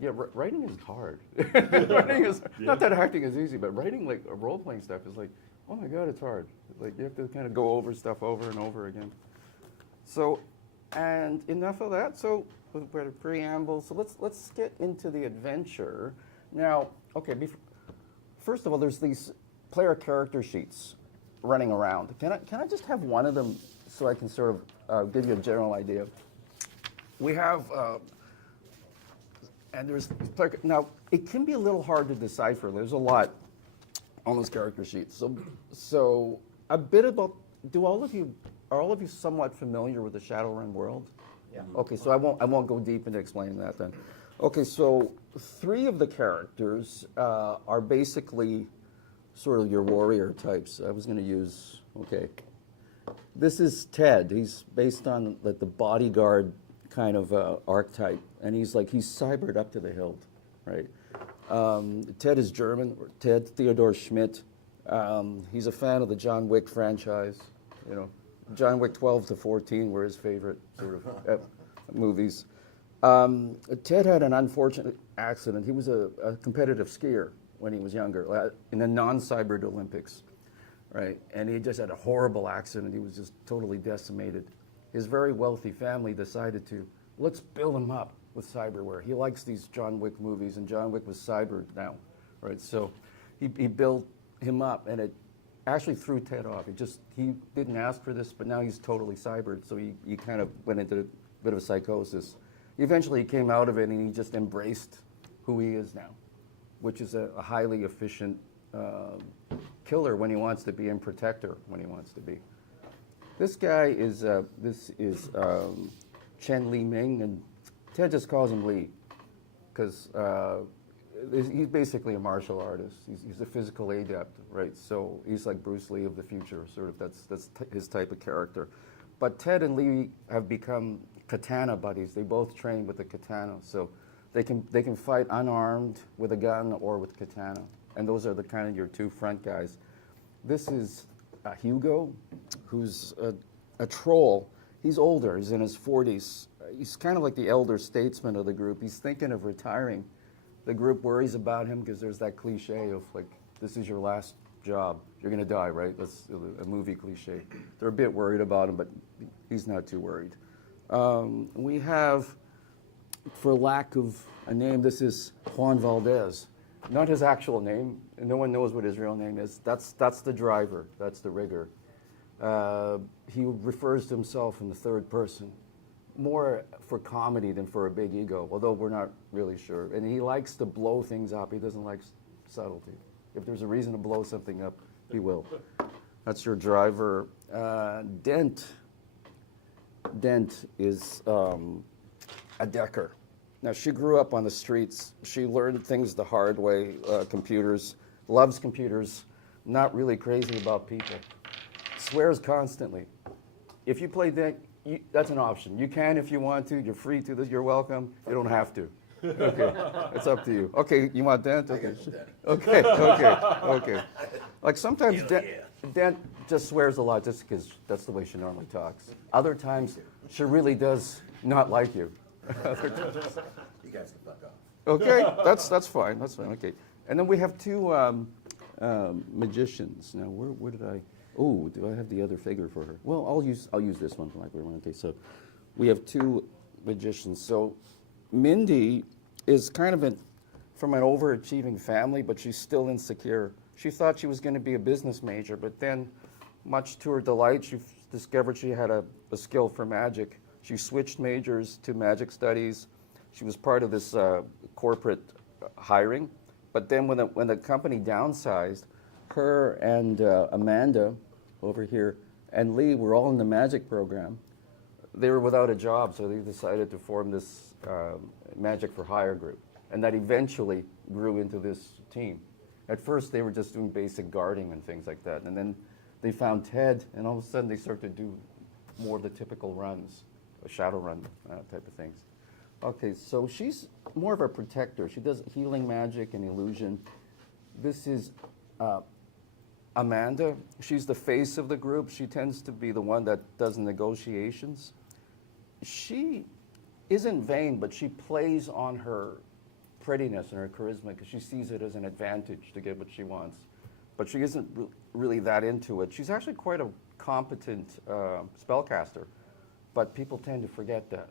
Yeah, writing is hard. Writing is not that acting is easy, but writing like role-playing stuff is like, oh my God, it's hard. Like you have to kind of go over stuff over and over again. So, and enough of that. So, with a preamble. So let's get into the adventure now. Okay, first of all, there's these player character sheets running around. Can I just have one of them so I can sort of give you a general idea? We have. And there's now it can be a little hard to decipher. There's a lot on those character sheets. So a bit about are all of you somewhat familiar with the Shadowrun world? Yeah. Okay, so I won't go deep into explaining that then. Okay, so 3 of the characters are basically sort of your warrior types. I was going to use This is Ted. He's based on the bodyguard kind of archetype, and he's cybered up to the hilt, right? Ted is German. Ted Theodor Schmidt. He's a fan of the John Wick franchise. You know, John Wick 12 to 14 were his favorite sort of movies. Ted had an unfortunate accident. He was a competitive skier when he was younger, in the non-cybered Olympics, right? And he just had a horrible accident. He was just totally decimated. His very wealthy family decided let's build him up with cyberware. He likes these John Wick movies, and John Wick was cybered now, right? So he built him up, and it actually threw Ted off. He didn't ask for this, but now he's totally cybered, so he kind of went into a bit of a psychosis. Eventually he came out of it, and he just embraced who he is now, which is a highly efficient killer when he wants to be, and protector when he wants to be. This guy is Chen Li Ming, and Ted just calls him Li, because he's basically a martial artist. He's a physical adept, right? So he's like Bruce Lee of the future, sort of. That's his type of character. But Ted and Li have become katana buddies. They both train with the katana, so they can fight unarmed with a gun or with katana, and those are the kind of your 2 front guys. This is Hugo, who's a troll. He's older. He's in his 40s. He's kind of like the elder statesman of the group. He's thinking of retiring. The group worries about him because there's that cliche of like, this is your last job. You're going to die, right? That's a movie cliche. They're a bit worried about him, but he's not too worried. We have, for lack of a name, this is Juan Valdez. Not his actual name. No one knows what his real name is. That's the driver. That's the rigger. He refers to himself in the 3rd person, more for comedy than for a big ego, although we're not really sure. And he likes to blow things up. He doesn't like subtlety. If there's a reason to blow something up, he will. That's your driver. Dent is a decker. Now, she grew up on the streets. She learned things the hard way, computers, loves computers, not really crazy about people. Swears constantly. If you play Dent, that's an option. You can if you want to. You're free to. You're welcome. You don't have to. Okay, it's up to you. Okay, you want Dent? Okay. Okay. Like sometimes Dent just swears a lot just because that's the way she normally talks. Other times, she really does not like you. You guys can fuck off. Okay, that's fine. That's fine. Okay, and then we have 2 magicians. Now, where did I? Oh, do I have the other figure for her? Well, I'll use this one for my one. Okay, so we have 2 magicians. So Mindy is kind of from an overachieving family, but she's still insecure. She thought she was going to be a business major, but then, much to her delight, she discovered she had a skill for magic. She switched majors to magic studies. She was part of this corporate hiring, but then when the company downsized, her and Amanda over here and Lee were all in the magic program. They were without a job, so they decided to form this magic for hire group, and that eventually grew into this team. At first, they were just doing basic guarding and things like that, and then they found Ted, and all of a sudden they started to do more of the typical runs, Shadowrun type of things. Okay, so she's more of a protector. She does healing magic and illusion. This is Amanda. She's the face of the group. She tends to be the one that does negotiations. She isn't vain, but she plays on her prettiness and her charisma because she sees it as an advantage to get what she wants. But she isn't really that into it. She's actually quite a competent spellcaster, but people tend to forget that.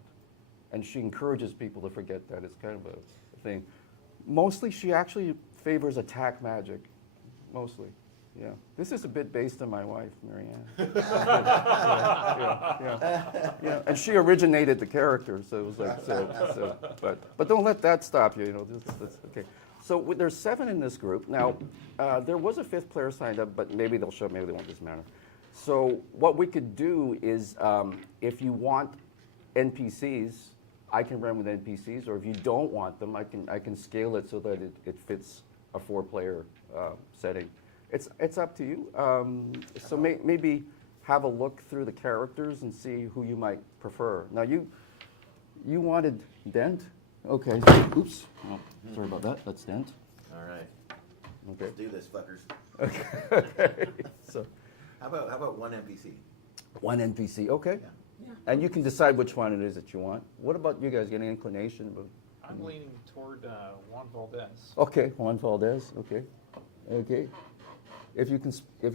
And she encourages people to forget that. It's kind of a thing. Mostly, she actually favors attack magic. Mostly, yeah. This is a bit based on my wife, Marianne. Yeah. And she originated the character, so it was like, but don't let that stop you. You know, that's okay. So there's 7 in this group now. There was a 5th player signed up, but maybe they'll show up, maybe they won't. Doesn't matter. So what we could do is, if you want NPCs, I can run with NPCs, or if you don't want them, I can scale it so that it fits a 4-player setting. It's up to you. So maybe have a look through the characters and see who you might prefer. Now you wanted Dent? Okay. Oops. Oh, sorry about that. That's Dent. All right. Okay. Let's do this, fuckers. Okay. So How about one NPC? one NPC. Okay. Yeah. And you can decide which one it is that you want. What about you guys? Get an inclination about? I'm leaning toward Juan Valdez. Okay, Juan Valdez. Okay. Okay. If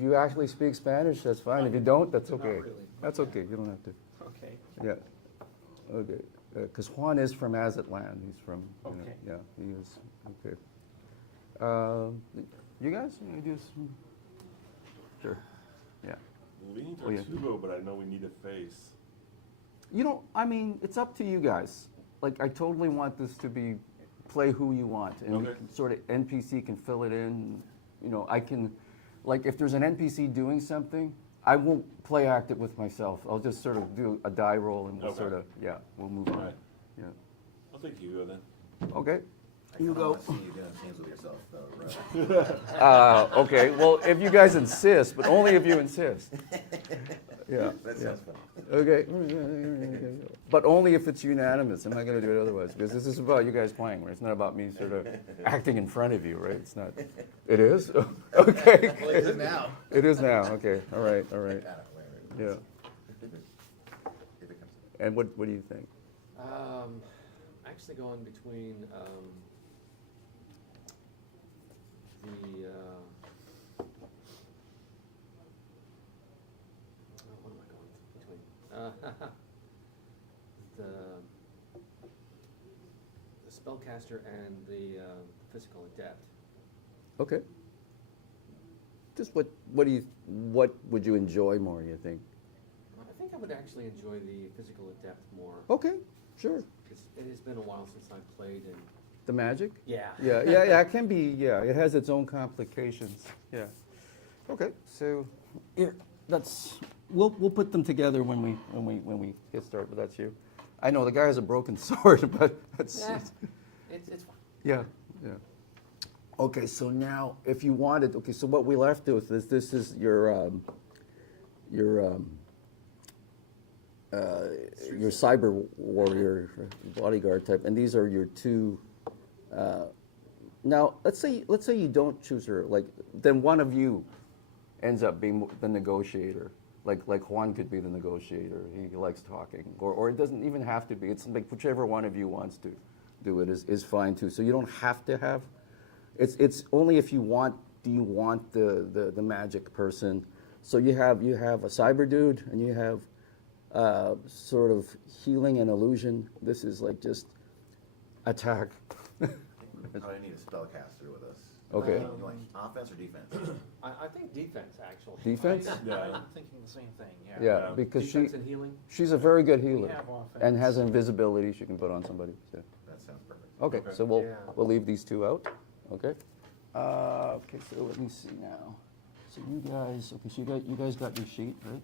you actually speak Spanish, that's fine. If you don't, that's Not okay. really. That's okay. You don't have to. Okay. Yeah. Okay. Because Juan is from Azatlan. He's from. You know, Okay. yeah. He is. Okay. You guys? You do some. Sure. Yeah. Leaning Oh, yeah. Tortugo, but I know we need a face. You know, I mean, it's up to you guys. Like, I totally want this to be play who you want, and we Okay. can sort of NPC can fill it in. You know, I can, like, if there's an NPC doing something, I won't play act it with myself. I'll just sort of do a die roll, and we'll Okay. sort of, yeah, we'll move on. Right. Yeah. I'll take Hugo then. Okay. I You kinda go. wanna see you doing scenes with yourself, though, right? Okay. Well, if you guys insist, but only if you insist. Yeah. That yeah. sounds fun. Okay. But only if it's unanimous. I'm not going to do it otherwise, because this is about you guys playing, right? It's not about me sort of acting in front of you, right? It's not. It is? Okay. Well, it is now. It is now. Okay. All right. All right. Yeah. Yeah. If it comes. And what do you think? Actually going between what am I going between? The spellcaster and the physical adept. Okay. Just what would you enjoy more, you think? I think I would actually enjoy the physical adept more. Okay. Sure. Because it has been a while since I've played, and The magic? yeah. Yeah. It can be. Yeah. It has its own complications. Yeah. Okay. So, here. We'll put them together when we get started. But that's you. I know the guy has a broken sword, but that's. Yeah, it's fine. Yeah. Okay, so now, if you wanted, okay, so what we left with is this is your cyber warrior bodyguard type, and these are your 2. Now, let's say you don't choose her, like then one of you ends up being the negotiator. Like Juan could be the negotiator. He likes talking, or it doesn't even have to be. It's like whichever one of you wants to do it is fine too. So you don't have to have. It's only if you want. Do you want the magic person? So you have a cyber dude, and you have sort of healing and illusion. This is like just attack. Probably need a spellcaster with us. Okay. You like offense or defense? I think defense, actually. Defense? Yeah. I'm thinking the same thing, yeah. Yeah, because Defense and healing? she's a very good We healer have offense. and has invisibility she can put on somebody. So. That sounds perfect. Okay, Okay. so we'll Yeah. leave these 2 out. Okay. Okay, so let me see now. So you guys, okay, so you guys got your sheet, right?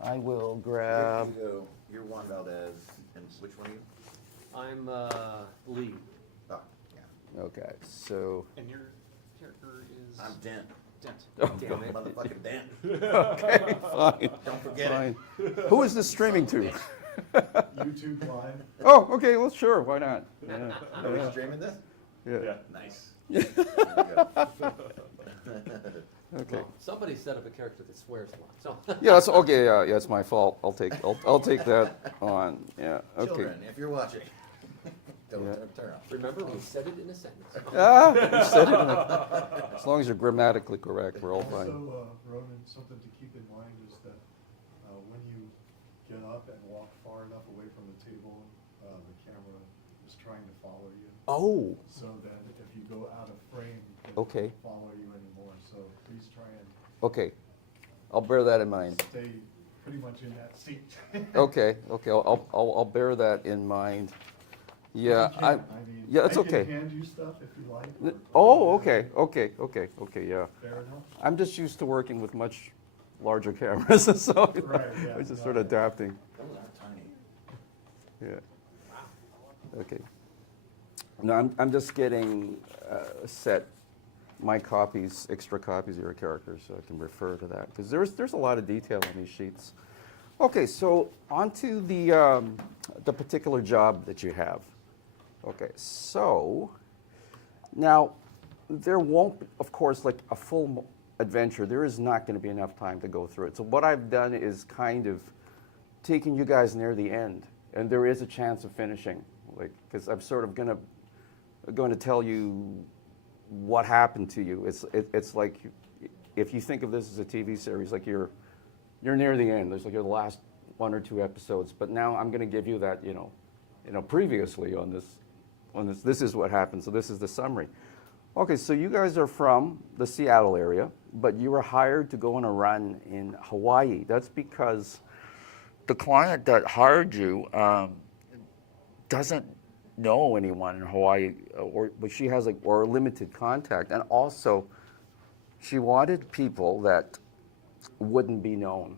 I will grab. Hugo, you're Juan Valdez, and which one are you? I'm lead. Oh, yeah. Okay, so. And your character is I'm Dent. Dent. Damn it. Motherfucking Dent. Okay, fine. Don't forget Fine. Who is this streaming to? YouTube live. Oh, okay. Well, sure. Why not? Yeah. it. Are we streaming this? Yeah. Yeah. Nice. Okay. Somebody set up a character that swears a lot, so. Yeah. That's okay. Yeah. It's my fault. I'll take that on. Yeah. Okay. Children, if you're watching, Yeah. Remember, we said it in a sentence. You said it. As long as you're grammatically correct, we're all fine. Also, Ronan, something to keep in mind is that when you get up and walk far enough away from the table, the camera is trying to follow you. Oh, So then if you go out of frame, it Okay. won't follow you anymore. So please try and okay. I'll bear that in mind. stay pretty much in that seat. Okay, I'll bear that in mind. Yeah, If you can, mean, yeah, it's I okay. can hand you stuff if you like. Oh, okay, yeah. Fair enough? I'm just used to working with much larger cameras, so Right, yeah, I'm just no, sort of adapting. Those are tiny. Yeah. Okay. No, I'm just getting set my copies, extra copies of your characters, so I can refer to that because there's a lot of detail on these sheets. Okay, so on to the particular job that you have. Okay, so now there won't, of course, like a full adventure. There is not going to be enough time to go through it. So what I've done is kind of taking you guys near the end, and there is a chance of finishing, like because I'm sort of going to tell you what happened to you. It's like if you think of this as a TV series, like you're near the end. There's like your last 1 or 2 episodes, but now I'm going to give you that, previously on this. This is what happened. So this is the summary. Okay, so you guys are from the Seattle area, but you were hired to go on a run in Hawaii. That's because the client that hired you doesn't know anyone in Hawaii, but she has or limited contact, and also she wanted people that wouldn't be known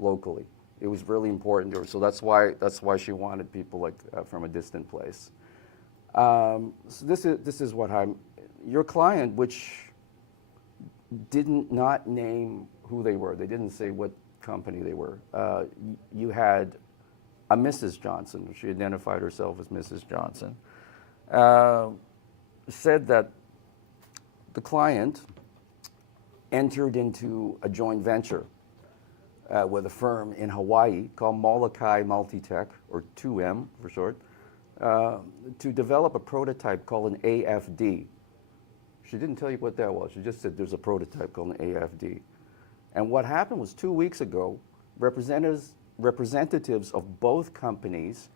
locally. It was really important to her, so that's why she wanted people like from a distant place. So this is what your client, which did not name who they were. They didn't say what company they were. You had a Mrs. Johnson. She identified herself as Mrs. Johnson. Said that the client entered into a joint venture with a firm in Hawaii called Molokai Multitech, or 2M for short, to develop a prototype called an AFD. She didn't tell you what that was. She just said there's a prototype called an AFD. And what happened was 2 weeks ago, representatives of both companies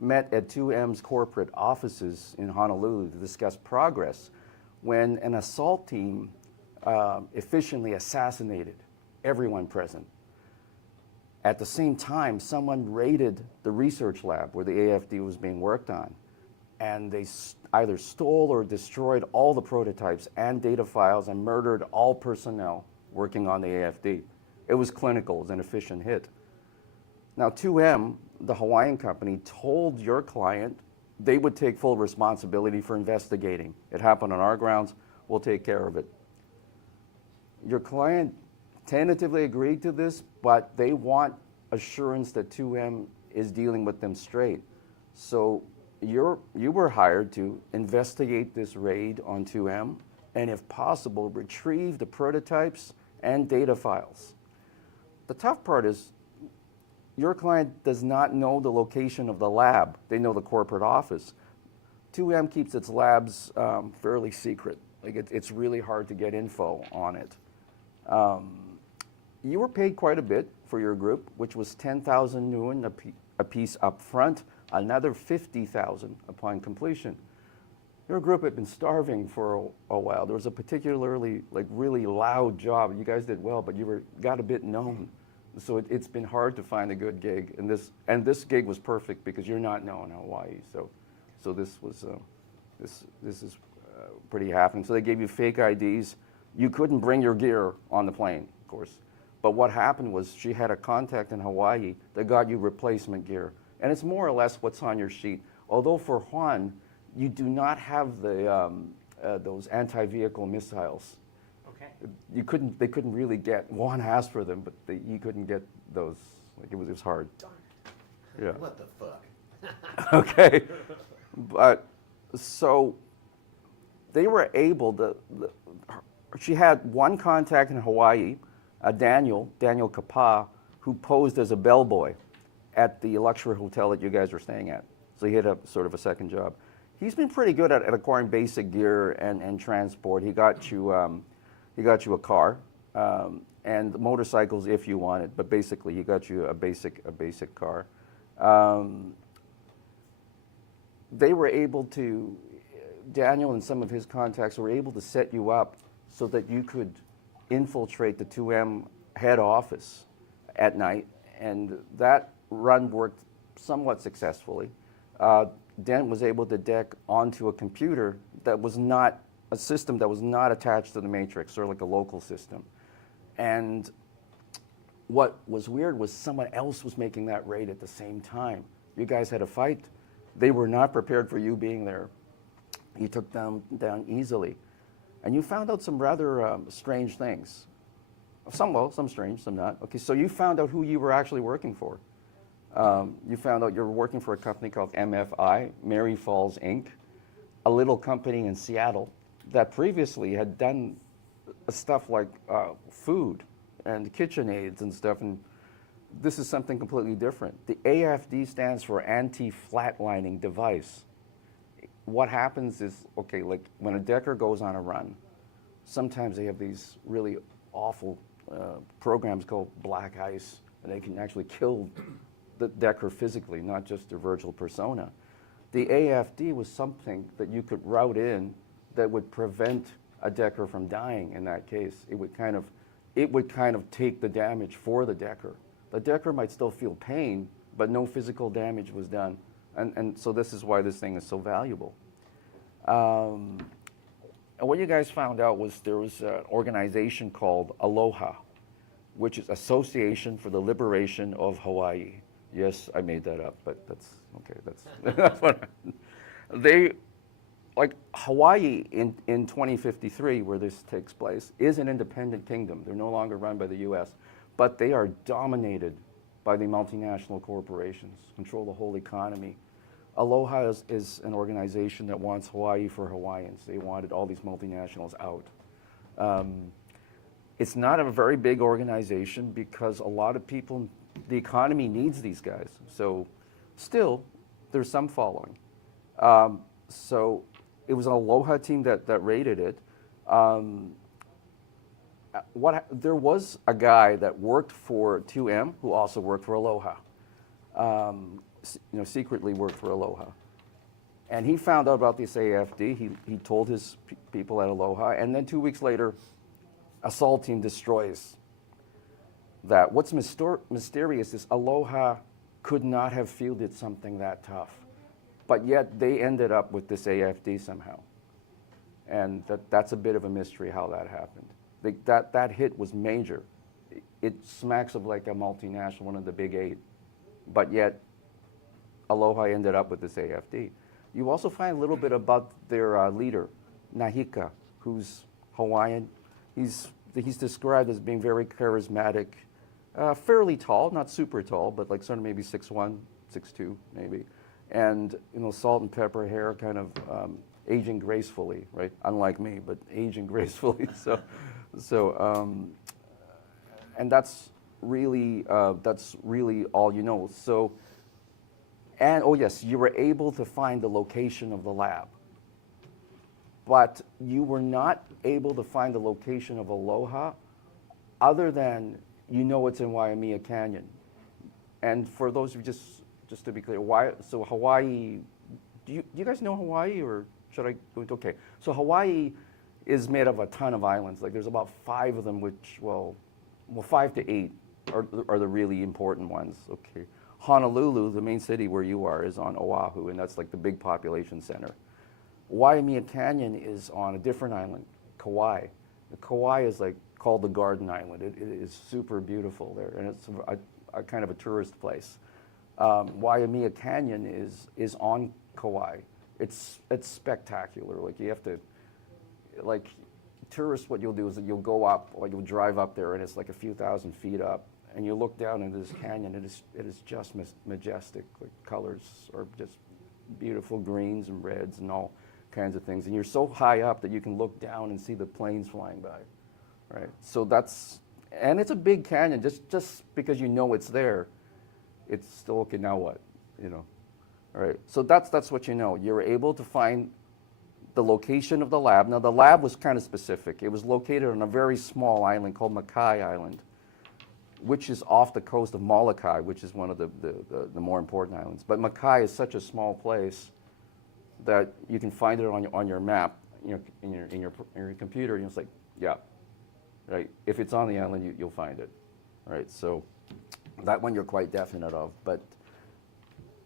met at 2M's corporate offices in Honolulu to discuss progress when an assault team efficiently assassinated everyone present. At the same time, someone raided the research lab where the AFD was being worked on, and they either stole or destroyed all the prototypes and data files and murdered all personnel working on the AFD. It was clinical, it was an efficient hit. Now 2M, the Hawaiian company, told your client they would take full responsibility for investigating. It happened on our grounds, we'll take care of it. Your client tentatively agreed to this, but they want assurance that 2M is dealing with them straight. So you were hired to investigate this raid on 2M and, if possible, retrieve the prototypes and data files. The tough part is your client does not know the location of the lab. They know the corporate office. 2M keeps its labs fairly secret. Like it's really hard to get info on it. You were paid quite a bit for your group, which was 10,000 nuan a piece up front, another 50,000 upon completion. Your group had been starving for a while. There was a particularly really loud job. You guys did well, but you got a bit known. So it's been hard to find a good gig, and this gig was perfect because you're not known in Hawaii. So this was this is pretty happening. So they gave you fake IDs. You couldn't bring your gear on the plane, of course. But what happened was she had a contact in Hawaii that got you replacement gear, and it's more or less what's on your sheet. Although for Juan, you do not have the those anti-vehicle missiles. Okay. They couldn't really get. Juan asked for them, but you couldn't get those. Like it was hard. Darn it. Yeah. What the fuck? Okay, but so they were able to. She had one contact in Hawaii, Daniel Kapa, who posed as a bellboy at the luxury hotel that you guys were staying at. So he had a sort of a second job. he's been pretty good at acquiring basic gear and transport. He got you a car and motorcycles if you wanted, but basically he got you a basic car. They were able to, Daniel and some of his contacts were able to set you up so that you could infiltrate the 2M head office at night, and that run worked somewhat successfully. Dent was able to deck onto a computer that was not a system that was not attached to the matrix, or like a local system. And what was weird was someone else was making that raid at the same time. You guys had a fight. They were not prepared for you being there. You took them down easily. And you found out some rather strange things. Some strange, some not. Okay, so you found out who you were actually working for. You found out you were working for a company called MFI, Mary Falls Inc., a little company in Seattle that previously had done stuff like food and KitchenAids and stuff, and this is something completely different. The AFD stands for anti-flatlining device. What happens is, okay, like when a decker goes on a run, sometimes they have these really awful programs called black ice, and they can actually kill the decker physically, not just their virtual persona. The AFD was something that you could route in that would prevent a decker from dying in that case. It would kind of take the damage for the decker. The decker might still feel pain, but no physical damage was done. And so this is why this thing is so valuable. And what you guys found out was there was an organization called Aloha, which is Association for the Liberation of Hawaii. Yes, I made that up, but that's okay. That's what they, like Hawaii in 2053, where this takes place, is an independent kingdom. They're no longer run by the U.S., but they are dominated by the multinational corporations, control the whole economy. Aloha is an organization that wants Hawaii for Hawaiians. They wanted all these multinationals out. It's not a very big organization because a lot of people, the economy needs these guys. So still, there's some following. So it was an Aloha team that raided it. There was a guy that worked for 2M who also worked for Aloha. Secretly worked for Aloha. And he found out about this AFD. He told his people at Aloha, and then 2 weeks later, Assault Team destroys that. What's mysterious is Aloha could not have fielded something that tough, but yet they ended up with this AFD somehow. And that's a bit of a mystery how that happened. That hit was major. It smacks of like a multinational, one of the big 8, but yet Aloha ended up with this AFD. You also find a little bit about their leader, Nahika, who's Hawaiian. He's described as being very charismatic, fairly tall, not super tall, but like sort of maybe 6'1", 6'2", maybe. And salt and pepper hair, kind of aging gracefully, right? Unlike me, but aging gracefully. And that's really all you know. So, and oh yes, you were able to find the location of the lab, but you were not able to find the location of Aloha, other than it's in Waimea Canyon. And for those of you, just to be clear, so Hawaii, do you guys know Hawaii, or should I go into, okay. So Hawaii is made of a ton of islands. Like there's about 5 of them, which, well 5 to 8 are the really important ones, okay. Honolulu, the main city where you are, is on Oahu, and that's like the big population center. Waimea Canyon is on a different island, Kauai. Kauai is like called the Garden Island. It is super beautiful there, and it's a kind of a tourist place. Waimea Canyon is on Kauai. It's spectacular. Like you have to, like tourists, what you'll do is that you'll go up, or you'll drive up there, and it's like a few thousand feet up, and you look down into this canyon. It is just majestic. Like colors are just beautiful, greens and reds and all kinds of things. And you're so high up that you can look down and see the planes flying by, right? So and it's a big canyon. Just because it's there, it's still, okay, now what, All right, so that's what you know. You're able to find the location of the lab. Now, the lab was kind of specific. It was located on a very small island called Makai Island, which is off the coast of Molokai, which is one of the more important islands. But Makai is such a small place that you can find it on your map, in your computer, and it's like, yeah, right. If it's on the island, you'll find it, right? So that one you're quite definite of.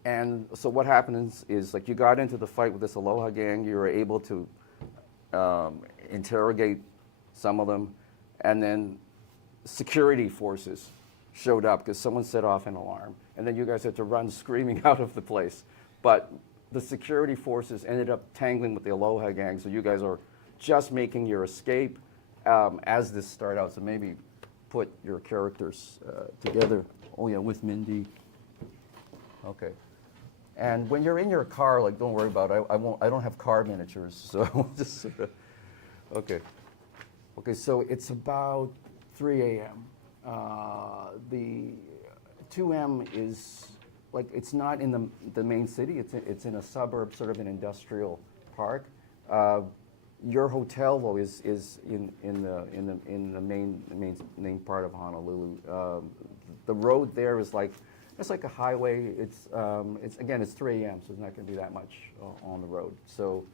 And so what happens is, like, you got into the fight with this Aloha gang. You were able to interrogate some of them, and then security forces showed up because someone set off an alarm, and then you guys had to run screaming out of the place. But the security forces ended up tangling with the Aloha gang, so you guys are just making your escape as this started out. So maybe put your characters together. Oh yeah, with Mindy. Okay. And when you're in your car, like, don't worry about it. I don't have car miniatures, so just okay. Okay, so it's about 3 a.m. The 2M is, like, it's not in the main city. It's in a suburb, sort of an industrial park. Your hotel, though, is in the main part of Honolulu. The road there is like, it's like a highway. It's 3 a.m., so it's not going to be that much on the road. So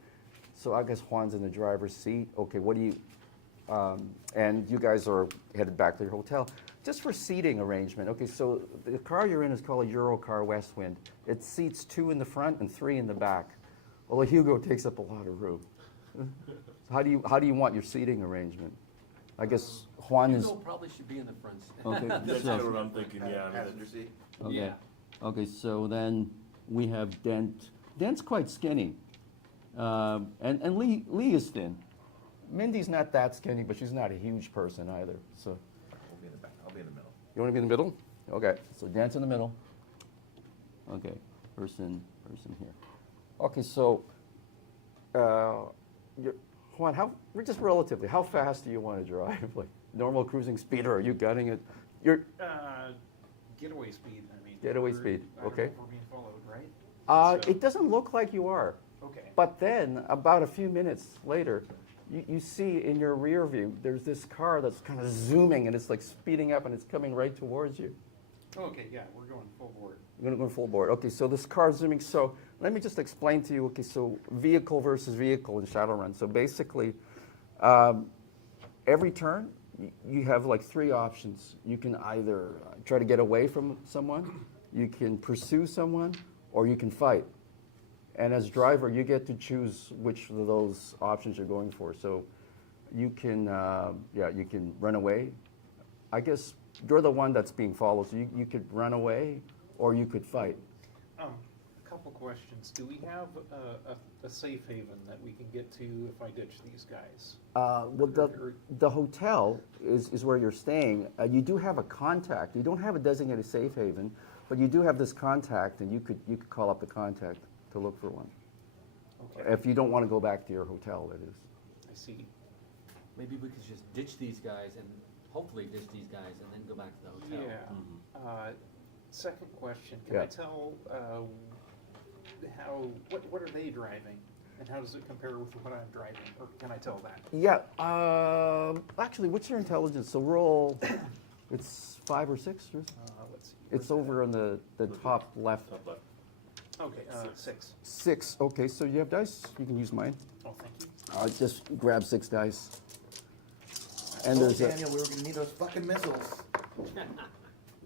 I guess Juan's in the driver's seat. Okay, what do you? And you guys are headed back to your hotel. Just for seating arrangement. Okay, so the car you're in is called a Eurocar Westwind. It seats 2 in the front and 3 in the back. Although Hugo takes up a lot of room. How do you want your seating arrangement? I guess Juan is. Hugo probably should be in the front. Okay, That's so- kind of what I'm thinking, yeah. I mean, Passenger seat. Okay. Yeah. Okay, so then we have Dent. Dent's quite skinny. And Lee is thin. Mindy's not that skinny, but she's not a huge person either. So We'll be in the back. I'll be in the middle. you want to be in the middle? Okay, so Dent's in the middle. Okay, person here. Okay, so Juan, just relatively, how fast do you want to drive? Like normal cruising speed, or are you gunning it? You're Getaway speed, I mean. Getaway we're- speed, I don't okay. know if we're being followed, right? So- It doesn't look like you are. Okay. But then, about a few minutes later, you see in your rear view, there's this car that's kind of zooming, and it's like speeding up, and it's coming right towards you. Okay, yeah, we're going full board. You're going to go full board. Okay, so this car is zooming. So let me just explain to you, okay, so vehicle versus vehicle in Shadowrun. So basically, every turn, you have like 3 options. You can either try to get away from someone, you can pursue someone, or you can fight. And as driver, you get to choose which of those options you're going for. So you can, you can run away. I guess you're the one that's being followed, so you could run away, or you could fight. Couple questions. Do we have a safe haven that we can get to if I ditch these guys? Well, the hotel is where you're staying. You do have a contact. You don't have a designated safe haven, but you do have this contact, and you could call up the contact to look for one. Okay, If you don't want to go back to your hotel, that is. I see. Maybe we could just ditch these guys and hopefully ditch these guys and then go back to the hotel. Yeah. Second question, can Yeah. I tell what are they driving? And how does it compare with what I'm driving? Or can I tell that? Yeah. Actually, what's your intelligence? So roll. It's 5 or 6. Or? Let's see. It's over on the top left. Top left. Okay, 6. 6. Okay, so you have dice. You can use mine. Oh, thank you. I'll just grab 6 dice. And Oh, there's Daniel, we were gonna need those fucking missiles.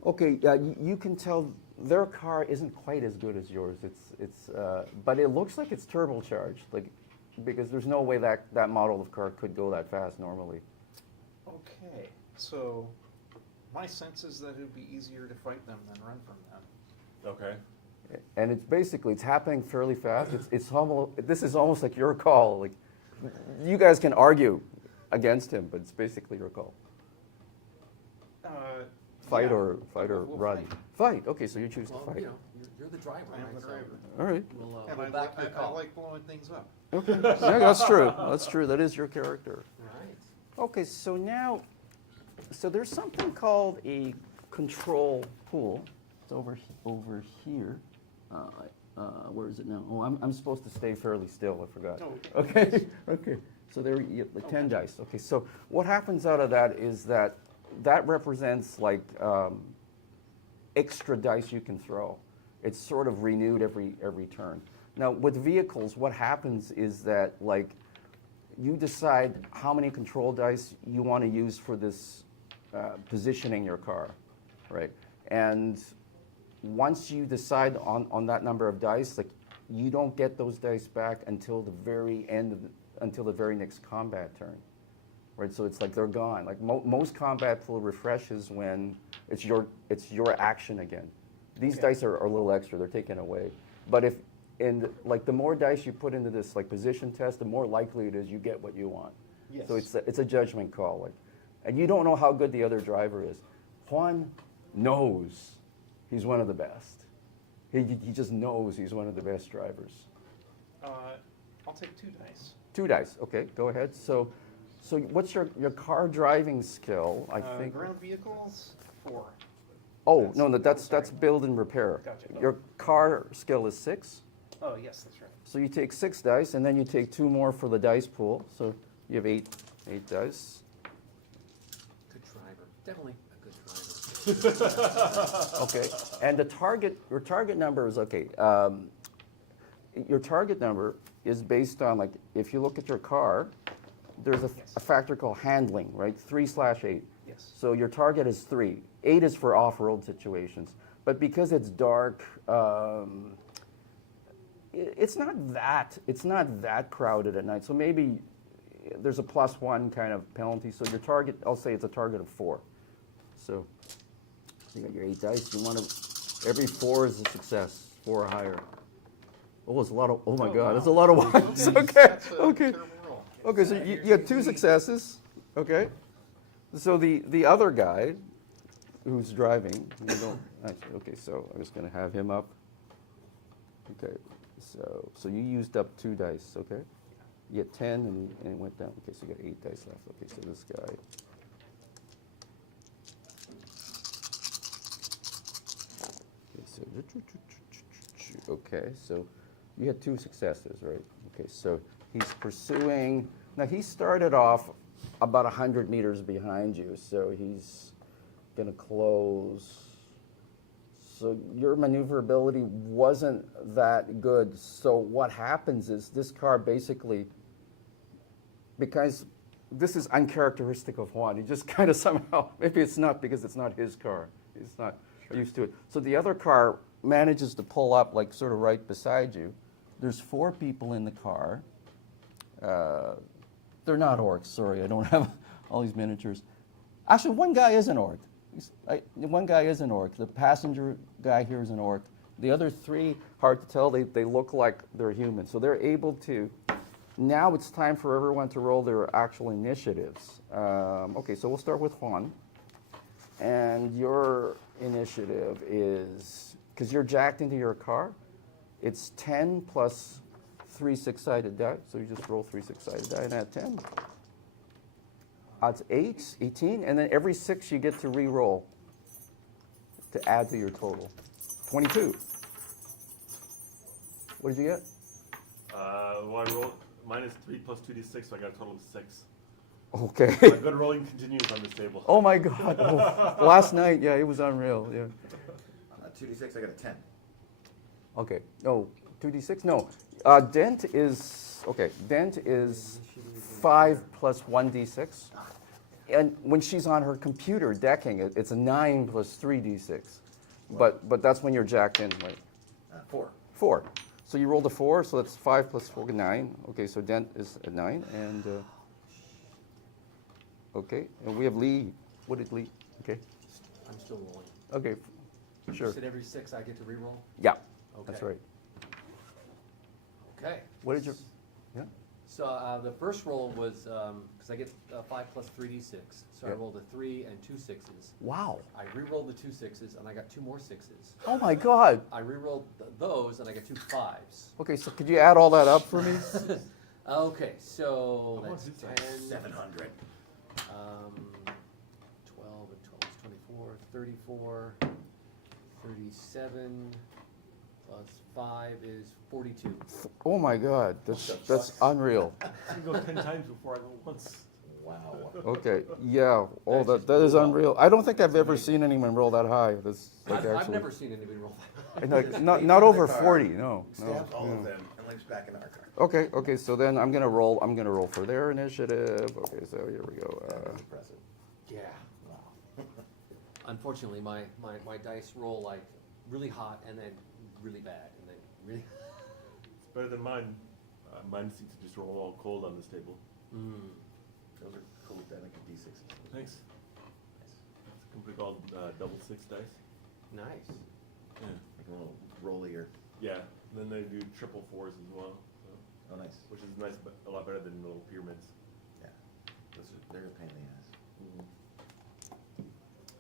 Okay, you can tell their car isn't quite as good as yours. But it looks like it's turbocharged, like, because there's no way that model of car could go that fast normally. Okay, so my sense is that it would be easier to fight them than run from them. Okay. And it's happening fairly fast. This is almost like your call. Like, you guys can argue against him, but it's basically your call. Fight Yeah, or we'll run. fight. Fight. Okay, so you choose to Well, fight. you know, you're the driver, I am right? the So driver. All right. We'll, And we'll I back your like, I call. like blowing things up. Okay. Yeah, that's true. That's true. That is your character. Right. Okay, so now, there's something called a control pool. It's over here. where is it now? Oh, I'm supposed to stay fairly still, I forgot. Oh, Okay, okay, so there, you have like 10 dice. Okay, so what happens out of that is that represents like extra dice you can throw. It's sort of renewed every turn. Now with vehicles, what happens is that like you decide how many control dice you want to use for this positioning your car, right? And once you decide on that number of dice, like you don't get those dice back until the very end of until the very next combat turn, right? So it's like they're gone. Like most combat pool refreshes when it's your action again. These Okay. dice are a little extra; they're taken away. But if like the more dice you put into this like position test, the more likely it is you get what you want. Yes. So it's a judgment call, like, and you don't know how good the other driver is. Juan knows he's one of the best. He just knows he's one of the best drivers. I'll take 2 dice. 2 dice, okay, go ahead. So what's your car driving skill? I think. Ground vehicles, 4. Oh no, that's- that's sorry. build and repair. Gotcha. Your car skill is 6. Oh, yes, that's right. So you take 6 dice, and then you take 2 more for the dice pool. So you have 8 dice. Good driver. Definitely a good driver. Okay, and your target number is okay. Your target number is based on like if you look at your car, there's Yes. a factor called handling, right? 3/8. Yes. So your target is 3. 8 is for off-road situations, but because it's dark, it's not that crowded at night. So maybe there's a +1 kind of penalty. So your target, I'll say it's a target of 4. So you got your 8 dice. You want to every 4 is a success, 4 or higher. Oh, it's a lot of. Oh my Oh, God, wow. it's a lot of ones. Okay, That's a okay, terrible roll. okay. So you had 2 successes. Okay. So the other guy, who's driving, you don't actually. Okay, so I'm just going to have him up. Okay. So you used up 2 dice. Okay. You get 10 and it went down. Okay, so you got 8 dice left. Okay, so this guy. Okay, so you had 2 successes, right? Okay, so he's pursuing. Now he started off about 100 meters behind you, so he's going to close. So your maneuverability wasn't that good. So what happens is this car basically, because this is uncharacteristic of Juan, he just kind of somehow, maybe it's not because it's not his car. He's not used to it. So the other car manages to pull up like sort of right beside you. There's 4 people in the car. They're not orcs, sorry, I don't have all these miniatures. Actually, one guy is an orc. One guy is an orc. The passenger guy here is an orc. The other 3, hard to tell, they look like they're human. So they're able to, now it's time for everyone to roll their actual initiatives. Okay, so we'll start with Juan. And your initiative is, because you're jacked into your car, it's 10 plus 3 6-sided die. So you just roll 3 6-sided die and add 10. That's 18, and then every 6 you get to re-roll to add to your total. 22. What did you get? Well, I rolled minus 3 plus 2d6, so I got a total of 6. Okay. My good rolling continues on this table. Oh my God. Oh, last night, yeah, it was unreal. Yeah. 2d6, I got a 10. Okay. No, 2d6? No. Dent is, okay, Dent is 5 plus 1d6. And when she's on her computer decking it, it's a 9 plus 3d6. But that's when you're jacked in, right? 4. 4. So you rolled a 4, so that's 5 plus 4, 9. Okay, so Dent is a 9. And, okay, and we have Lee. What did Lee? Okay. I'm still rolling. Okay, sure. You said every 6 I get to re-roll? Yeah, that's Okay. right. Okay. What did your, yeah? So the first roll was, because I get 5 plus 3d6, so I Yeah. rolled a 3 and 2 6s. Wow. I re-rolled the 2 6s, and I got 2 more 6s. Oh my God. I re-rolled those, and I got 2 5s. Okay, so could you add all that up for me? Okay, so How that's much is that? 10, 700. 12 and 12 is 24, 34, 37, plus 5 is 42. Oh my God, that's unreal. You go 10 times before I go once. Wow. Okay, yeah, That's that just is brutal. unreal. I don't think I've ever seen anyone roll that high. That's like I've actually, never seen anybody roll that. and, like, Just not leaps not in the over car, 40. No. Stabs all yeah. of them and leaps back in our car. Okay, so then I'm gonna roll for their initiative. Okay, so here we go. That's impressive. Yeah. Wow. Unfortunately, my dice roll like really hot and then really bad and then really. It's better than mine. Mine seems to just roll all cold on this table. Mm. Those are cool, I think, D6s. Thanks. Nice. It's completely called double 6 dice. Nice. Yeah. Like a little rollier. Yeah. And then they do triple 4s as well. So, Oh, nice. which is nice, but a lot better than little pyramids. Yeah. They're a pain in the ass.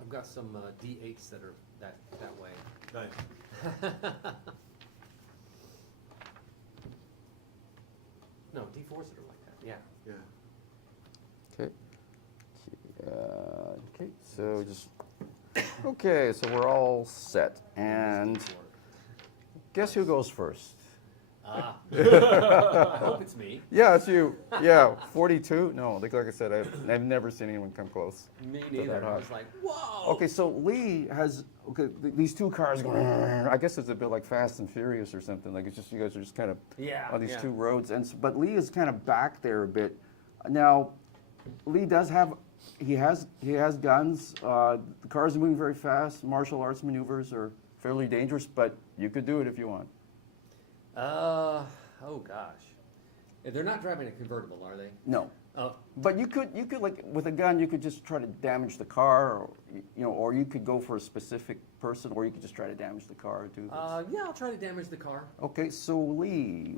I've got some D8s that are that way. Nice. No, D4s that are like that. Yeah. Yeah. Okay. Okay, so just okay. So we're all set, and guess who goes first? Ah. I hope it's me. Yeah, it's you. Yeah, 42. No, like I said, I've never seen anyone come close. Me that neither. I hot. was like, whoa. Okay, so Lee has these two cars going. I guess it's a bit like Fast and Furious or something. Like it's just you guys are just kind of Yeah. on these yeah. two roads, but Lee is kind of back there a bit. Now, Lee does have he has guns. The cars are moving very fast. Martial arts maneuvers are fairly dangerous, but you could do it if you want. Oh gosh. They're not driving a convertible, are they? No. Oh. But you could like with a gun, you could just try to damage the car, or or you could go for a specific person, or you could just try to damage the car too. Yeah, I'll try to damage the car. Okay, so Lee,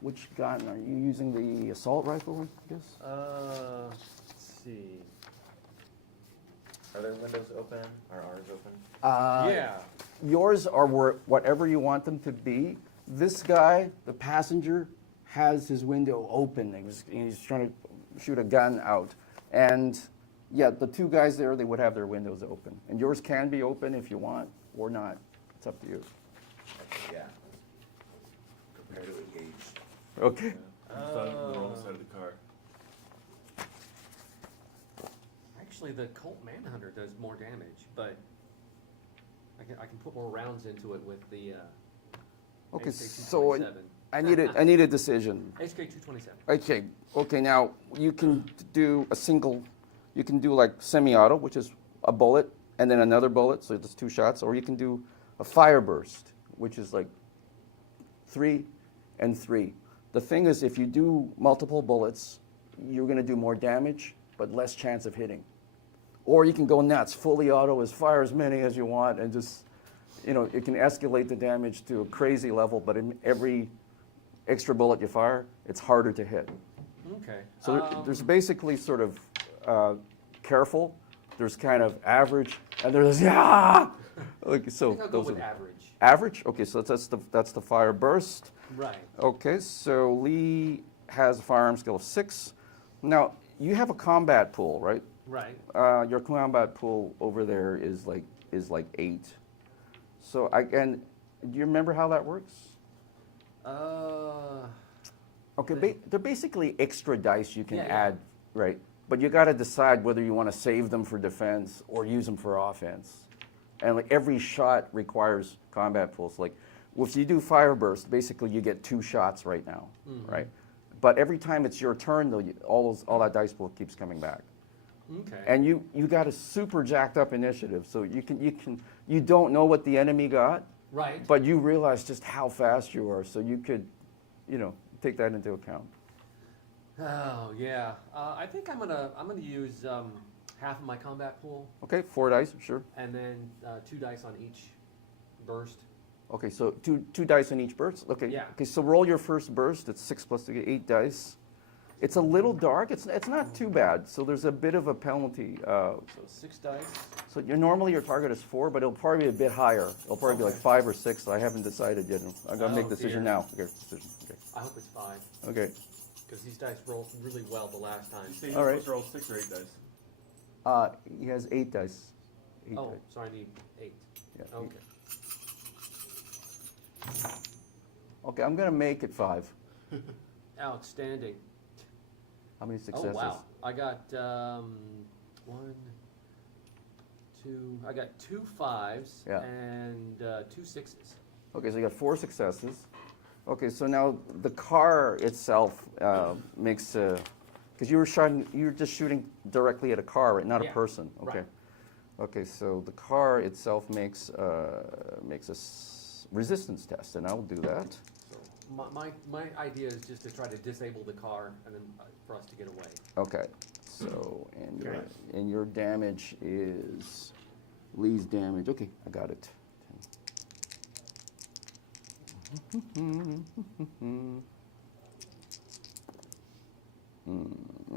which gun are you using? The assault rifle, I guess. Let's see. Are their windows open? Are ours open? Yeah. Yours are whatever you want them to be. This guy, the passenger, has his window open. He's trying to shoot a gun out. And yeah, the two guys there, they would have their windows open. And yours can be open if you want or not. It's up to you. Yeah. Prepare to engage. Okay. Just on the wrong side of the car. Actually, the Colt Manhunter does more damage, but I can put more rounds into it with the Okay, HK so 227. I need a decision. HK 227. Okay, now you can do a single, you can do like semi-auto, which is a bullet and then another bullet, so it's 2 shots, or you can do a fire burst, which is like 3 and 3. The thing is, if you do multiple bullets, you're going to do more damage, but less chance of hitting. Or you can go nuts, fully auto, fire as many as you want, and just, it can escalate the damage to a crazy level, but in every extra bullet you fire, it's harder to hit. Okay. So there's basically sort of careful, there's kind of average, and there's yeah. Like, I so think I'll go those with are average. average. Okay, so that's the fire burst. Right. Okay, so Lee has a firearm skill of 6. Now you have a combat pool, right? Right. Your combat pool over there is like 8. So do you remember how that works? Okay, they're basically extra dice you can Yeah, yeah. add, right? But you got to decide whether you want to save them for defense or use them for offense. And like every shot requires combat pools. Like if you do fire burst, basically you get 2 shots right now, right? But every time it's your turn, though, all that dice pool keeps coming back. Okay. And you got a super jacked up initiative, so you don't know what the enemy got, right. but you realize just how fast you are, so you could, take that into account. Oh yeah. I think I'm gonna use half of my combat pool Okay, 4 dice, sure. and then 2 dice on each burst. Okay, so two dice on each burst. Okay. Yeah. Okay, so roll your first burst. It's 6 plus 2, 8 dice. It's a little dark. It's not too bad. So there's a bit of a penalty. So 6 dice. So normally your target is 4, but it'll probably be a bit higher. It'll probably be like 5 or 6. So I haven't decided yet. I'm gonna make a decision dear. now. Okay, decision. Okay. I hope it's 5 Okay. because these dice rolled really well the last time. You say All you're right. supposed to roll 6 or 8 dice. He has 8 dice. 8 Oh, dice. so I need 8. Yeah, Okay. Okay, I'm gonna make it 5. Outstanding. How many successes? Oh, wow. I got 1, 2, I got 2 5s Yeah. and 2 6s. Okay, so you got 4 successes. Okay, so now the car itself makes because you were just shooting directly at a car, right? Not Yeah, a person. Okay. right. Okay, so the car itself makes a resistance test, and I'll do that. So my idea is just to try to disable the car and then for us to get away. Okay, so and your damage is Lee's damage. Okay, I got it.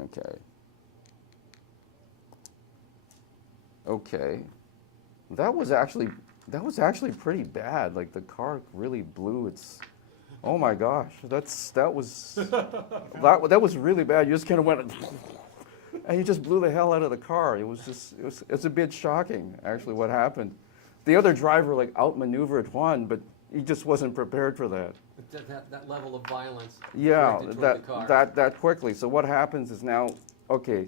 Okay. Okay. That was actually pretty bad. Like the car really blew its. Oh my gosh, that was really bad. You just kind of went, and you just blew the hell out of the car. It's a bit shocking actually what happened. The other driver like outmaneuvered Juan, but he just wasn't prepared for that. That level of violence. Yeah, directed toward the car. that quickly. So what happens is now, okay,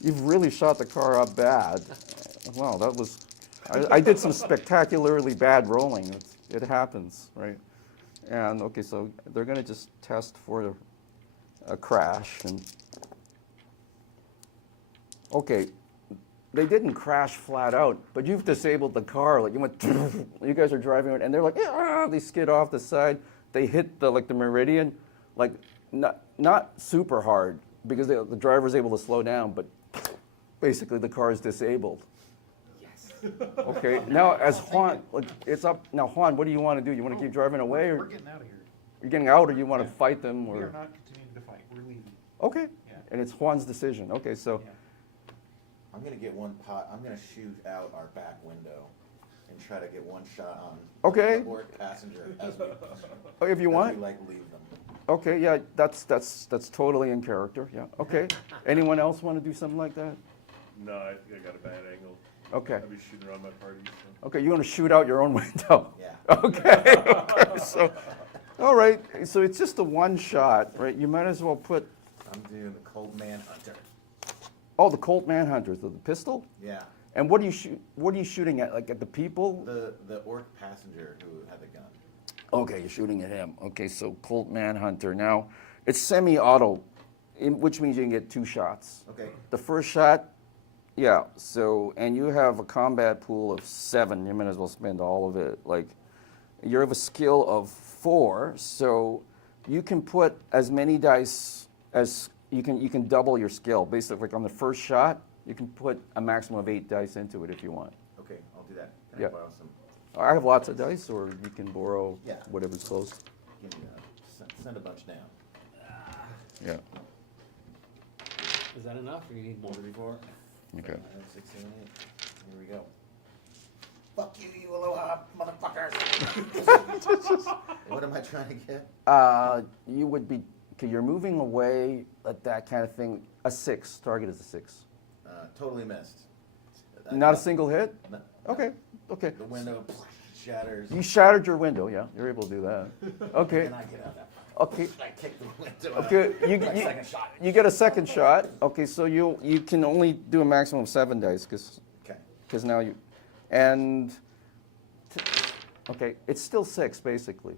you've really shot the car up bad. Wow, that was. I did some spectacularly bad rolling. It happens, right? And okay, so they're going to just test for a crash. And okay, they didn't crash flat out, but you've disabled the car. Like you went, you guys are driving, and they're like, yeah, they skid off the side. They hit the meridian, like not super hard because the driver's able to slow down, but basically the car is disabled. Okay, now as Juan, like, it's up, now Juan, what do you want to do? You want to keep driving away, We're or getting out of here. you're getting out, or you want to fight them, We are or? not continuing to fight, we're leaving. Okay, Yeah. and it's Juan's decision, okay, so, Yeah. I'm gonna get one pot, I'm gonna shoot out our back window and try to get one shot on. Okay. The board passenger as we, oh, if you as want, we like leave them. okay, yeah, that's totally in character, yeah, okay. Anyone else want to do something like that? No, I think I got a bad angle. Okay, I'll be shooting around my party. So. okay, you want to shoot out your own window? Yeah. Okay, okay, so, all right, so it's just a one shot, right? You might as well put, I'm doing the Colt Manhunter. oh, the Colt Manhunter, the pistol? Yeah. And what are you shooting at, like at the people? The orc passenger who had the gun. Okay, you're shooting at him. Okay, so Colt Manhunter. Now, it's semi-auto, which means you can get 2 shots. Okay. The first shot, yeah, so, and you have a combat pool of 7. You might as well spend all of it. Like, you have a skill of 4, so you can put as many dice as, you can double your skill. Basically, like on the first shot, you can put a maximum of 8 dice into it if you want. Okay, I'll do that. Can Yeah. I borrow some? I have lots of dice, or you can borrow Yeah. whatever's close. Give me send a bunch down. Yeah, Is that enough, or you need more? 34. okay. 9, 6, 7, 8. Here we go. Fuck you, you aloha motherfuckers. What am I trying to get? You would be, okay, you're moving away at that kind of thing. A 6, target is a 6. Totally missed. Not a single hit? No. Okay, okay. The window shatters. You shattered your window, yeah, you're able to do that. Okay, And I get out that. okay, I kick the window out. okay, My second shot. you get a second shot. Okay, so you can only do a maximum of 7 dice, Okay. because now you, and, okay, it's still 6, basically.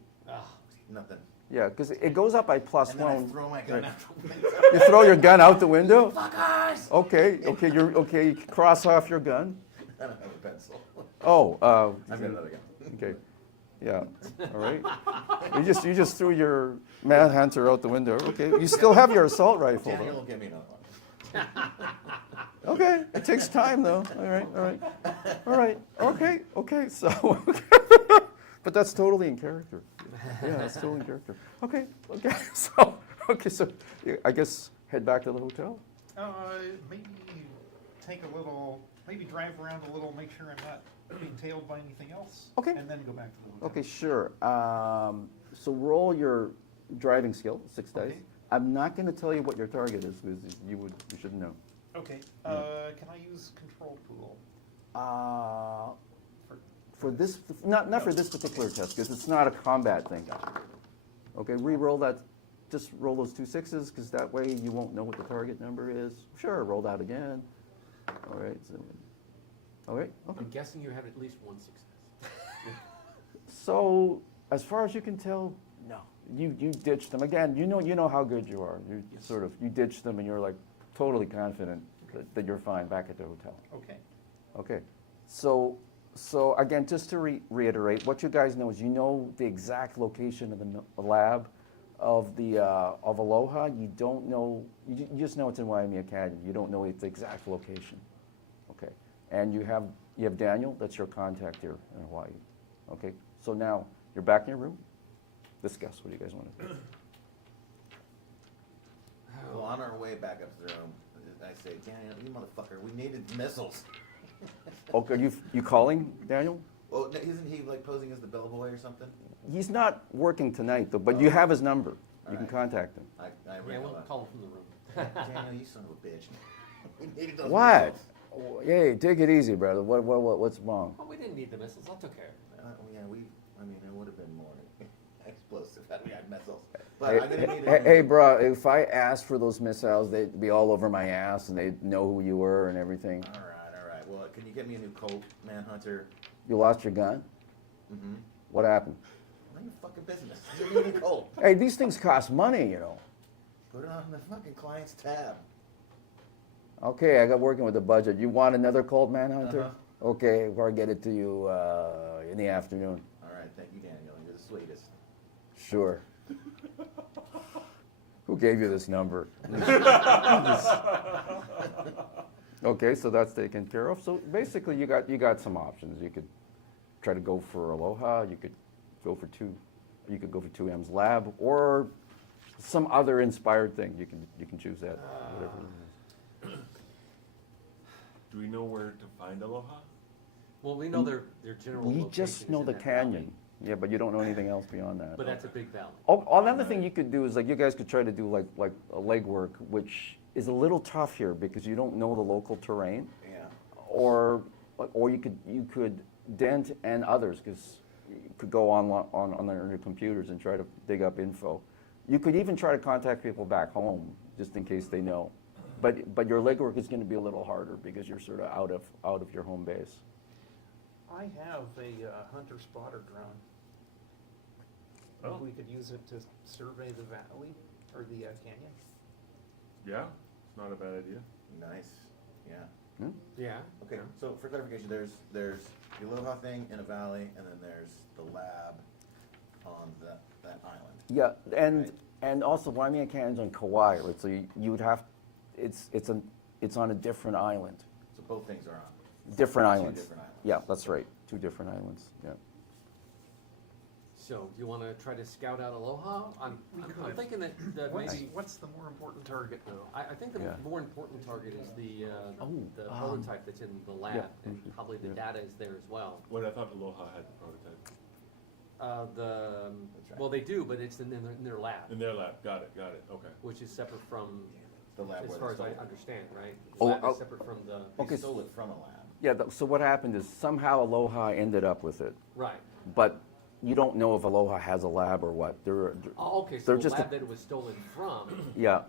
Nothing. Yeah, because it goes up by +1. And then I throw my gun Right. out the window. You throw your gun out the window? Fuckers! Okay, you cross off your gun. I don't have a pencil. Oh, I've got another gun. okay, yeah, all right. You just threw your Manhunter out the window. Okay, you still have your assault rifle Daniel though. will give me another one. Okay, it takes time though. All right. Okay. So, but that's totally in character. Yeah, that's totally in character. Okay. So I guess head back to the hotel. Maybe take a little, maybe drive around a little, make sure I'm not being tailed by anything else. Okay. And then go back to the hotel. Okay, sure. So roll your driving skill, 6 dice. Okay. I'm not going to tell you what your target is because you should know. Okay, can I use control pool? For this, not for this particular test because it's not a combat thing. Okay, re-roll that, just roll those 2 6s, because that way you won't know what the target number is. Sure, roll that again. All right, so, all right, okay. I'm guessing you have at least one success. So, as far as you can tell, no. You ditched them. Again, you know how good you are. You you ditched them and you're like totally confident that you're fine back at the hotel. Okay. Okay, so again, just to reiterate, what you guys know is you know the exact location of the lab of Aloha. You don't know, you just know it's in Waimea Canyon. You don't know its exact location. Okay, and you have Daniel. That's your contact here in Hawaii. Okay, so now you're back in your room. Discuss. What do you guys want to do? Well, on our way back up the room, I say, Daniel, you motherfucker, we needed missiles. Okay, are you calling Daniel? Well, isn't he like posing as the bellboy or something? He's not working tonight though, but you have his number. You can Alright. contact him. I Yeah, ring we'll him up. call him from the room. Daniel, you son of a bitch. We needed those What? missiles. Hey, take it easy, brother. What's wrong? Oh, we didn't need the missiles, I took care of it. Yeah, it would have been more explosive had we had missiles. But I'm gonna need Hey, bro, if I asked for those missiles, they'd be all over my ass and they'd know who you were and everything. All right. Well, can you get me a new Colt Manhunter? You lost your gun? Mm-hmm. What happened? None of your fucking business. Give me a new Colt. Hey, these things cost money, you know. Put it on the fucking client's tab. Okay, I got working with the budget. You want another Colt Manhunter? Uh-huh. Okay, I'll get it to you in the afternoon. All right, thank you, Daniel. You're the sweetest. Sure. Who gave you this number? Okay, so that's taken care of. So basically, you got some options. You could try to go for Aloha. You could go for 2M's lab, or some other inspired thing. You can choose that. Whatever. Do we know where to find Aloha? Well, we know their general We location just is know in the that valley, canyon. Yeah, but you don't know anything else beyond that. But that's a big valley. Oh, another thing you could do is like you guys could try to do like a legwork, which is a little tough here because you don't know the local terrain. Yeah. Or you could Dent and others, because you could go on their computers and try to dig up info. You could even try to contact people back home just in case they know. But your legwork is going to be a little harder because you're sort of out of your home base. I have a hunter spotter drone. Oh. Maybe we could use it to survey the valley or the canyon. Yeah, it's not a bad idea. Nice. Yeah. Hmm? Yeah. Okay, so for clarification, there's the Aloha thing in a valley, and then there's the lab on that island. Yeah, and also Waimea Canyon's on Kauai, right? So you would have, it's on a different island. So both things are on. Different Two islands. different islands. Yeah, that's right. 2 different islands. Yeah. So, do you want to try to scout out Aloha? I'm could. thinking that maybe, What's the more important target though? I think the Yeah. more important target is the prototype that's in the lab, yeah, and probably the yeah. data is there as well. What I thought Aloha had the prototype. That's right. Well, they do, but it's in their lab, In their lab, got it, okay. which is separate from, The lab as where far they as I stole it. understand, right? Oh, The lab oh. is separate from the, Okay. They stole it from a lab. Yeah, so what happened is somehow Aloha ended up with it, right. but you don't know if Aloha has a lab or what. Oh, okay, so They're the just a- lab that it was stolen from Yeah,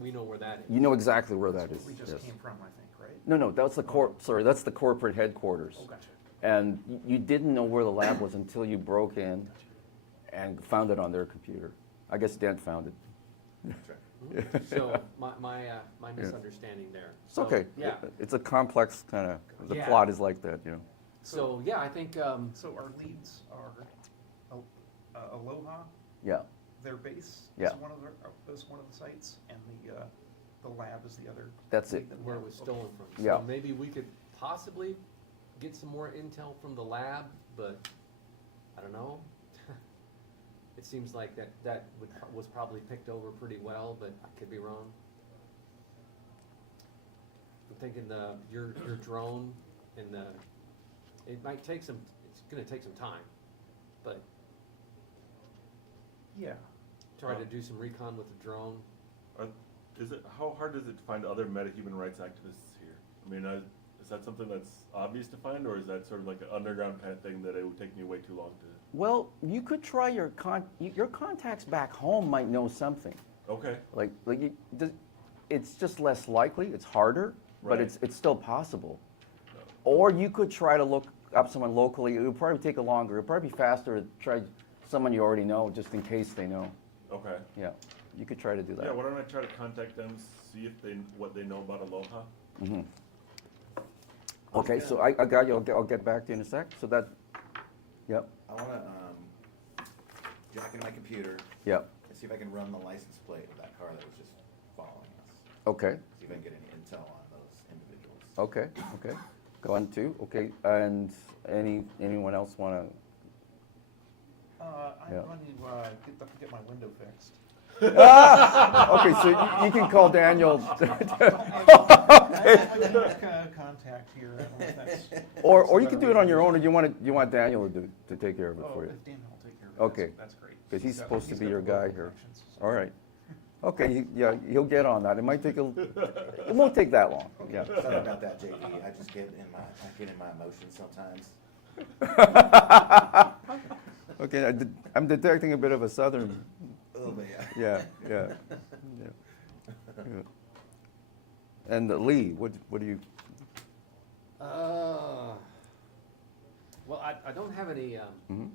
we know where that is. you know exactly where that That's is. where we just Yes. came from, I think, right? No, that's that's the corporate headquarters. Oh, gotcha. And you didn't know where the lab was until you broke in and found it on their computer. I guess Dent found it. That's right. So, my misunderstanding there. It's So, okay. Yeah, It's a complex kind of, the Yeah. plot is like that, you know. so, yeah, I think, So our leads are Aloha, Yeah, their base Yeah. is one of the sites, and the lab is the other. that's it. lead that we where it have. was Okay. stolen from. Yeah. So maybe we could possibly get some more intel from the lab, but I don't know. It seems like that was probably picked over pretty well, but I could be wrong. I'm thinking your drone and it might take it's gonna take some time, but Yeah. try to do some recon with the drone. How hard is it to find other meta-human rights activists here? I mean, is that something that's obvious to find, or is that sort of like an underground kind of thing that it would take me way too long to Well, you could try your contacts back home might know something. Okay. It's just less likely. It's harder, but Right. it's still possible. Or you could try to look up someone locally. It would probably take a longer. It would probably be faster to try someone you already know, just in case they know. Okay. Yeah, you could try to do that. Yeah, why don't I try to contact them, see if what they know about Aloha? Mhm. Okay, so I got you. I'll get back to you in a sec. So that, yep, I wanna, jack into my computer yep. and see if I can run the license plate of that car that was just following us. Okay, See if I can get any intel on those individuals. okay, okay. Go on to, okay, and anyone else want to? I'm Yeah. going to get my window fixed. Okay, so you can call Daniel. I have contact here. I don't know if that's. Or you can do it on your own, or you want Daniel to take care of it Oh, for you? if Daniel will take care of it. Okay. That's great. 'Cause he's got- supposed to be got your the local guy here. connections, so- All right. Okay, yeah, he'll get on that. It might take it won't take that long. Yeah. Sorry about that, JD. I just get in my emotions sometimes. Okay, I'm detecting a bit of a southern. Oh, man. Yeah, yeah. And Lee, what do you? Well, I don't have any Mhm.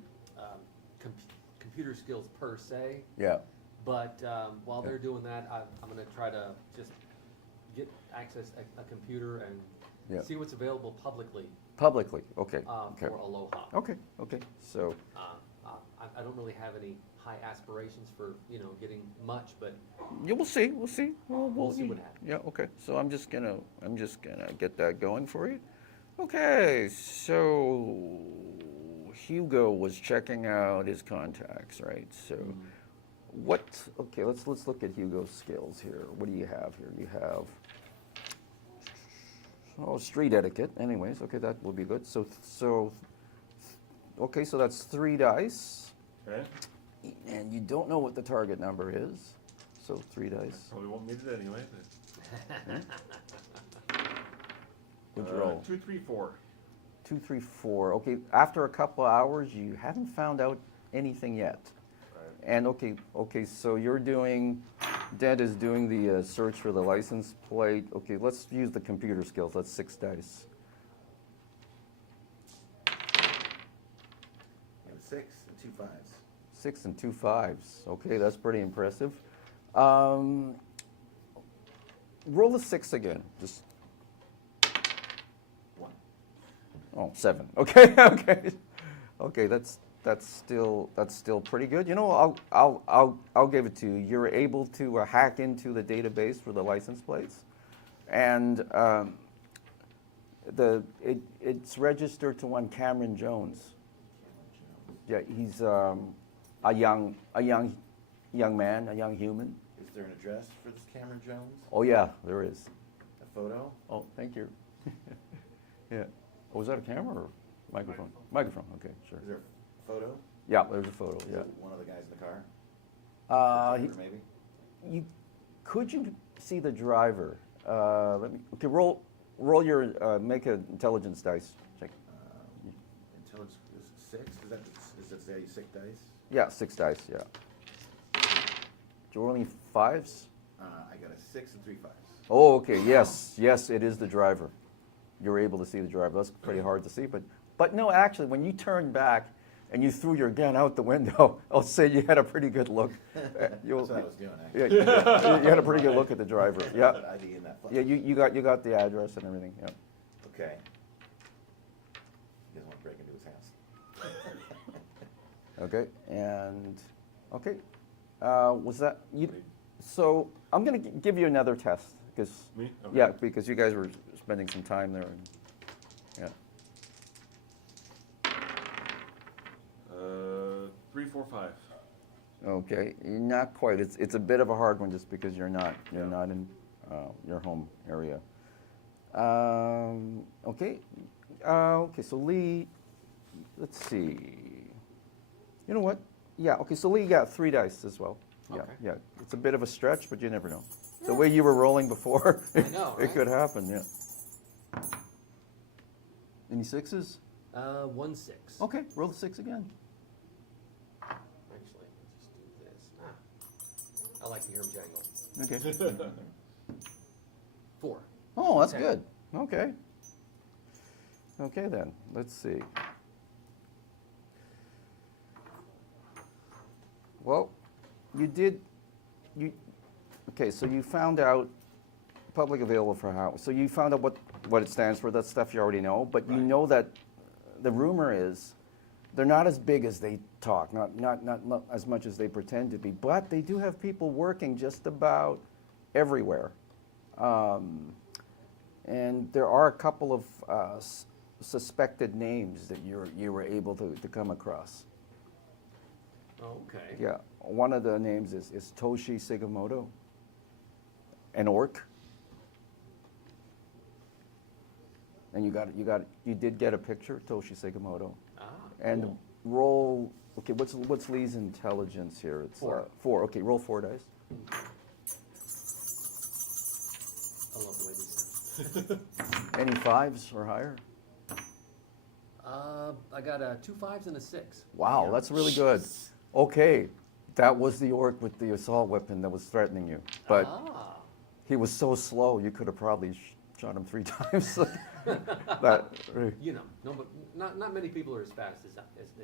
computer skills per se, Yeah. but while they're doing that, I'm going to try to just get access a computer and Yeah. see what's available publicly Publicly. Okay. Okay. for Aloha. Okay. Okay. So. I don't really have any high aspirations for getting much, but Yeah, we'll see. We'll see. We'll see what happens. Yeah. Okay. So I'm just gonna get that going for you. Okay. So Hugo was checking out his contacts, right? So what? Okay. Let's look at Hugo's skills here. What do you have here? You have street etiquette. Anyways, okay, that will be good. So okay. So that's 3 dice. Okay. And you don't know what the target number is, so 3 dice. Probably won't need it anyway. What'd you roll? 2, 3, 4. 2, 3, 4. Okay, after a couple hours, you haven't found out anything yet. Right. And okay, so Dad is doing the search for the license plate. Okay, let's use the computer skills. That's 6 dice. You have 6 and 2 5s. 6 and 2 5s. Okay, that's pretty impressive. Roll a 6 again. Just 1. 7. Okay, okay, okay. That's still pretty good. You know, I'll give it to you. You're able to hack into the database for the license plates, and it's registered to one Cameron Jones. Yeah, he's a young man, a young human. Is there an address for this Cameron Jones? Oh yeah, there is. A photo? Oh, thank you. Yeah. Oh, was that a camera or microphone? Microphone. Okay, sure. Is there a photo? Yeah, there's a photo. Is Yeah. it one of the guys in the car? He- Driver, maybe? Could you see the driver? Let me. Okay, roll your make an intelligence dice check. Intelligence is 6? Does that say you 6 dice? Yeah, 6 dice. Yeah. You're rolling 5s. I got a 6 and 3 5s. Oh, okay. Yes, it is the driver. You're able to see the driver. That's pretty hard to see, but no, actually, when you turned back and you threw your gun out the window, I'll say you had a pretty good look. That's what I was doing, Yeah, actually. you had a pretty good look at the driver. Yeah, Put ID in that yeah. file. You got the address and everything. Yeah. Okay. He doesn't want to break into his house. Okay, and okay, was that you? So I'm gonna give you another test because Me? Okay. yeah, because you guys were spending some time there. And, yeah. 3, 4, 5. Okay, not quite. It's a bit of a hard one just because you're not in your home area. Okay, okay. So Lee, let's see. You know what? Yeah. Okay. So Lee got 3 dice as well. Yeah. Okay. Yeah. It's a bit of a stretch, but you never know. The way you were rolling before, I know, it right? could happen. Yeah. Any 6s? 1 6. Okay. Roll the 6 again. I like to hear them jangle. Okay. 4. Oh, that's 10. good. Okay. Okay then, let's see. Well, okay, so you found out public available for how, so you found out what it stands for, that stuff you already know, but you know that the rumor is they're not as big as they talk, not as much as they pretend to be, but they do have people working just about everywhere. And there are a couple of suspected names that you were able to come across. Okay. Yeah, one of the names is Toshi Sugimoto, an orc. And you did get a picture, Toshi Sugimoto. Ah, And cool. roll. Okay, what's Lee's intelligence here? It's 4. 4. Okay, roll 4 dice. I love the way these sound. Any 5s or higher? I got 2 5s and a 6. Wow, that's really good. Okay, that was the orc with the assault weapon that was threatening you. But Ah. he was so slow, you could have probably shot him 3 times. That, You know, no, but not many people are as fast as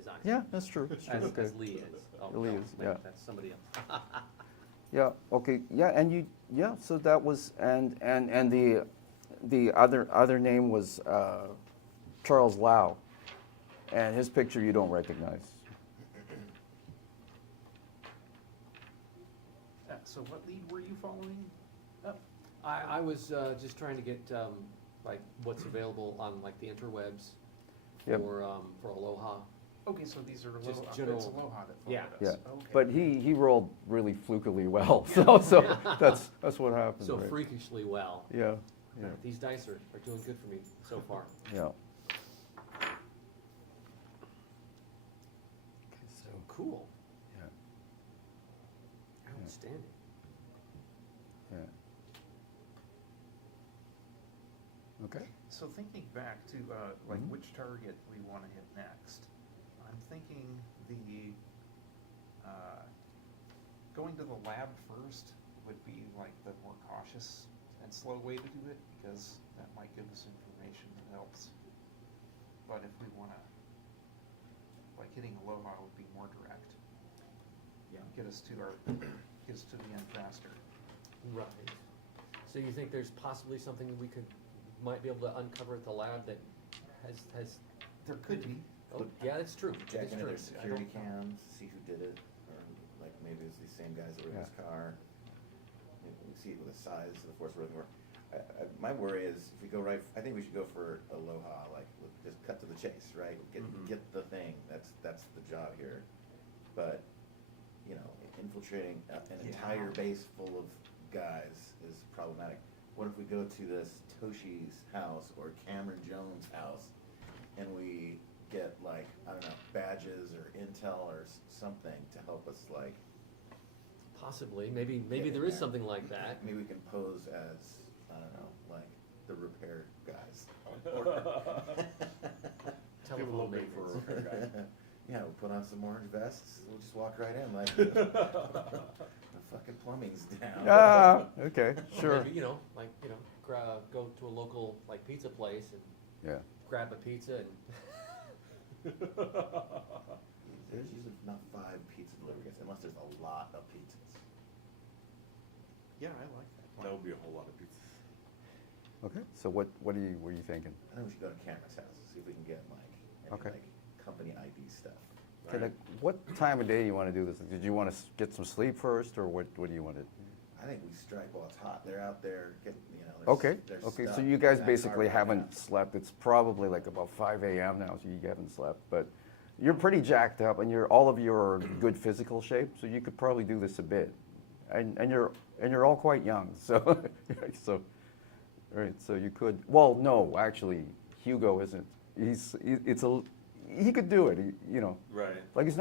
I am. yeah, that's true. That's true. Okay. As Lee is. Oh, Lee no, is, yeah. That's somebody else. Yeah. Okay. Yeah. And yeah. So that was and the other name was Charles Lau, and his picture you don't recognize. So what lead were you following up? I was just trying to get like what's available on like the interwebs Yep. for Aloha. Okay, so these are Just Aloha, general- it's Aloha that Yeah. followed Yeah. us. Okay. But he rolled really flukily well. So that's what happened. So right? freakishly well. Yeah. Yeah. These dice are doing good for me so far. Yeah. So cool. Yeah. Outstanding. Yeah. Okay. So thinking back to like which target we want to hit next, I'm thinking the going to the lab first would be like the more cautious and slow way to do it, because that might give us information that helps. But if we want to, like hitting Aloha would be more direct. Yeah. Get us to the end faster. Right. So you think there's possibly something we might be able to uncover at the lab that has There could be. oh, yeah, that's true. Jack It's into true. their security cams, see who did it, or like maybe it's these same guys that were in his car. Maybe we see with the size of the force we're looking for. My worry is if we go right, I think we should go for Aloha, like just cut to the chase, right? Get the thing. That's the job here. But you know, infiltrating an entire base full of guys is problematic. What if we go to this Toshi's house or Cameron Jones' house, and we get like, I don't know, badges or intel or something to help us like. Possibly. Maybe get there in is there. something like that. Maybe we can pose as, I don't know, like the repair guys. Telephone maintenance. Yeah, we'll put on some orange vests, we'll just walk right in like, the fucking plumbing's down. Ah. Okay. Or Sure. maybe, go to a local like pizza place and Yeah. grab a pizza and There's usually not 5 pizza delivery guys, unless there's a lot of pizzas. Yeah, I like that plan. That would be a whole lot of pizzas. Okay. So what were you thinking? I think we should go to Cameron's house, see if we can get like, any Okay. like company ID stuff. Okay, like, what time of day do you want to do this? Did you want to get some sleep first, or what do you want to? I think we strike while it's hot. They're out there getting, there's Okay, there's okay, so stuff you guys in that basically car right haven't now. slept. It's probably like about 5 a.m. now, so you haven't slept. But you're pretty jacked up, and all of you are in good physical shape, so you could probably do this a bit. And you're all quite young, so so right. So you could. Well, no, actually, Hugo isn't. He could do it. Right. Like he's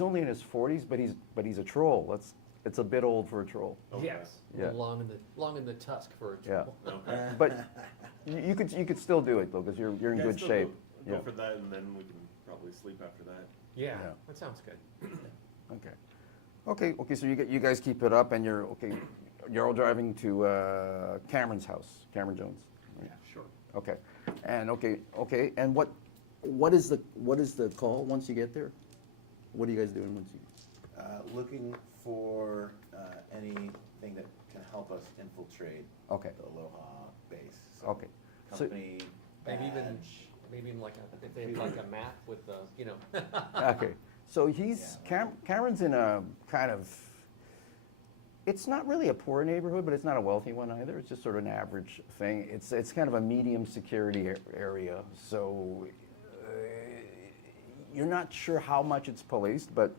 only in his 40s, but he's a troll. It's a bit old for a troll. Okay. yes, Yeah. long in the tusk for a Yeah. troll. Okay. But you could still do it though, because you're in Yeah, good still shape. Go Yeah. for that, and then we can probably sleep after that. Yeah, Yeah. that sounds good. Okay. Okay, so you guys keep it up, and you're all driving to Cameron's house, Cameron Jones. Yeah, sure. Okay, and okay, and what is the call once you get there? What are you guys doing once you? Looking for anything that can help us infiltrate Okay. the Aloha base. So Okay. So- company, Maybe even, badge. maybe even like if they have like a map with the, Okay, so Cameron's in a kind of, it's not really a poor neighborhood, but it's not a wealthy one either. It's just sort of an average thing. It's kind of a medium security area, so you're not sure how much it's policed, but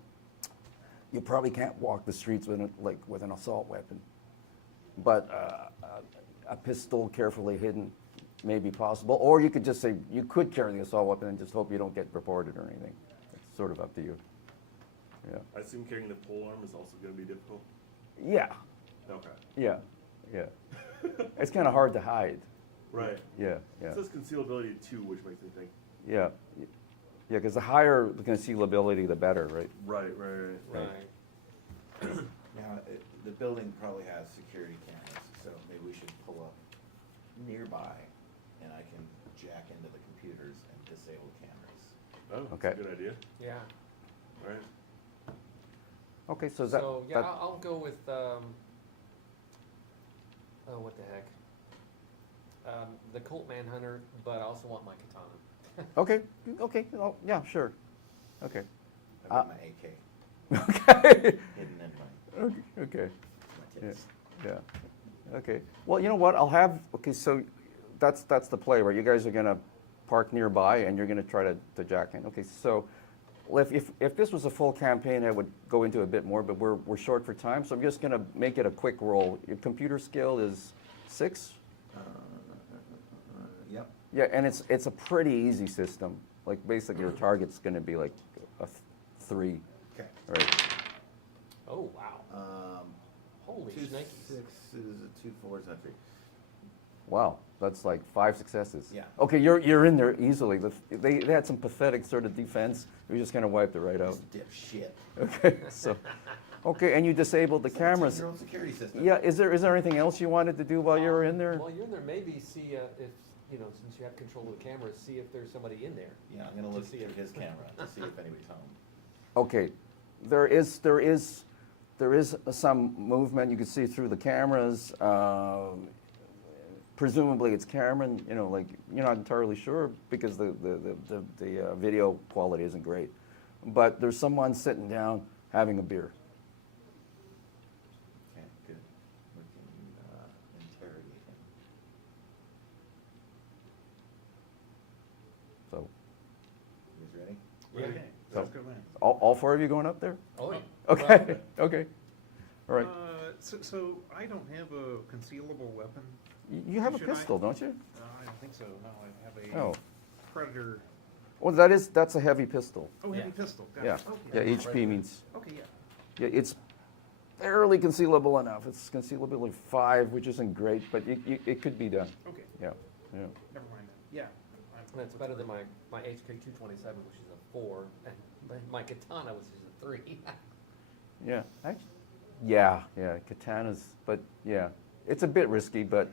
you probably can't walk the streets with an assault weapon. But a pistol carefully hidden may be possible, or you could just say you could carry the assault weapon and just hope you don't get reported or anything. It's sort of up to you. Yeah. I assume carrying the polearm is also going to be difficult. Yeah. Okay. Yeah. It's kind of hard to hide. Right. Yeah. It says concealability 2, which makes me think. Yeah. Because the higher the concealability, the better, right? Right. right. Now, the building probably has security cameras, so maybe we should pull up nearby, and I can jack into the computers and disable cameras. Oh, that's Okay. a good idea. Yeah. All right. Okay, so is that, So, yeah, that- I'll go with, oh, what the heck? The Colt Manhunter, but I also want my katana. okay, oh, yeah, sure. Okay. I've got my AK Okay. hidden in my Okay. Yeah. tits. Yeah. Okay. Well, you know what? Okay, so that's the play, right? You guys are gonna park nearby and you're gonna try to jack in. Okay, so if this was a full campaign, I would go into a bit more, but we're short for time, so I'm just gonna make it a quick roll. Your computer skill is 6? Yep. Yeah, and it's a pretty easy system. Like basically your target's gonna be like a 3, Okay. right? Oh, wow. Holy 2 shnikes. 6s, 2 4s, and a 3. Wow, that's like 5 successes. Yeah. Okay, you're in there easily. They had some pathetic sort of defense. We just kind of wiped it right out. This dipshit. Okay, so, okay, and you disabled the cameras. 17-year-old security system. Yeah, is there anything else you wanted to do while you were in there? While you're in there, maybe see if, since you have control of the cameras, see if there's somebody in there. Yeah, I'm gonna look To see through if- his camera to see if anybody's home. Okay, there is some movement. You can see through the cameras. Presumably it's Cameron. Like you're not entirely sure because the video quality isn't great. But there's someone sitting down having a beer. Okay, good. We can interrogate him. So, You guys ready? Yeah. Okay, So- let's go in. all 4 of you going up there? Oh, yeah. Okay. Okay. All right. So I don't have a concealable weapon. You have a should I- pistol, don't you? I don't think so, no, I have Oh. a Predator, Well, that's a heavy pistol. heavy Yeah. pistol, got Yeah. it, Yeah. okay. HP means. Okay, yeah, Yeah. It's barely concealable enough. It's concealability 5, which isn't great, but it could be done. okay, Yeah. Yeah. never mind then, yeah. And it's better than my HK 227, which is a 4, and my katana, which is a 3. Yeah. Yeah. Katanas, but yeah, it's a bit risky, but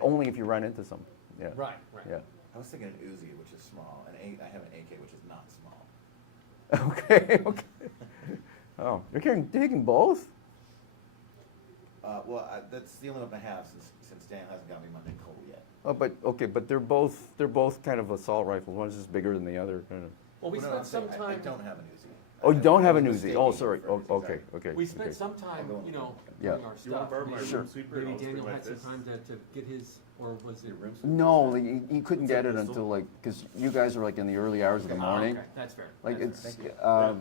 only if you run into some. Yeah. Right. Yeah. I was thinking an Uzi, which is small, and I have an AK, which is not small. Okay. Oh, you're taking both? Well, that's the only weapon I have since Dan hasn't got me my Nicole yet. Oh, but they're both kind of assault rifles. One's just bigger than the other. Kind of. Well, we Well, no, spent I'm some saying I time. don't have an Uzi. Oh, you don't have I a was Uzi. Oh, mistaken sorry. for Oh, it, okay. exactly. Okay. We spent okay. some time, I'll go. Yeah. doing our You wanna stuff. borrow my Maybe- room sweeper? Maybe I'll stick Daniel my had some fist. time to get his, or was it? Your room's- No, you couldn't What's get that it pistol? until because you guys are like in the early hours of the Oh, morning. okay, that's fair. Like That's it's fair.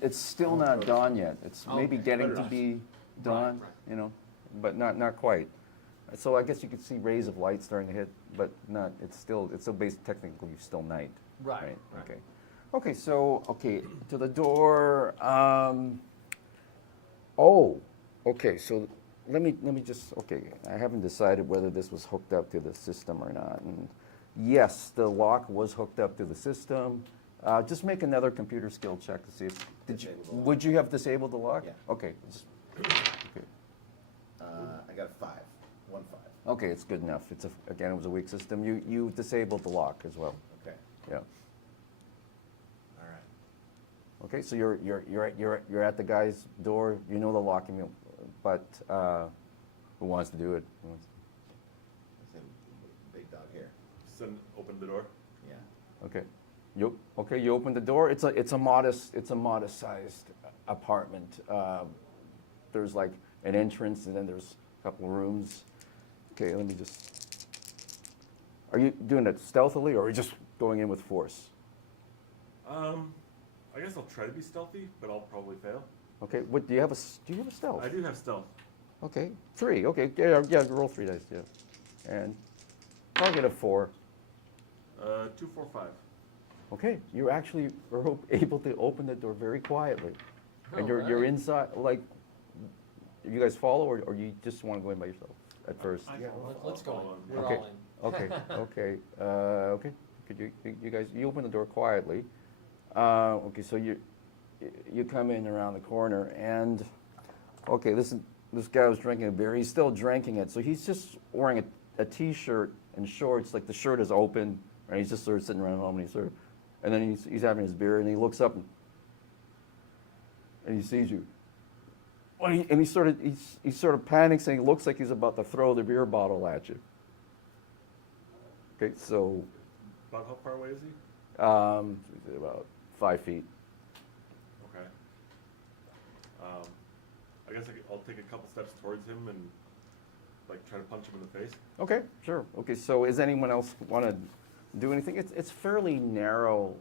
it's still not dawn yet. It's maybe Okay. getting to Right. be dawn, right. but not quite. So I guess you could see rays of light starting to hit, but not. It's still technically still night. Right. Okay. Okay. So to the door. Okay. So let me just. Okay. I haven't decided whether this was hooked up to the system or not. And yes, the lock was hooked up to the system. Just make another computer skill check to see if, Disable the lock. would you have disabled the lock? Yeah. Okay. Okay. I got a 5, 1 5. Okay, it's good enough. Again, it was a weak system. You disabled the lock as well. Okay, Yeah. all right. Okay, so you're at the guy's door. You know the locking, but who wants to do it? It's a big dog here. Send, open the door. Yeah. Okay. You open the door. It's a modest sized apartment. There's like an entrance, and then there's a couple of rooms. Okay, let me just. Are you doing it stealthily, or are you just going in with force? I guess I'll try to be stealthy, but I'll probably fail. Okay. What do you have a stealth? I do have stealth. Okay. 3. Okay. Yeah. Roll 3 dice. Yeah. And target of 4. 2, 4, 5. Okay. You actually were able to open the door very quietly, and you're Alright. inside. Like, you guys follow, or you just want to go in by yourself at first? I Yeah. follow. Let's go in. We're Okay. all in. Okay, okay, okay. Could you guys, you open the door quietly. Okay, so you come in around the corner, and okay, this guy was drinking a beer. He's still drinking it, so he's just wearing a t-shirt and shorts. Like the shirt is open, and he's just sort of sitting around home, and then he's having his beer, and he looks up and he sees you. Well, he sort of panics, and he looks like he's about to throw the beer bottle at you. Okay, so About how far away is he? about 5 feet. Okay. I guess I'll take a couple steps towards him and like try to punch him in the face. Okay, sure. Okay, so is anyone else want to do anything? It's fairly narrow.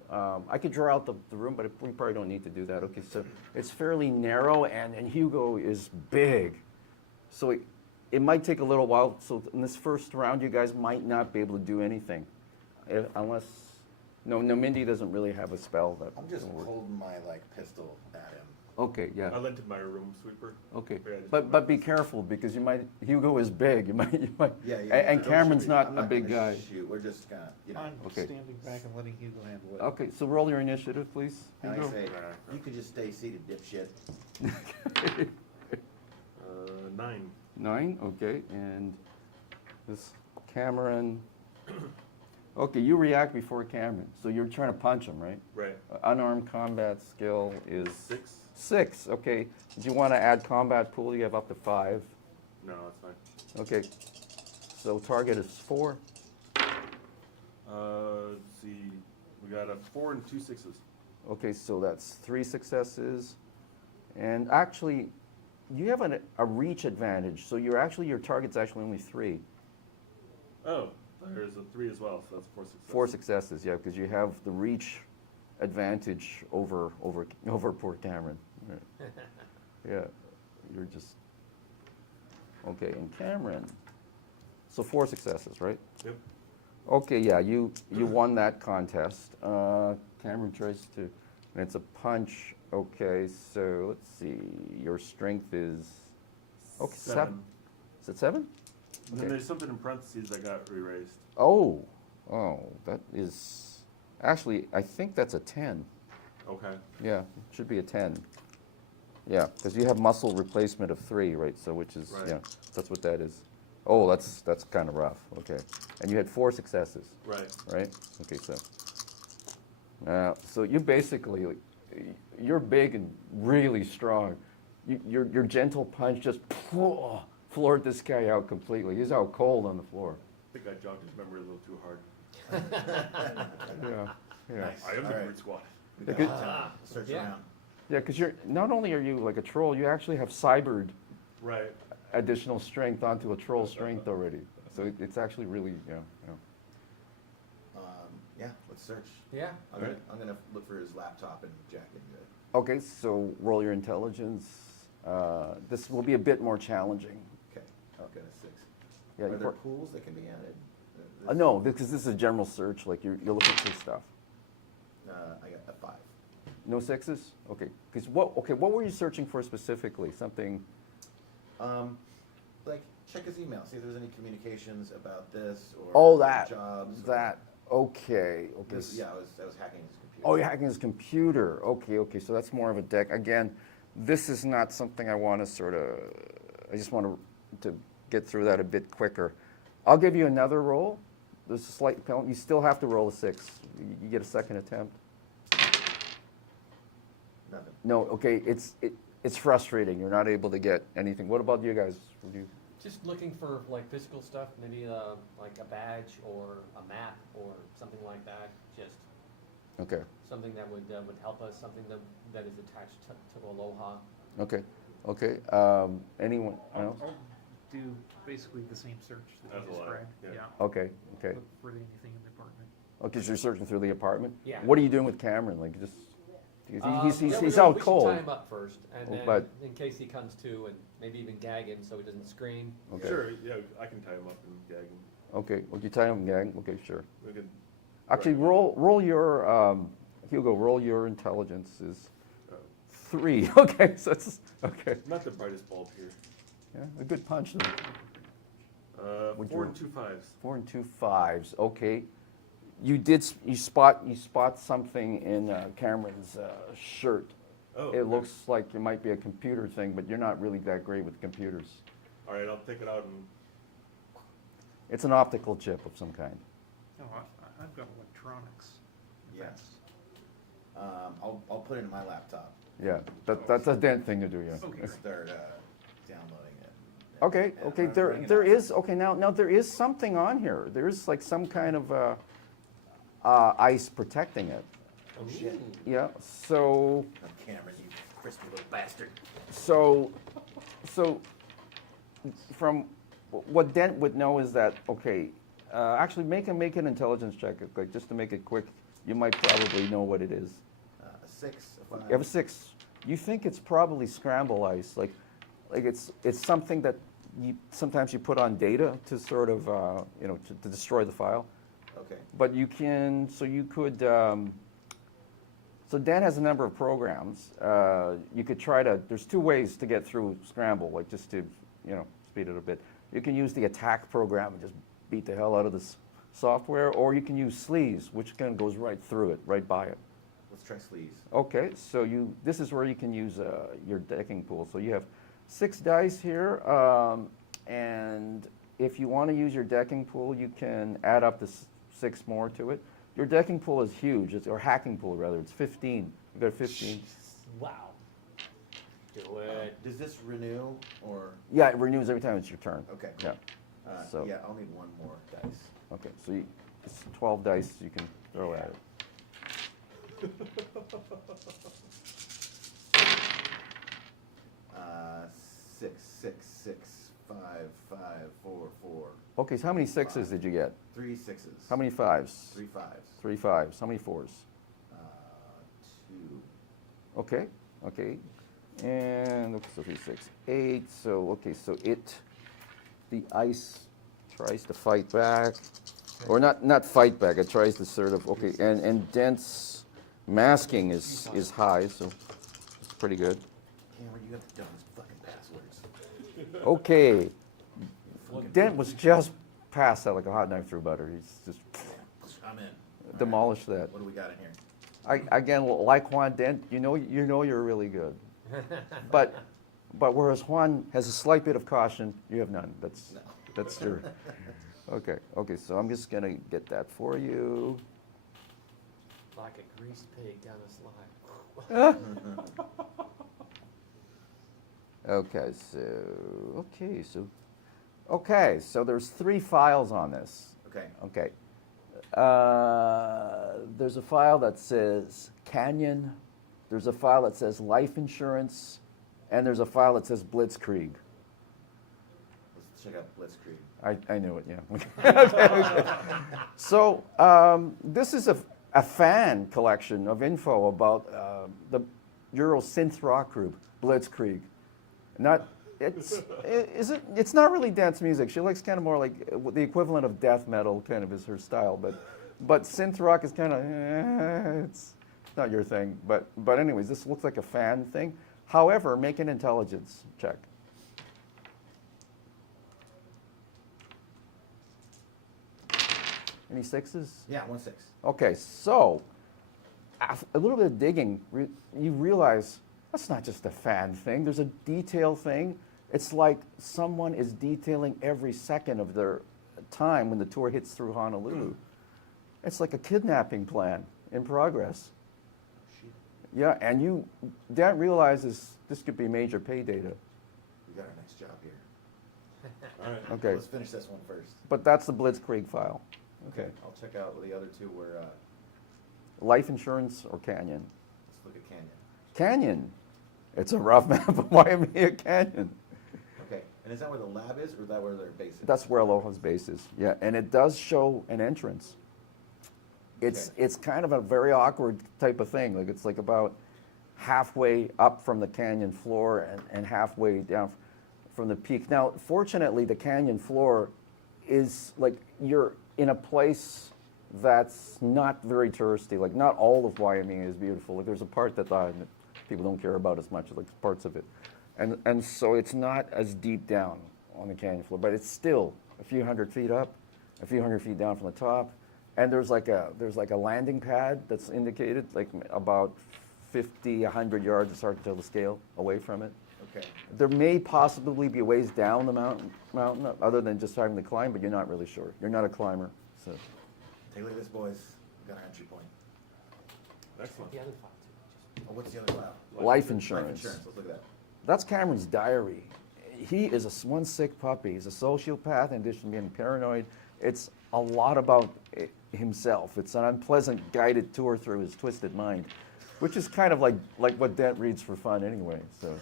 I could draw out the room, but we probably don't need to do that. Okay, so it's fairly narrow, and Hugo is big. So it might take a little while. So in this first round, you guys might not be able to do anything. Unless, no, Mindy doesn't really have a spell that I'm just will work. holding my pistol at him. Okay, yeah. I lent him my room sweeper. Okay, Yeah, I just but be careful, because Hugo is big. You might. Yeah, And don't Cameron's shoot me. not I'm a big gonna guy. Shoot. We're just gonna, I'm Okay. standing back and letting Hugo handle it. Okay, so roll your initiative, please. And I Hugo. say, you could just stay seated, dipshit. 9. 9, okay, and this Cameron. Okay, you react before Cameron, so you're trying to punch him, right? Right. Unarmed combat skill is 6. 6. Okay, do you want to add combat pool? You have up to 5. No, that's fine. Okay, so target is 4. Let's see. We got a 4 and 2 6s. Okay, so that's 3 successes, and actually, you have a reach advantage. So your target's actually only 3. Oh, there's a 3 as well, so that's 4 successes. 4 successes, yeah, because you have the reach advantage over poor Cameron. Right. Yeah, you're just okay. And Cameron, so 4 successes, right? Yep. Okay, yeah, you won that contest. Cameron tries to, and it's a punch. Okay, so let's see. Your strength is 7. Is it 7? And then Okay. there's something in parentheses that got erased. Oh, that is actually. I think that's a 10. Okay. Yeah, it should be a 10. Yeah, because you have muscle replacement of 3, right? So which is, Right. yeah, that's what that is. Oh, that's kind of rough. Okay, and you had 4 successes, Right. right? Okay, so you basically, you're big and really strong. Your gentle punch just floored this guy out completely. He's out cold on the floor. I think I jogged his memory a little too hard. Yeah. Nice. I am the All right. brute squad. We got Good. search Yeah. around. Yeah, because not only are you like a troll, you actually have cybered Right. additional strength onto a troll strength already. So it's actually really, yeah. Yeah, let's search. Yeah. I'm gonna look for his laptop and jack into it. Okay, so roll your intelligence. This will be a bit more challenging. Okay, I've got a 6. Yeah, Are you there pro- pools that can be added? No, because this is a general search. Like you're looking for stuff. I got a 5. No 6s? Okay. Because what were you searching for specifically? Something. Like, check his email, see if there's any communications about this or Oh, that. jobs. That. Okay. Okay. Yeah, I was hacking his computer. Oh, you're hacking his computer. Okay, so that's more of a deck. Again, this is not something I want to sort of, I just want to get through that a bit quicker. I'll give you another roll. There's a slight penalty. You still have to roll a 6. You get a second attempt. Nothing. No, okay, it's frustrating. You're not able to get anything. What about you guys? Would you? Just looking for like physical stuff, maybe like a badge or a map or something like that. Just Okay, something that would help us. Something that is attached to Aloha. okay. Anyone else? I'll do basically the same search that As you will I, described. yeah. Okay. Look for anything in the apartment. Okay, so you're searching through the apartment? Yeah. What are you doing with Cameron? Like, just, he's Yeah, he's we out should cold. tie him up first, and Oh, then but- in case he comes to, and maybe even gag him so he doesn't scream. Okay. Sure, yeah, I can tie him up and gag him. Okay, well, you tie him gang? Okay, sure. We can. Actually, roll your, Hugo, roll your intelligence is Oh, 3. Okay, so it's, okay. not the brightest bulb here. Yeah, a good punch though. Would 4 you- and 2 5s. 4 and 2 5s, okay. You spot something in Cameron's shirt. Oh. It okay. looks like it might be a computer thing, but you're not really that great with computers. All right, I'll take it out and. It's an optical chip of some kind. No, I've got electronics. Yes. I'll put it in my laptop. Yeah, that's a dent thing to do, yeah. Okay. Start downloading it. Okay, and okay, running it there off. is, okay, now there is something on here. There is like some kind of ice protecting it. Oh shit! Yeah, so, Oh, Cameron, you crispy little bastard. so from what Dent would know is that, okay, actually make an intelligence check, like just to make it quick. You might probably know what it is. A 6, a 5. You have a 6. You think it's probably scramble ice, like it's something that sometimes you put on data to sort of to destroy the file. Okay. But you can, so you could. So Dan has a number of programs. You could try to. There's 2 ways to get through scramble, like just to speed it a bit. You can use the attack program and just beat the hell out of this software, or you can use sleaze, which kind of goes right through it, right by it. Let's try sleeves. Okay, so this is where you can use your decking pool. So you have 6 dice here, and if you want to use your decking pool, you can add up to 6 more to it. Your decking pool is huge, or hacking pool rather. It's 15. You've got 15. Wow. Do it. Does this renew or? Yeah, it renews every time it's your turn. Okay. Yeah. So- Yeah, I'll need 1 more dice. Okay, so it's 12 dice you can throw at it. 6, 6, 6, 5, 5, 4, 4. Okay, so how many 6s did you get? 3 6s. How many 5s? 3 5s. 3 5s. How many 4s? 2. Okay, okay. And, okay, so 3, 6, 8. So, okay, so the ice tries to fight back. Or not fight back, it tries to sort of, okay, and dense masking is high, so it's pretty good. Cameron, you have the dumbest fucking passwords. Okay. Dent was just passed out like a hot knife through butter. He's just I'm in. All demolished that. right. What do we got in here? Again, like Juan Dent, you know you're really good. But whereas Juan has a slight bit of caution, you have none. That's your. Okay, so I'm just gonna get that for you. Like a greased pig down a slide. Okay, so there's 3 files on this. Okay. Okay. There's a file that says Canyon. There's a file that says life insurance, and there's a file that says Blitzkrieg. Let's check out Blitzkrieg. I knew it, yeah. So this is a fan collection of info about the Euro synth rock group Blitzkrieg. It's not really dance music. She likes kind of more like the equivalent of death metal, kind of is her style. But synth rock is kind of it's not your thing. But anyways, this looks like a fan thing. However, make an intelligence check. Any 6s? Yeah, 1 6. Okay, so a little bit of digging, you realize that's not just a fan thing. There's a detail thing. It's like someone is detailing every second of their time when the tour hits through Honolulu. It's like a kidnapping plan in progress. Yeah, and Dan realizes this could be major pay data. We got our next job here. All right. Okay, Let's finish this one first. but that's the Blitzkrieg file. Okay. I'll check out the other two where, Life insurance or Canyon? let's look at Canyon. Canyon. It's a rough map of Waimea Canyon. Okay, and is that where the lab is, or is that where their base is? That's where Aloha's base is. Yeah, and it does show an entrance. It's kind of a very awkward type of thing. Like it's like about halfway up from the canyon floor and halfway down from the peak. Now, fortunately, the canyon floor is like you're in a place that's not very touristy. Like not all of Waimea is beautiful. Like there's a part that people don't care about as much, like parts of it, and so it's not as deep down on the canyon floor, but it's still a few hundred feet up, a few hundred feet down from the top. And there's like a landing pad that's indicated, like about 50, 100 yards. It's hard to tell the scale away from it. Okay, There may possibly be a ways down the mountain other than just having to climb, but you're not really sure. You're not a climber, so. take a look at this, boys. We got our entry point. Excellent. The other file too. Oh, what's the other lab? Life insurance. Life insurance, let's look at that. That's Cameron's diary. He is one sick puppy. He's a sociopath in addition to being paranoid. It's a lot about himself. It's an unpleasant guided tour through his twisted mind, which is kind of like what Dent reads for fun anyway. So.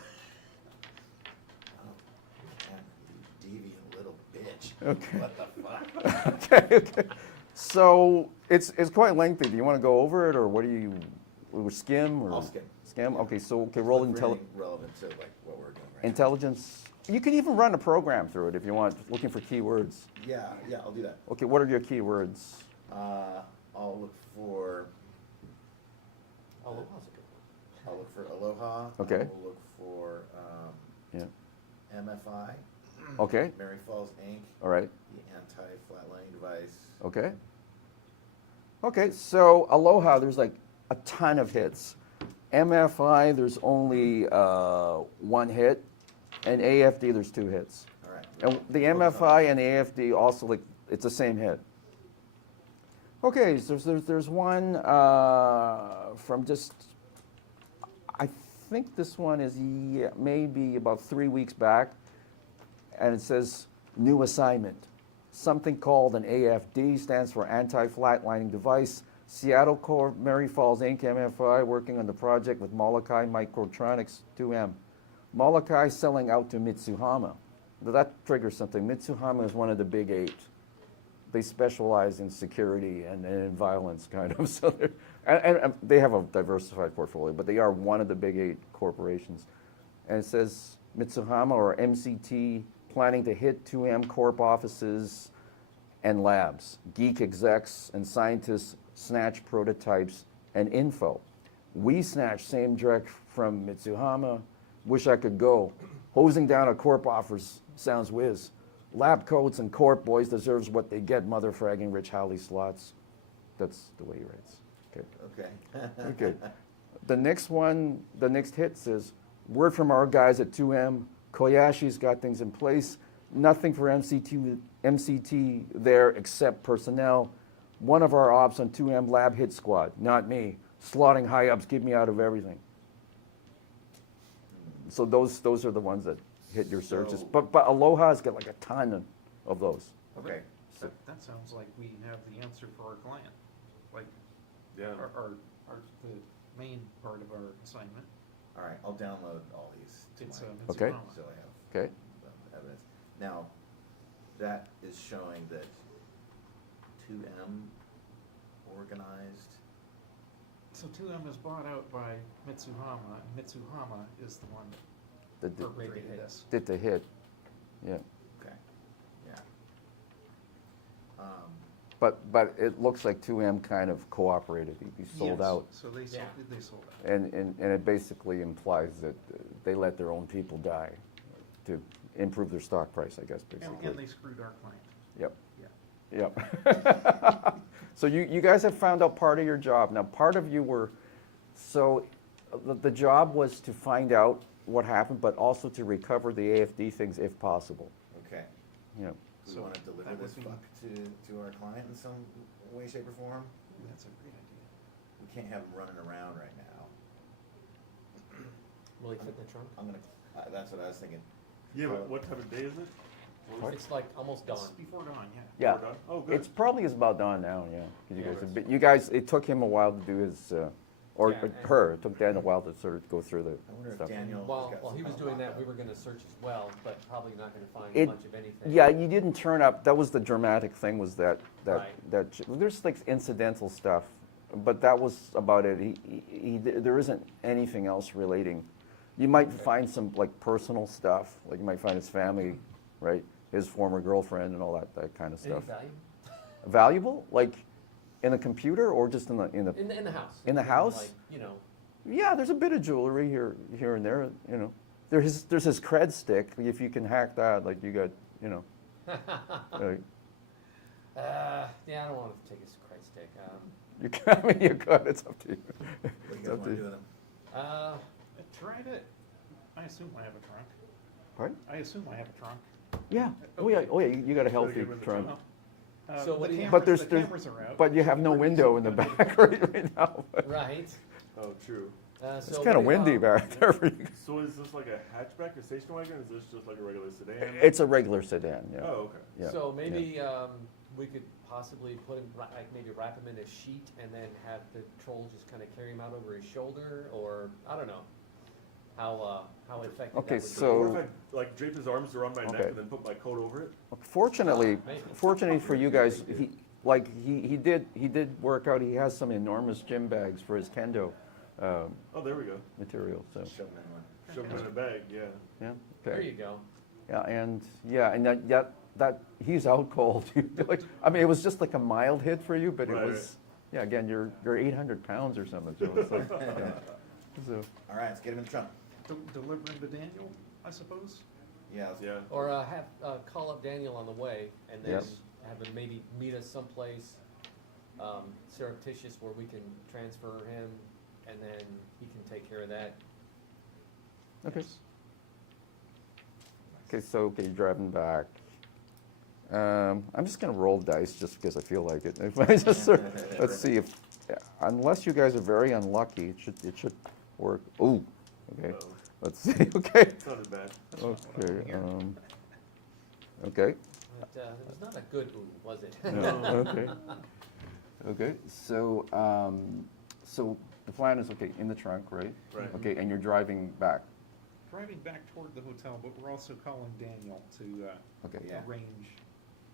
Oh, man, you deviant little bitch. Okay. What the fuck? Okay. So it's quite lengthy. Do you want to go over it, or what do you skim? Or I'll skim. Skim. Yeah. Okay. So roll Look for anything relevant to like what we're doing right now. intelligence. You can even run a program through it if you want, looking for keywords. Yeah, I'll do that. Okay. What are your keywords? I'll look for Aloha's a good one. I'll look for Aloha. Okay. I'll look for Yeah. MFI, Okay. Mary Falls Inc., All right. the anti-flatlining device. Okay. Okay, so Aloha, there's like a ton of hits. MFI, there's only one hit, and AFD, there's 2 hits. All right. And the MFI and the AFD also, like, it's the same hit. Okay, so there's one from just, I think this one is maybe about 3 weeks back, and it says new assignment. Something called an AFD, stands for anti-flatlining device. Seattle Core, Mary Falls Inc., MFI, working on the project with Molokai Microtronics 2M. Molokai selling out to Mitsuhama. Now that triggers something. Mitsuhama is one of the big 8. They specialize in security and in violence, kind of. So and they have a diversified portfolio, but they are one of the big 8 corporations. And it says Mitsuhama or MCT planning to hit 2M Corp offices and labs. Geek execs and scientists snatch prototypes and info. We snatch same direct from Mitsuhama. Wish I could go. Hosing down a Corp offers sounds whiz. Lab coats and Corp boys deserves what they get, mother fragging Rich Howley slots. That's the way he writes. Okay. Okay. Okay. The next one, the next hit says, word from our guys at 2M, Koyashi's got things in place. Nothing for MCT there except personnel. One of our ops on 2M lab hit squad, not me. Slotting high ups, keep me out of everything. So those are the ones that hit your searches. So- But Aloha's got like a ton of those. Okay. That sounds like we have the answer for our client, like Yeah. our the main part of our assignment. All right, I'll download all these to It's my, Okay. Mitsuhama. so I have Okay. the evidence. Now, that is showing that 2M organized. So 2M is bought out by Mitsuhama, and Mitsuhama is the one That that did, rated this. did the hit. Yeah. Okay, yeah. But it looks like 2M kind of cooperated. He sold Yes, out. So they sold out. And it basically implies that they let their own people die to improve their stock price, I guess, basically. And they screwed our client. Yep. Yeah. Yep. So you guys have found out part of your job. Now, part of you were So the job was to find out what happened, but also to recover the AFD things if possible. Okay. You know, Do we So wanna deliver that would this be- fuck to our client in some way, shape, or form? That's a great idea. We can't have them running around right now. Will he fit in the trunk? I'm gonna, that's what I was thinking. Yeah, what type of day is it? It's like almost dawn. It's before dawn, yeah. yeah. We're done? Oh, good. It's probably is about dawn now, yeah. 'Cause Yeah, but you guys, it took him a while to do his, or Yeah, and- her, it took Dan a while to sort of go through the I wonder if stuff. Daniel. has While got he some was kind of doing that, mock-up. we were gonna search as well, but probably not gonna find It- much of anything. Yeah, you didn't turn up, that was the dramatic thing, was that, Right. there's like incidental stuff, but that was about it. There isn't anything else relating. You might find some like personal stuff, like you might find his family, right? His former girlfriend and all that kind of Any stuff. value? Valuable, like in a computer or just in the In the house. In the house? Like, you know. Yeah, there's a bit of jewelry here and there, you know. There's his cred stick. If you can hack that, like you got, you know. Yeah, I don't want to take his Christ stick. You can, I mean, you could. It's up to you. What do It's you guys up to wanna you. do with them? Try to, I assume I have a trunk. Pardon? I assume I have a trunk. Yeah. Oh yeah. Oh yeah. You got a healthy give him the trunk. So The what do you- cameras- But there's, the cameras are out. but you have no window in the back right now. Right. Oh, true. It's So kind of what do you, windy back there for you. So is this like a hatchback or station wagon, or is this just like a regular sedan? It's a regular sedan. Yeah. Oh, okay. Yeah. So maybe we could possibly put him, like maybe wrap him in a sheet and then have the troll just kind of carry him out over his shoulder, or I don't know how effective Okay, that would so- What if I like drape his arms around my neck Okay. and then put my coat over it? Fortunately, Maybe. fortunately for you guys, he did work out. He has some enormous gym bags for his kendo Oh, there we go. material. So Shove them in one. Shove them in a bag, yeah. yeah. There Okay. you go. Yeah, and that he's out cold. Like, I mean, it was just like a mild hit for you, but it Right, was. Yeah, again, you're 800 pounds or something. So it's like, yeah. So, All right, let's get him in the trunk. Deliver him to Daniel, I suppose? Yeah, let's- Yeah. Or have call up Daniel on the way and then Yes. have him maybe meet us someplace surreptitious where we can transfer him and then he can take care of that. okay. Okay, so okay, you're driving back. I'm just gonna roll dice just because I feel like it. If I just let's see if, unless you guys are very unlucky, it should work. Ooh, okay. Uh-oh. Let's see. Okay. It's not as bad. Okay. Okay. But it was not a good ooh, was it? No, okay. Okay. So so the plan is okay in the trunk, right? Right. Okay, and you're driving back. Driving back toward the hotel, but we're also calling Daniel to Okay. Yeah. arrange.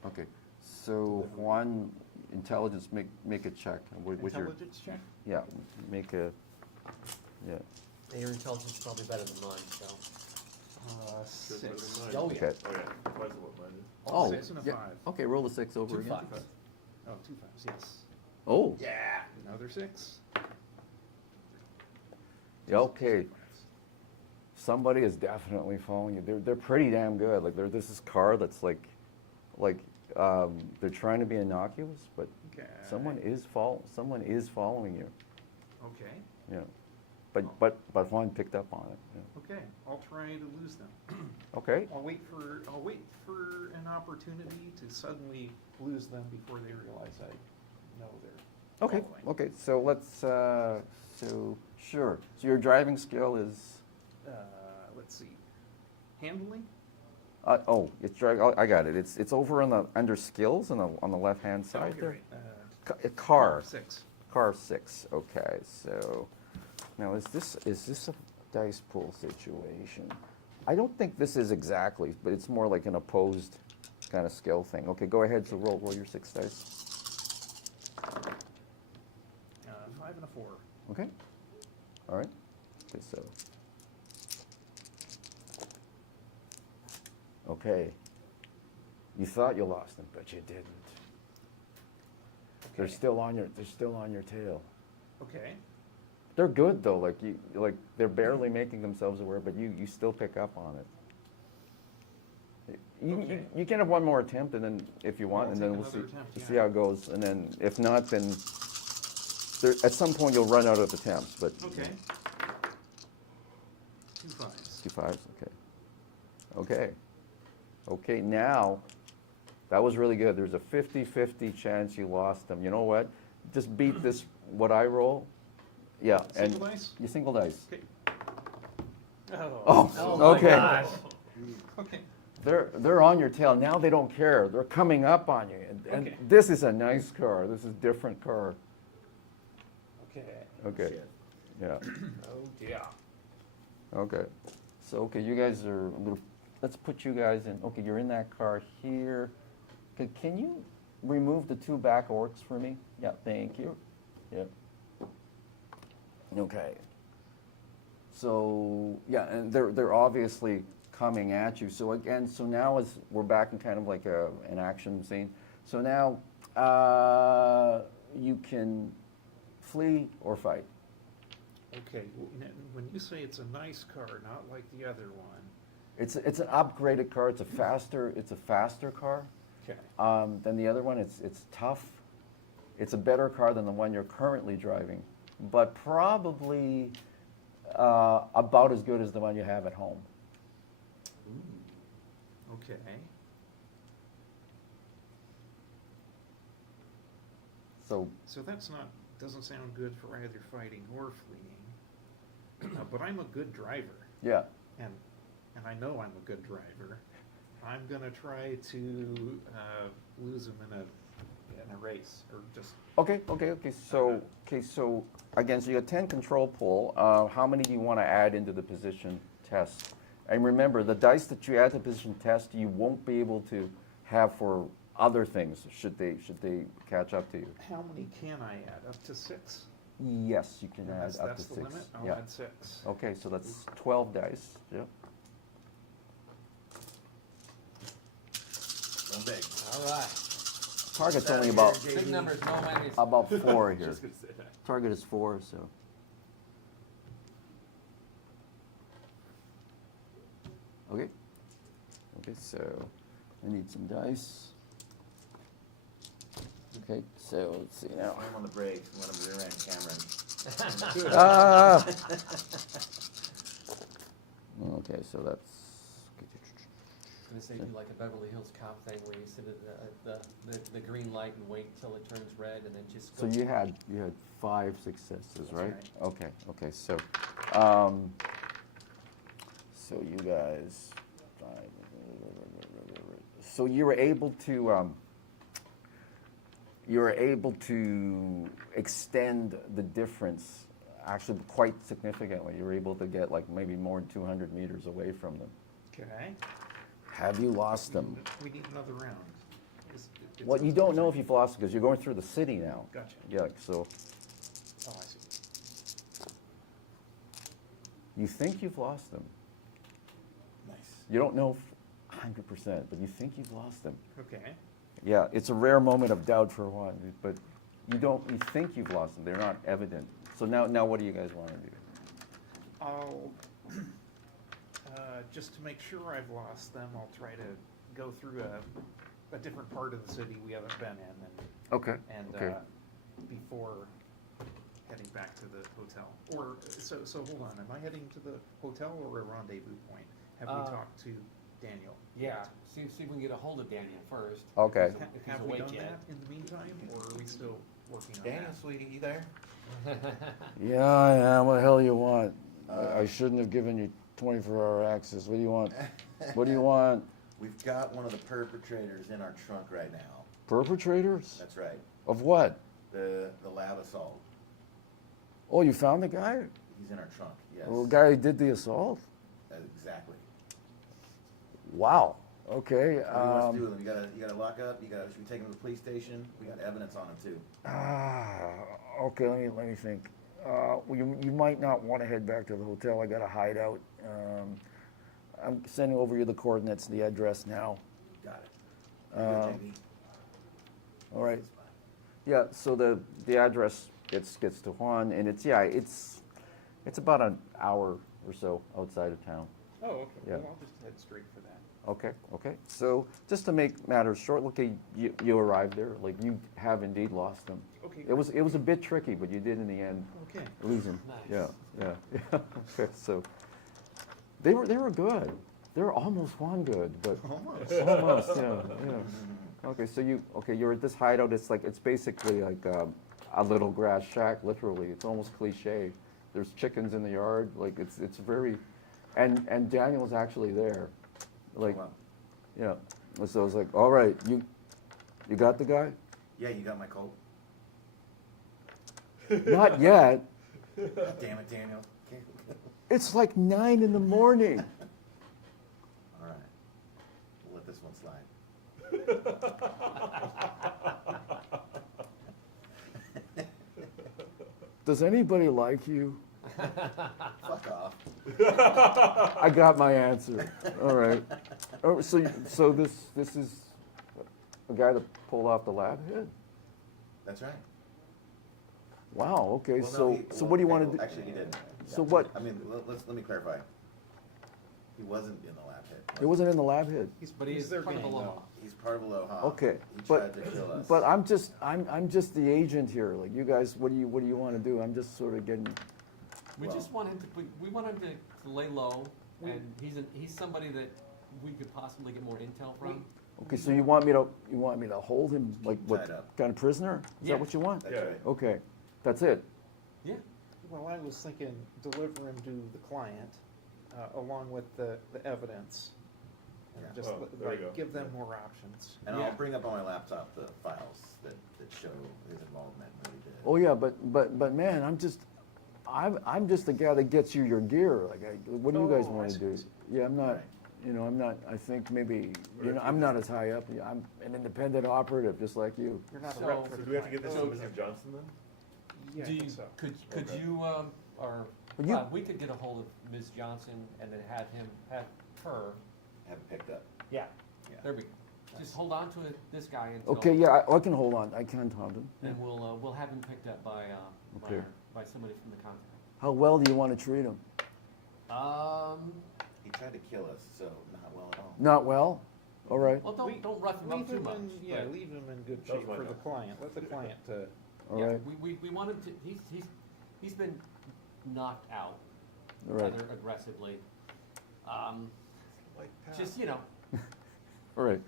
Okay. So Juan, intelligence, make a check. What's your? Intelligence check? Yeah, make a. Yeah. Your intelligence is probably better than mine, so. Sure, better than 6. mine. Oh, yeah. Okay. Oh, yeah. Twice what mine is. Oh, 6 and a yeah. 5. Okay, roll the 6 over 2 again. 5s. Oh, 2 5s, yes. Oh. Yeah, another 6. Yeah, okay. Somebody is definitely following you. They're pretty damn good. Like there's this car that's like they're trying to be innocuous, but Okay. someone is following you. Okay, Yeah. But Juan picked up on it. Yeah. okay, I'll try to lose them. Okay. I'll wait for an opportunity to suddenly lose them before they realize I know they're Okay. following. Okay. So let's so sure. So your driving skill is Let's see, handling? oh, it's drag. Oh, I got it. It's over on the under skills on the left hand Oh, side you're there. right. Car. 6. Car 6. Okay. So now is this a dice pool situation? I don't think this is exactly, but it's more like an opposed kind of skill thing. Okay, go ahead. So roll your 6 dice. 5 and a 4. Okay. All right. Okay, so. Okay. You thought you lost them, but you didn't. They're Okay. still on your tail. Okay, They're good though. Like they're barely making themselves aware, but you still pick up on it. Okay. You can have one more attempt, and then if you want, I'll and take then we'll see another attempt, see yeah. how it goes. And then if not, then there, at some point you'll run out of attempts, but. Okay. 2 5s. 2 5s, okay. Okay. Okay, now, that was really good. There's a 50-50 chance you lost them. You know what? Just beat this, what I roll. Yeah. Single dice? You single dice. Okay. Oh, Oh my okay. gosh. Okay. They're on your tail. Now they don't care. They're coming up on you. And Okay. this is a nice car. This is a different car. Okay. Okay. Shit. Yeah. Oh dear. Okay. So, okay, you guys are a little, let's put you guys in, okay, you're in that car here. Okay, can you remove the 2 back orcs for me? Yeah, thank you. Yep. Okay. So, yeah, and they're obviously coming at you. So again, so now as we're back in kind of like an action scene. So now you can flee or fight. Okay. When you say it's a nice car, not like the other one. It's an upgraded car. It's a faster car Okay. than the other one. It's tough. It's a better car than the one you're currently driving, but probably about as good as the one you have at home. Okay. So So that's not, doesn't sound good for either fighting or fleeing. But I'm a good driver, yeah, and I know I'm a good driver. I'm gonna try to lose him in a race, or just okay. So again, so you got 10 control pool. How many do you want to add into the position test? And remember, the dice that you add to the position test, you won't be able to have for other things. Should they catch up to you? how many can I add? Up to 6? Yes, you can And add up that's to the 6. limit. I'll Yeah. add 6. Okay, so that's 12 dice. Yep. One big. All right. Target's Down only here, about JD. Big numbers, no matters. 4 I was here. just gonna say that. Target is 4, so. Okay. Okay, so I need some dice. Okay, so let's see now. I'm on the brakes, and let him rear end Cameron. Ah! Okay, so that's. I was gonna say do like a Beverly Hills Cop thing where you sit at the green light and wait till it turns red and then just So go. you had 5 successes, That's right? right. Okay. So, so you guys, 5. So you were able to extend the difference actually quite significantly. You were able to get like maybe more than 200 meters away from them. Okay. Have you lost them? We need another round. It's Well, up you to don't the know if same. you've lost them because you're going through the city now. Gotcha. Yeah, so Oh, I see. you think you've lost them. Nice. You don't know 100%, but you think you've lost them. Okay. Yeah, it's a rare moment of doubt for one, but you think you've lost them. They're not evident. So now what do you guys want to do? I'll, just to make sure I've lost them, I'll try to go through a different part of the city we haven't been in, Okay. and before heading back to the hotel. Or, so hold on, am I heading to the hotel or a rendezvous point? Have we talked to Daniel? Yeah. See if we can get a hold of Daniel first. Okay. If he's Have we awake done yet. that in the meantime, or are we still working on Daniel, that? sweetie, you there? Yeah, I am. What the hell you want? I shouldn't have given you 24-hour access. What do you want? What do you want? We've got one of the perpetrators in our trunk right now. Perpetrators? That's right. Of what? The lab assault. Oh, you found the guy? He's in our trunk, yes. The guy who did the assault? Exactly. Wow. Okay. What do you want us to do with him? You gotta lock up, should we take him to the police station? We got evidence on him too. Okay, let me think. Well, you might not want to head back to the hotel. I got a hideout. I'm sending over you the coordinates, the address now. Got it. You're good, JD. All right. Yeah. So the address gets to Juan, and it's about an hour or so outside of town. Oh, okay, Yeah. well, I'll just head straight for that. Okay, okay. So just to make matters short, okay, you arrived there, like you have indeed lost them. Okay. It was a bit tricky, but you did in the end Okay. lose them. Nice. Yeah. Okay, so they were good. They were almost one good, but almost, yeah. Okay, so you're at this hideout. It's basically like a little grass shack, literally. It's almost cliche. There's chickens in the yard. Like it's very, and Daniel's actually there. Like, Wow. yeah. So I was like, all right, you got the guy? Yeah, you got my coat? Not yet. God damn it, Daniel. It's like 9 in the morning. All right. We'll let this one slide. Does anybody like you? Fuck off. I got my answer. All right. Oh, so this is a guy that pulled off the lab head? That's right. Wow. Okay. Well, no, so he- what do you well, want to do? Actually, he didn't. So what? I mean, let me clarify. He wasn't in the lab hit. It wasn't in the lab head. But he's their part of gang, Aloha. though. He's part of Aloha. Okay, He but tried to kill us. but I'm just the agent here. Like you guys, what do you want to do? I'm just sort of getting. We Well- just want him we want him to lay low, and he's somebody that we could possibly get more intel from. Okay, so you want me to hold him like what Tied up. kind of prisoner? Is Yeah. that what you want? That's Yeah. right. Okay, that's it. Yeah. Well, I was thinking deliver him to the client, along with the evidence. And Yeah. just Oh, there you go. give them more options. And Yeah. I'll bring up on my laptop the files that show his involvement in what he did. Oh yeah, but man, I'm just the guy that gets you your gear. Like, what do you guys Oh, want I to see, do? I see. Yeah, I'm not. Right. I'm not. I think maybe I'm not as high up. Yeah, I'm an independent operative, just like you. You're not So- a rep for So the do we have to get client. this to Mrs. Johnson then? Yeah, I Do you, think so. could Okay. you or But you- we could get a hold of Ms. Johnson and then have her. Have it picked up. Yeah. Yeah. There we go. Just hold on to this guy until. Okay, yeah, I can hold on. I can hold him. And we'll have him picked up by Okay. by somebody from the contact. How well do you want to treat him? He tried to kill us, so not well at all. Not well. All right. Well, don't rough him up Leave too him much. in, yeah, but- leave him in good That was shape my for the note. client. Let the client, All yeah, right. we want him to. He's been knocked out All right. rather aggressively. Like Pat. Just All right.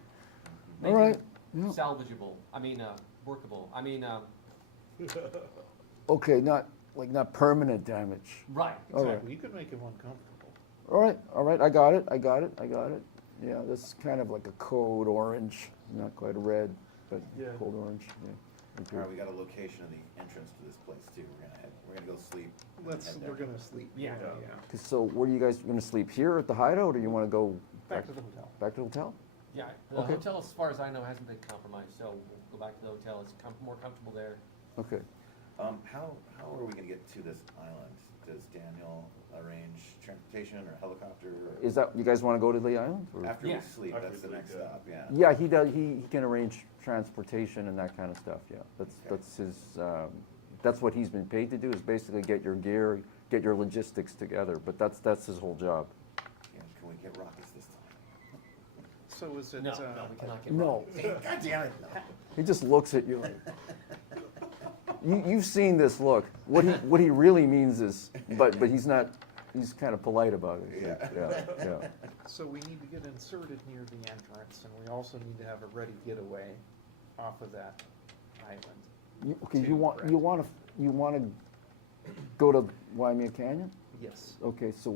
make All right. him Yeah. salvageable. I mean, workable. I mean, Okay, not permanent damage. right. All right. exactly, you could make him uncomfortable. All right. I got it. Yeah, this is kind of like a code orange, not quite a red, but Yeah. cold orange. Yeah. All Okay. right, we got a location of the entrance to this place too. We're gonna go sleep. and head there. We're gonna sleep. Yeah. Yeah. 'Cause so, where are you guys going to sleep here at the hideout, or you want to go Back to the hotel. back to the hotel? Yeah. The Okay. hotel, as far as I know, hasn't been compromised. So we'll go back to the hotel. It's more comfortable there. Okay. How are we gonna get to this island? Does Daniel arrange transportation or helicopter? Or Is that you guys want to go to the island? Or? after Yeah. we sleep? After That's we the next sleep, yeah. stop. Yeah. Yeah, he does. He can arrange transportation and that kind of stuff. Yeah, Okay. that's his. That's what he's been paid to do, is basically get your gear, get your logistics together. But that's his whole job. Yeah, can we get rockets this time? So is it, No, we cannot get. No, God damn it! he just looks at you like. You've seen this look. What he really means is, but he's not. He's kind of polite about it. Yeah. So we need to get inserted near the entrance, and we also need to have a ready getaway off of that island. Okay, Two, you want to go to Waimea Canyon? Yes. Okay, so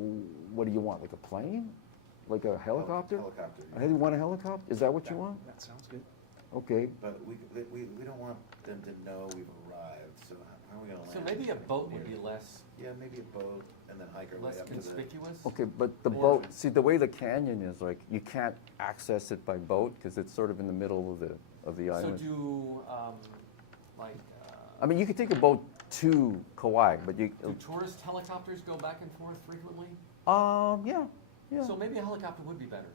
what do you want? Like a plane? Like a helicopter? Helicopter. You want a helicopter? Is that what you want? That sounds good. Okay. But we don't want them to know we've arrived. So how are we gonna land? So maybe a boat would be less Yeah, maybe a boat, and then hike our way less up to the. conspicuous. Okay, but the Or- boat. See, the way the canyon is, like, you can't access it by boat because it's sort of in the middle of the So island. do like I mean, you could take a boat to Kauai, but you. do tourist helicopters go back and forth frequently? Yeah. So maybe a helicopter would be better.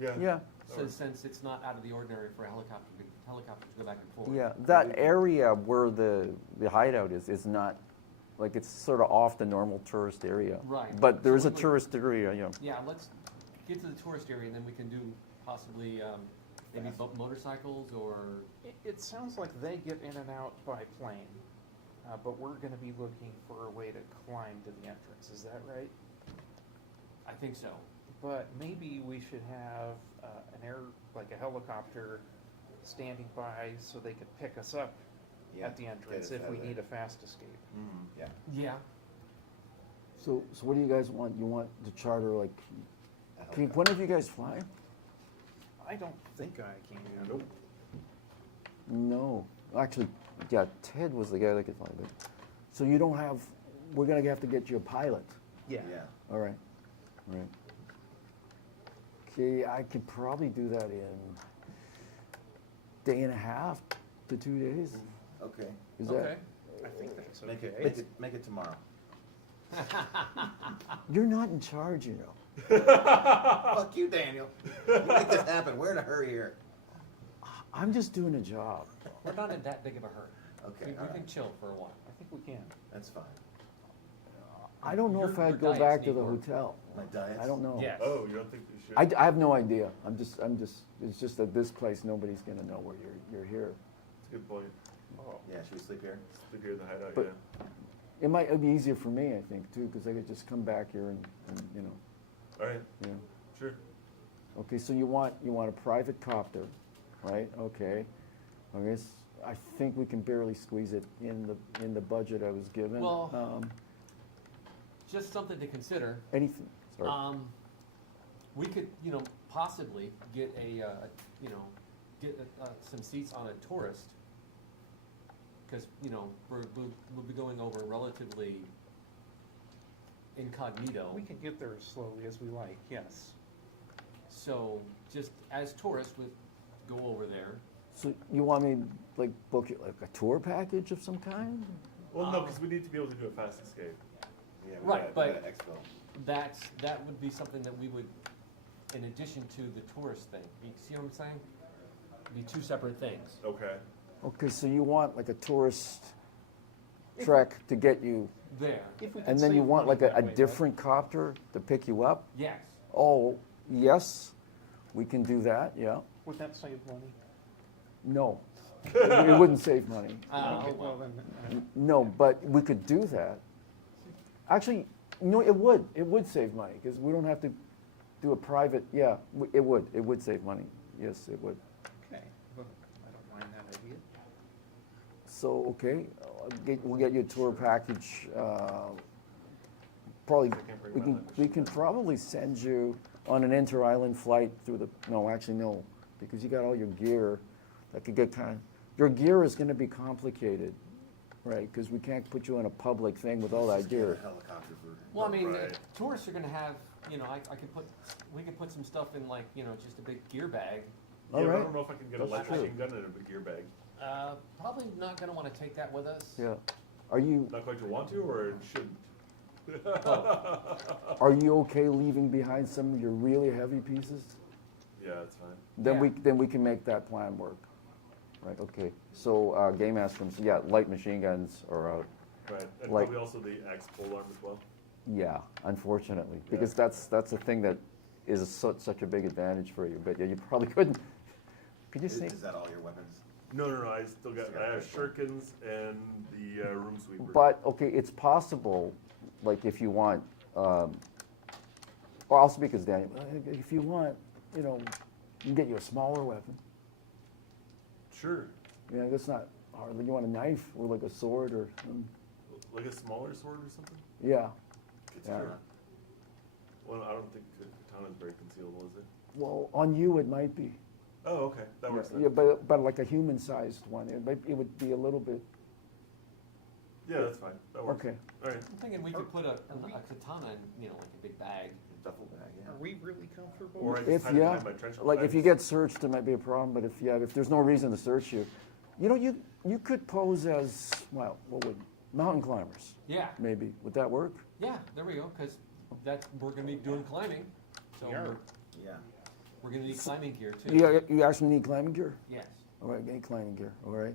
Yeah. Yeah. So since it's not out of the ordinary for a helicopter to go back and forth. Yeah, that area where the hideout is not, like, it's sort of off the normal tourist area. Right. But there So is a we would- tourist area, Yeah, let's get to the tourist area, and then we can do possibly, maybe motorcycles or, It sounds like they get in and out by plane, but we're gonna be looking for a way to climb to the entrance, is that right? I think so. But maybe we should have like a helicopter standing by so they could pick us up Yeah, at the entrance get us if out we of need there. a fast escape. Yeah. Yeah. So what do you guys want? You want to charter like, A can helicopter. one of you guys fly? I don't think I can. Nope. No, actually, yeah, Ted was the guy that could fly, but, so you don't have, we're gonna have to get you a pilot. Yeah. Yeah. All right, all right. Okay, I could probably do that in day and a half to 2 days. Okay. Is Okay. that, I think that's Make okay. it, make it tomorrow. you're not in charge, you know. Fuck you, Daniel. You make this happen. We're in a hurry here. I'm just doing a job. We're not in that big of a hurry. Okay, We all can right. chill for a while. I think we can. That's fine. I don't know if Your I'd go diets back to need the work. hotel. My diets? I don't know. Yes. Oh, you don't think we should? I have no idea. It's just that this place, nobody's gonna know where you're here. That's a good point. Oh, Yeah, should we sleep here? Sleep here in the hideout, But- yeah. It might be easier for me, I think, too, because I could just come back here and, you know, All right, you know. sure. Okay, so you want a private copter, right? Okay. I guess, I think we can barely squeeze it in the budget I was given. Well- Just something to consider. Anything, sorry. We could, possibly get some seats on a tourist. Cause, we'll be going over relatively incognito. we can get there as slowly as we like, yes. So just as tourists, we go over there. So you want me, like, book it like a tour package of some kind? Well, no, because we need to be able to do a fast escape. Yeah, we Right, got but- an expo. That would be something that we would, in addition to the tourist thing. You see what I'm saying? Be two separate things. Okay. Okay, so you want like a tourist trek to get you, There. If we can and then you save want money like a that way, different copter to pick you up? Yes. Oh, yes, we can do that, yeah. Would that save money? No, it wouldn't save money. Okay, well then, No, but we could do that. Actually, no, it would save money, because we don't have to do a private, yeah, it would save money, yes, it would. okay, well, I don't mind that idea. So, okay, we'll get you a tour package, probably, can't bring my we can probably send you on an inter-island flight through the, no, actually, no, because you got all your gear, that could get your gear is gonna be complicated, right, because we can't put you in a public thing with all that Just get gear. a helicopter for. Well, I mean, Right. tourists are gonna have, we could put some stuff in like, just a big gear bag. Yeah, All but I right. don't know if I can get a That's light true. machine gun in a big gear bag. Probably not gonna wanna take that with us. Yeah, are you, Not going to want to, or shouldn't? are you okay leaving behind some of your really heavy pieces? Yeah, that's fine. Then we can make that plan work. Right, okay, so, game masters, yeah, light machine guns are out. Right, and Like- probably also the axe polearm as well. Yeah, unfortunately, Yeah. because that's a thing that is such a big advantage for you, but yeah, you probably couldn't, could you Is say? that all your weapons? No, I still got, Still got I have pistol. shurikens and the room sweeper. But, okay, it's possible, like, if you want, well, I'll speak as Daniel, if you want, you can get you a smaller weapon. Sure, Yeah, that's not hard, you want a knife or like a sword or, like a smaller sword or something? yeah. Katana. Well, I don't think katana's very concealable, is it? Well, on you it might be. Oh, okay, that works then. Yeah, but like a human-sized one, it would be a little bit, Yeah, that's fine, that works. okay. All right, I'm thinking we could put a katana in, like a big bag. Duffel bag, yeah. Are we really comfortable? or I with just If, hide it yeah, behind my trench coat like if you bags. get searched, it might be a problem, but if there's no reason to search you, you could pose as, well, what would, mountain climbers, Yeah, maybe, would that work? yeah, there we go, cause we're gonna be doing climbing, so We are. Yeah. we're gonna need climbing gear too. You actually need climbing gear? Yes. All right, get climbing gear, all right?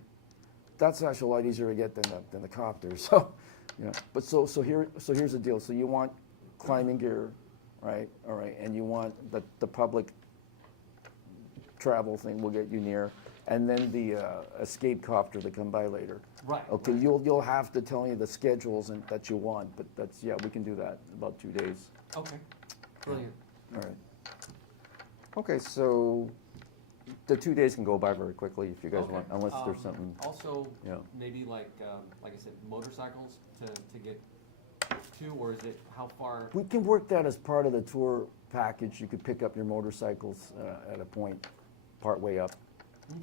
That's actually a lot easier to get than the copter, so, but so here's the deal, so you want climbing gear, right? All right, and you want the public travel thing will get you near, and then the escape copter to come by later. Right. Okay, right. you'll have to tell me the schedules and that you want, but that's, yeah, we can do that in about 2 days. Okay, brilliant. All right. Okay, so the 2 days can go by very quickly if you guys Okay. want, unless there's something. Also, Yeah. maybe like I said, motorcycles to get to, or is it how far? We can work that as part of the tour package. You could pick up your motorcycles at a point part way up.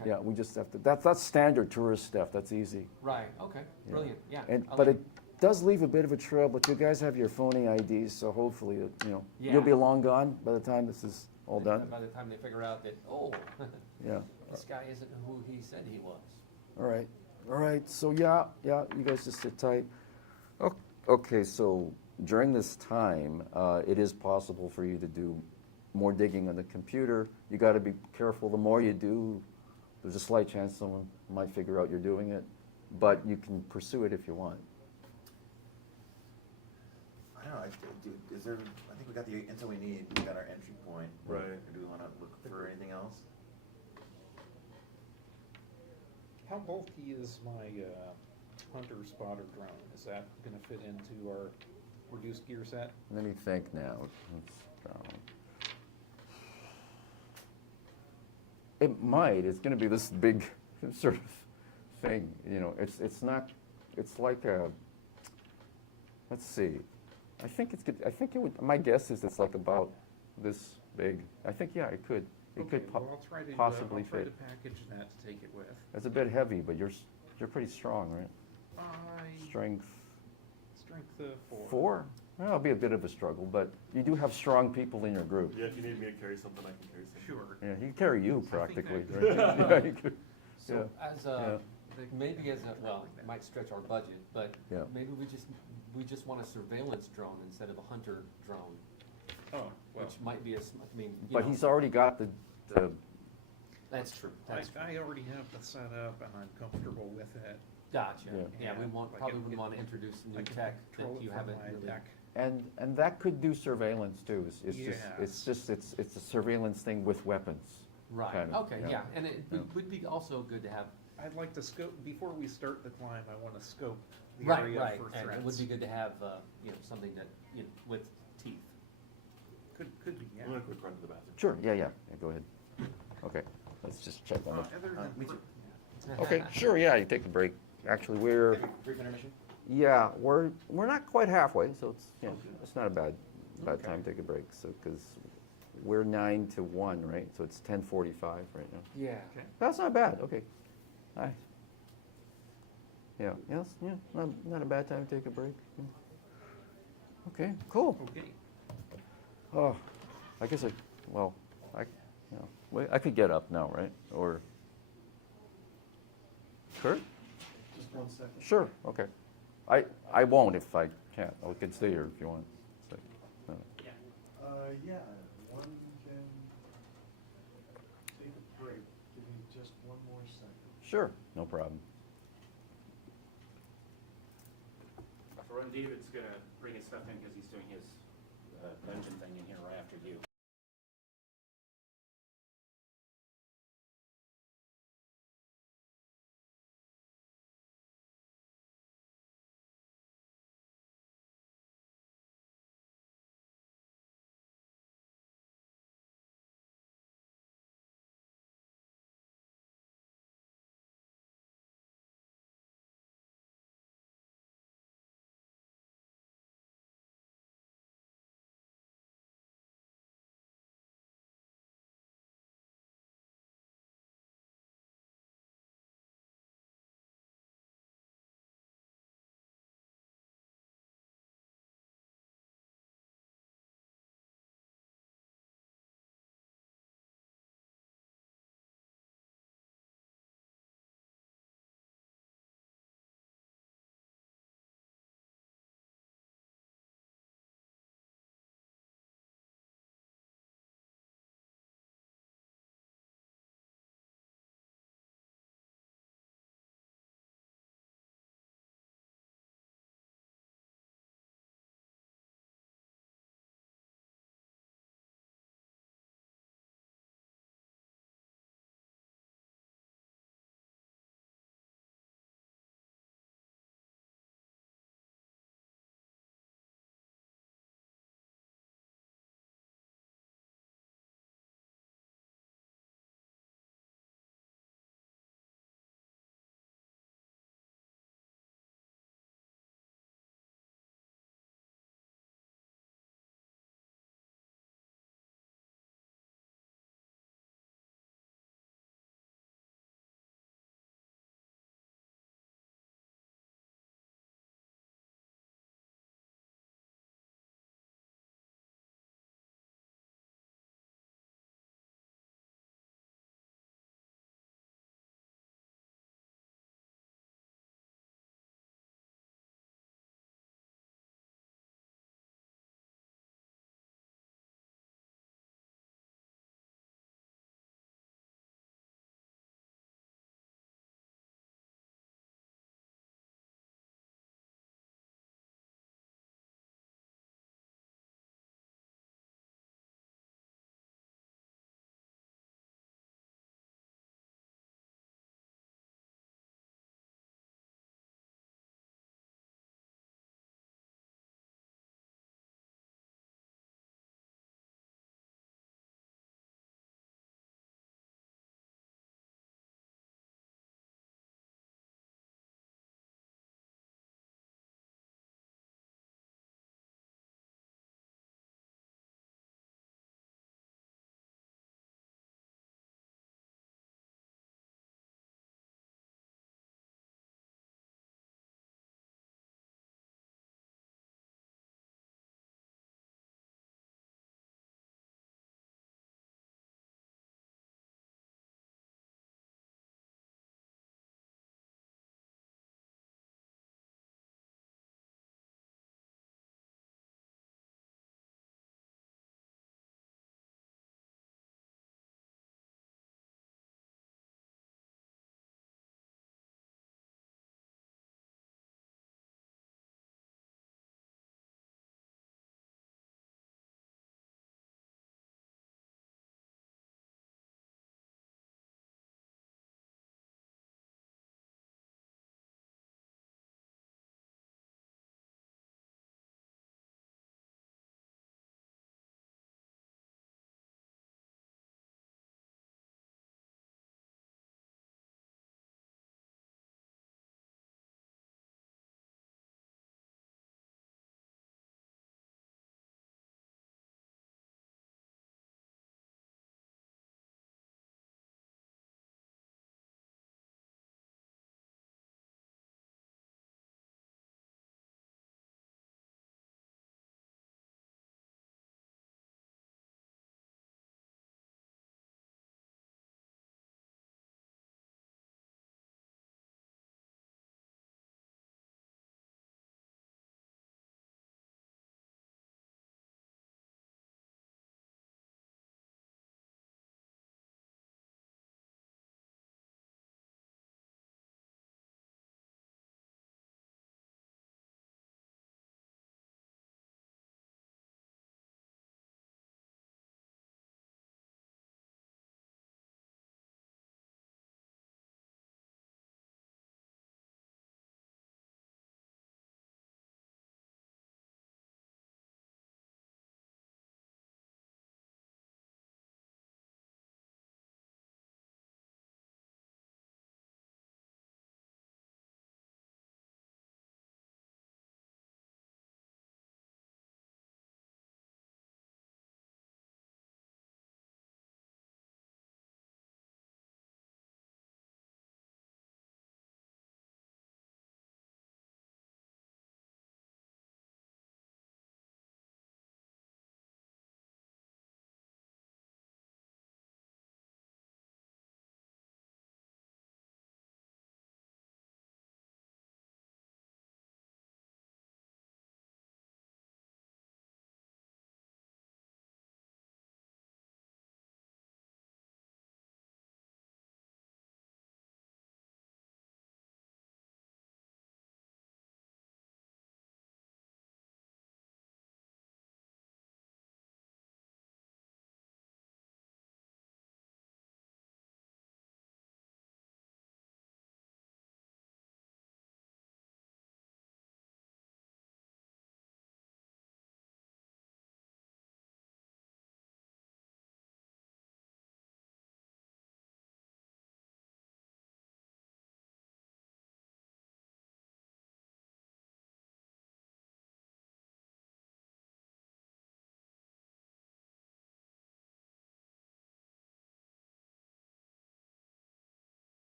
Okay. Yeah, we just have to, that's standard tourist stuff, that's easy. Right, okay, Yeah. brilliant, yeah. And, I but like- it does leave a bit of a trail, but you guys have your phony IDs, so hopefully, you'll Yeah. be long gone by the time this is all done. By the time they figure out that, oh, Yeah, this guy isn't who he said he was. all right, so yeah, you guys just sit tight. Okay, so during this time, it is possible for you to do more digging on the computer. You gotta be careful, the more you do, there's a slight chance someone might figure out you're doing it, but you can pursue it if you want. I don't know, is there, I think we got the intel we need, we got our entry point. Right. Or do we wanna look for anything else? How bulky is my hunter spotter drone? Is that gonna fit into our reduced gear set? Let me think now. It might, it's gonna be this big sort of thing, it's not, it's like a, let's see. I think it's good, I think it would, my guess is it's like about this big. I think, yeah, it could Okay, well, I'll try to, possibly I'll try to fit. package that to take it with. It's a bit heavy, but you're pretty strong, right? Strength Strength 4. 4? Well, it'll be a bit of a struggle, but you do have strong people in your group. Yeah, if you need me to carry something, I can carry something. Sure. Yeah, he can carry you practically. that- Right? Yeah, he could. So as a, Yeah. maybe as a, well, it might stretch our budget, but Yeah. maybe we just want a surveillance drone instead of a hunter drone, Oh, well, which might be I mean, you But know, he's already got the that's true, that's true. I already have the setup and I'm comfortable with it. Gotcha, Yeah. yeah, we Like probably it- would it- want to introduce I new can tech control that it you from haven't my really. deck. and that could do surveillance too. It's a surveillance thing with weapons. Right, kind of, okay, yeah. yeah, and it Yeah. would be also good to have, I'd like to scope, before we start the climb, I want to scope the right, area right, for and threats. it would be good to have, something that, with teeth. Could be, yeah. I'm gonna quick run to the bathroom. Sure, yeah, go ahead. Okay, let's just check on it. Other than me too. Okay, sure, yeah, you take a break. Actually, we're, Brief intermission? yeah, we're not quite halfway, so Oh, it's not a bad time to take a break, so, because we're 9 to 1, right? So it's 10:45 right now. Yeah. Okay. That's not bad, okay. Hi. Yeah, not a bad time to take a break. Yeah. Okay, cool. Okay. Oh, I guess I could get up now, right? Or, Kurt? Just 1 second. Sure, okay. I won't if I can't. I can stay here if you want. So, Yeah, one can take a break. Give me just 1 more second. Sure, no problem. So Ron David's gonna bring his stuff in because he's doing his dungeon thing in here right after you.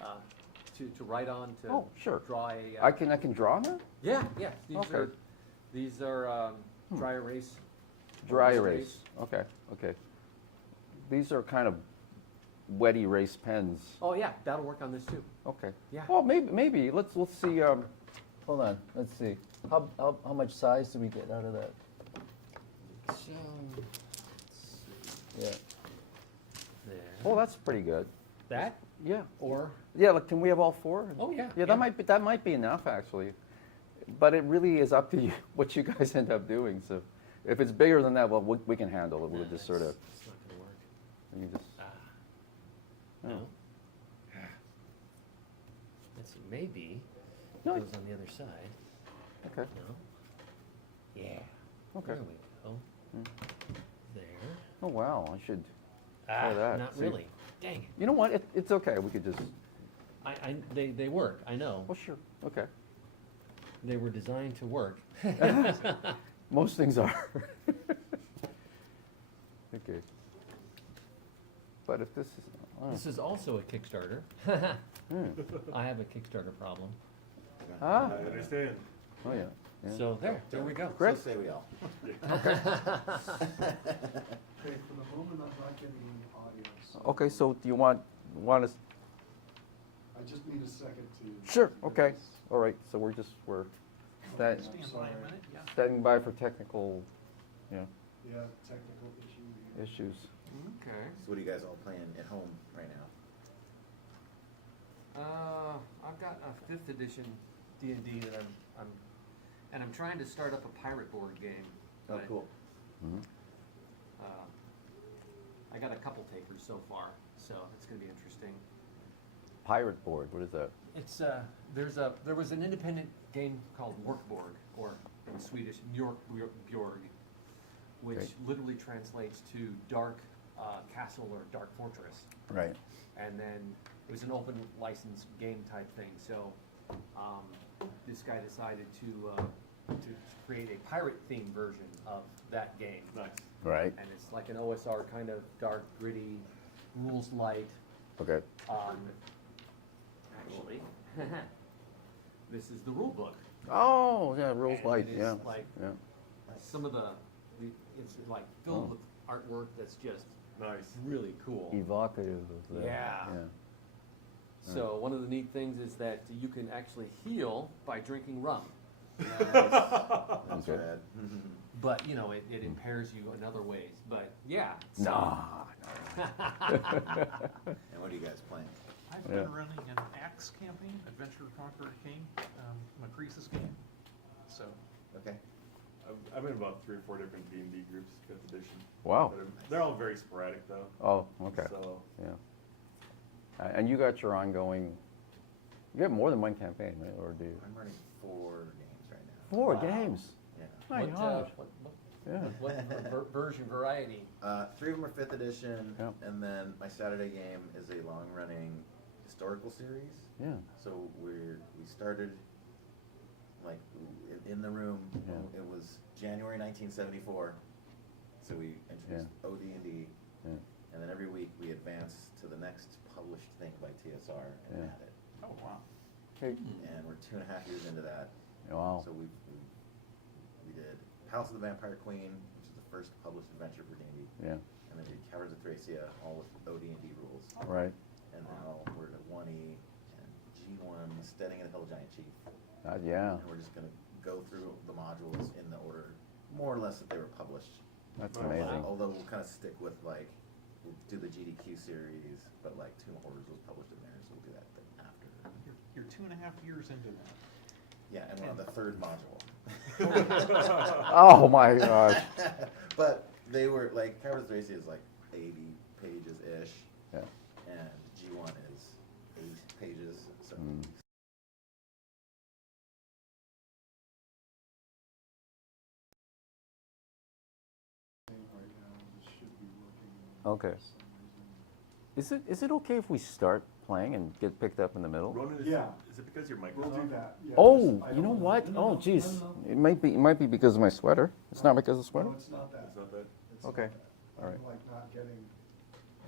to write on, to Oh, sure. draw a. I can draw on that? Yeah, yeah. Okay. These are dry erase. Dry erase. Okay, okay. These are kind of wet erase pens. Oh yeah, that'll work on this too. Okay. Yeah. Well, maybe. Let's see. Hold on. Let's see. How much size do we get out of that? So, Yeah. there. Oh, that's pretty good. That Yeah. or Yeah. Like, can we have all four? oh yeah. Yeah, that might be enough actually, but it really is up to you what you guys end up doing. So, if it's bigger than that, well, we can handle it. We'll just sort of. It's not gonna work. You just. No. Oh. Let's see. Maybe No. it goes on the other side. Okay. No. Yeah. Okay. There we go. Hmm. There. Oh wow! I should. Try that. Not See. really. Dang it. You know what? It's okay. We could just. They work. I know. Well, sure. Okay. They were designed to work. Most things are. Okay. But if this is. Oh. This is also a Kickstarter. Hmm. I have a Kickstarter problem. Ah. I understand. Oh yeah. Yeah. So there we go. Great. So say we all. Okay, for the moment, I'm not getting any audio. So Okay. So do you want us? I just need a second to. Sure. Okay. All right. So we're Stand I'm by sorry. a minute, yeah. standing by for technical, Yeah, technical issue. issues. Okay. So what are you guys all playing at home right now? I've got a 5th edition D&D that I'm trying to start up a pirate board game. Oh, but, cool. Mhm. I got a couple takers so far, so it's going to be interesting. Pirate board. What is that? It's there was an independent game called Workborg, or in Swedish Mjorkbjorg, which Okay. literally translates to dark castle or dark fortress. Right. And then it was an open license game type thing. So this guy decided to create a pirate themed version of that game. Nice. Right. And it's like an OSR kind of dark, gritty, rules light. Okay. Actually, this is the rule book. Oh yeah. Rules And light. it is Yeah. like Yeah. some of it's like filled Oh. with artwork that's just Nice. really cool. Evocative of that. Yeah. So one of the neat things is that you can actually heal by drinking rum. That's Okay. rad. But you know, it impairs you in other ways. But yeah. so- Nah. And what are you guys playing? I've Yeah. been running an Axe campaign, Adventure Conqueror King, Macresis game. So, Okay. I'm in about 3 or 4 different D&D groups, 5th edition. Wow. They're all very sporadic though. Oh. Okay. So Yeah. And you got your ongoing. You have more than one campaign, right? Or do you? I'm running 4 games right now. 4 Wow. games. Yeah. My what, gosh. Yeah. what version variety? 3 of them are 5th edition, Yeah. and then my Saturday game is a long-running historical series. Yeah. So we started like in the room. Yeah. It was January 1974. So we introduced OD&D, Yeah. and then every week we advance to the next published thing by TSR and Yeah. add it. oh wow. Okay. And we're 2.5 years into that. Wow. So we did House of the Vampire Queen, which is the first published adventure for D&D, Yeah. and then we did Caverns of Thracia, all with OD&D rules. Right. And now we're at 1E and G1, Steading and the Hill Giant Chief. Yeah. And we're just gonna go through the modules in the order, more or less that they were published. That's Oh, amazing. Although we'll kind of stick with like, we'll do the GDQ series, but like Tomb of Horrors was published in there, so we'll do that thing after. You're 2.5 years into that. Yeah, and we're on the 3rd module. Oh my gosh. But they were like, Caverns of Thracia is like 80 pages-ish, Yeah. and G1 is 8 pages, so. Mm. Right now, this should be working. Okay. For some reason. Is it okay if we start playing and get picked up in the middle? Ronan, Yeah. is it because your We'll microphone? do that. Yeah, Oh, I you know don't what? No, Oh, no, geez. no, no. It might be because of my sweater. It's not because of the sweater? No, it's not that. It's not that. It's not Okay. that. All right. I'm like not getting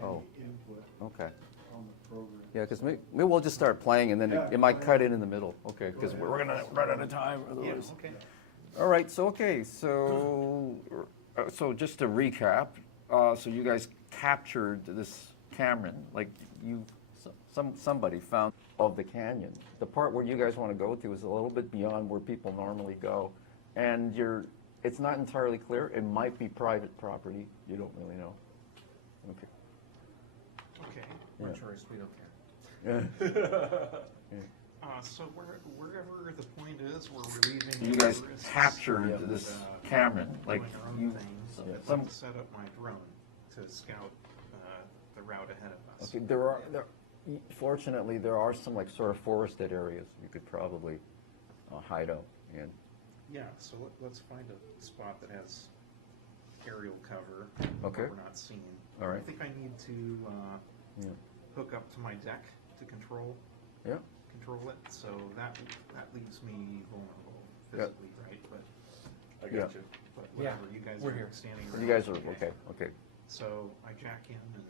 Oh. any input Okay. on the program. Yeah, because maybe we'll just start playing and then Yeah, it might go cut in the middle. Okay, because we're gonna run out of time Yeah, otherwise. okay. All right, so so just to recap, so you guys captured this Cameron, like somebody found of the canyon. The part where you guys want to go to is a little bit beyond where people normally go, and it's not entirely clear. It might be private property. You don't really know. Okay. Okay. We're Yeah. tourists, we don't care. So wherever the point is where we're leaving. You guys tourists, captured and, this Cameron, like doing our own you. things, yeah, I'd some- like to set up my drone to scout the route ahead of us. Okay, fortunately, there are some like sort of forested areas you could probably hide out in. Yeah, so let's find a spot that has aerial cover. Okay. Where we're not seen. All right. I think I need to Yeah. hook up to my deck to control Yeah. it. So that leaves me vulnerable Yeah. physically, right? I got Yeah. you. But Yeah, whatever, you guys we're are here. standing. You around. guys are okay. Okay. So I jack in and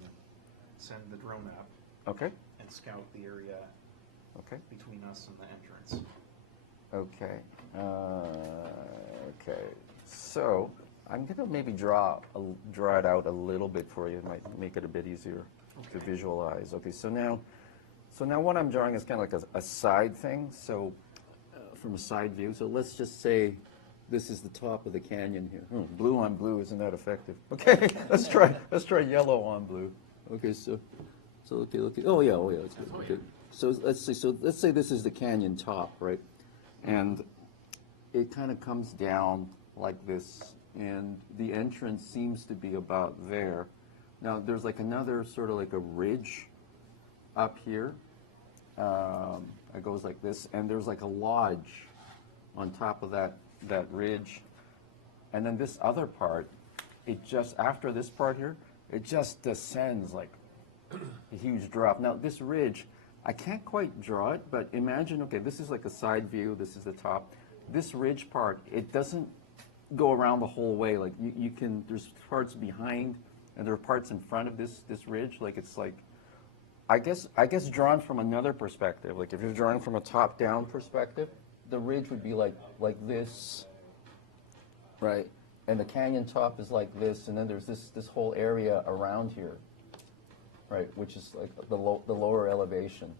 send the drone up Okay. and scout the area Okay. between us and the entrance. Okay. Okay. So I'm gonna maybe draw it out a little bit for you. It might make it a bit easier to Okay. visualize. Okay. So now what I'm drawing is kind of like a side thing. So from a side view. So let's just say this is the top of the canyon here. Blue on blue isn't that effective? Okay. let's try yellow on blue. Okay. So okay. Oh yeah. It's good. Okay. So let's say this is the canyon top, right? And it kind of comes down like this, and the entrance seems to be about there. Now there's like another sort of like a ridge up here. It goes like this, and there's like a lodge on top of that ridge. And then this other part, after this part here, it just descends like a huge drop. Now this ridge, I can't quite draw it, but imagine, okay, this is like a side view, this is the top. This ridge part, it doesn't go around the whole way. Like you can, there's parts behind and there are parts in front of this ridge. Like it's like, I guess drawn from another perspective. Like if you're drawing from a top-down perspective, the ridge would be like this, right? And the canyon top is like this, and then there's this whole area around here, right, which is like the lower elevation.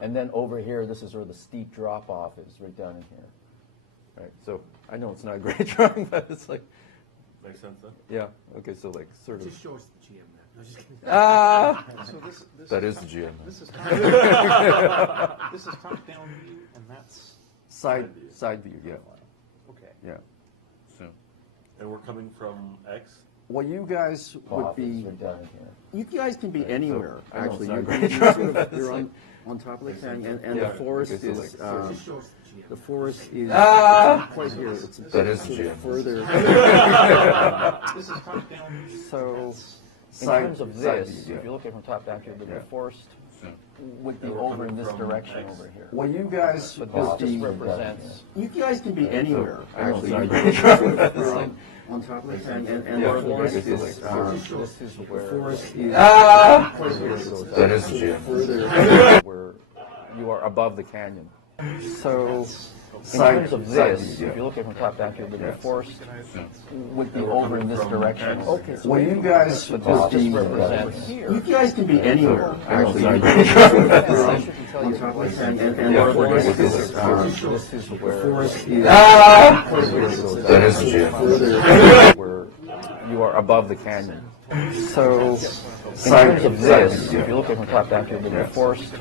And then over here, this is where the steep drop-off is, right down in here. Right, so I know it's not a great drawing, but it's like, Makes sense, huh? yeah, okay, so like sort of. Just show us the GM then. No, just kidding. So this That is is the GM. This is top-down view, and that's Side view, yeah, okay. yeah. So. And we're coming from X? Well, you guys would be, you guys can be anywhere, I know actually. it's You're, not you're on top of the canyon, and Yeah, the forest okay, so is, like- Just show us the GM. the forest is quite here. It's That is sort of Jim. further. This is top-down view. So, in Side- terms of side this, view, yeah. if you're looking from top down here, the Yeah. forest would be And we're over in coming this from direction X. over here. Well, you guys would just represents. You guys can be anywhere, I know, actually. sorry. You're on top of the canyon, and Yeah, the forest okay, so is, like- this is where. Forest is. That is Jim. Further, where you are above the canyon. So, in terms of this, if you're looking from top down here, the forest would be over in this direction. Okay, so you guys would represents. You guys can be anywhere, actually. On top of the canyon, and the forest is where. Forest is. That is Jim. Further, where you are above the canyon. So, in terms of this, if you're looking from top down here, the forest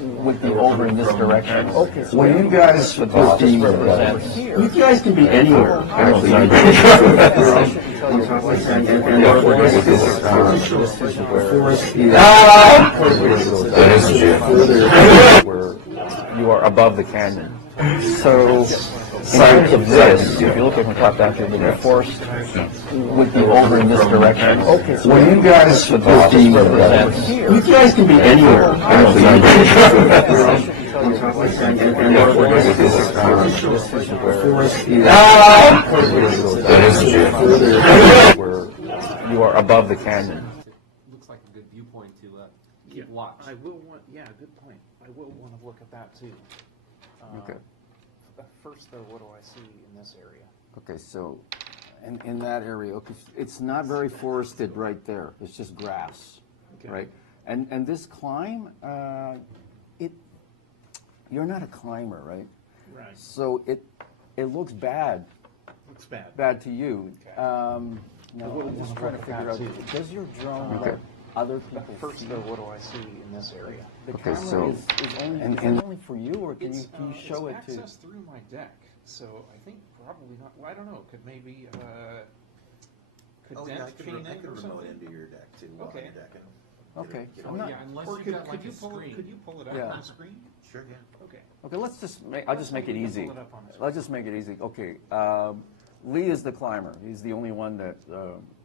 would be over in this direction. Okay, so you guys would represents. You guys can be anywhere, actually. On top of the canyon, and the forest is where. Forest is. That is Jim. Further, where you are above the canyon. So, in terms of this, if you're looking from top down here, the forest would be over in this direction. Okay, so you guys would represents. You guys can be anywhere, actually. On top of the canyon, and the forest is where. Forest is. That is Jim. Further, where you are above the canyon. It looks like a good viewpoint to keep watch. I will want, yeah, good point. I will want to look at that too. Okay. First though, what do I see in this area? Okay, so in that area, okay, it's not very forested right there. It's just grass, Okay. right? And this climb, you're not a climber, right? Right. So it looks bad Looks bad. to you. Okay. Now, wouldn't I'm just wanna trying to look at figure out, that, too. does your drone let other people First see? though, what do I see in this area? The The camera camera is only, only for you, or can you show it it's to? accessed through my deck, so I think probably not, well, I don't know, could maybe, could Oh, yeah, I Dent could, chain I in could or remote something? into your deck too, while on Okay. your deck. And Okay, get I'm it- not- Yeah, unless Or you could, got like you a pull, screen. could you pull it up Yeah. on the screen? Sure, yeah. Okay. Okay, let's just make, I'll just make it We can easy. pull it up on the Let's just make it easy. Okay, Lee is the climber. He's the only one that,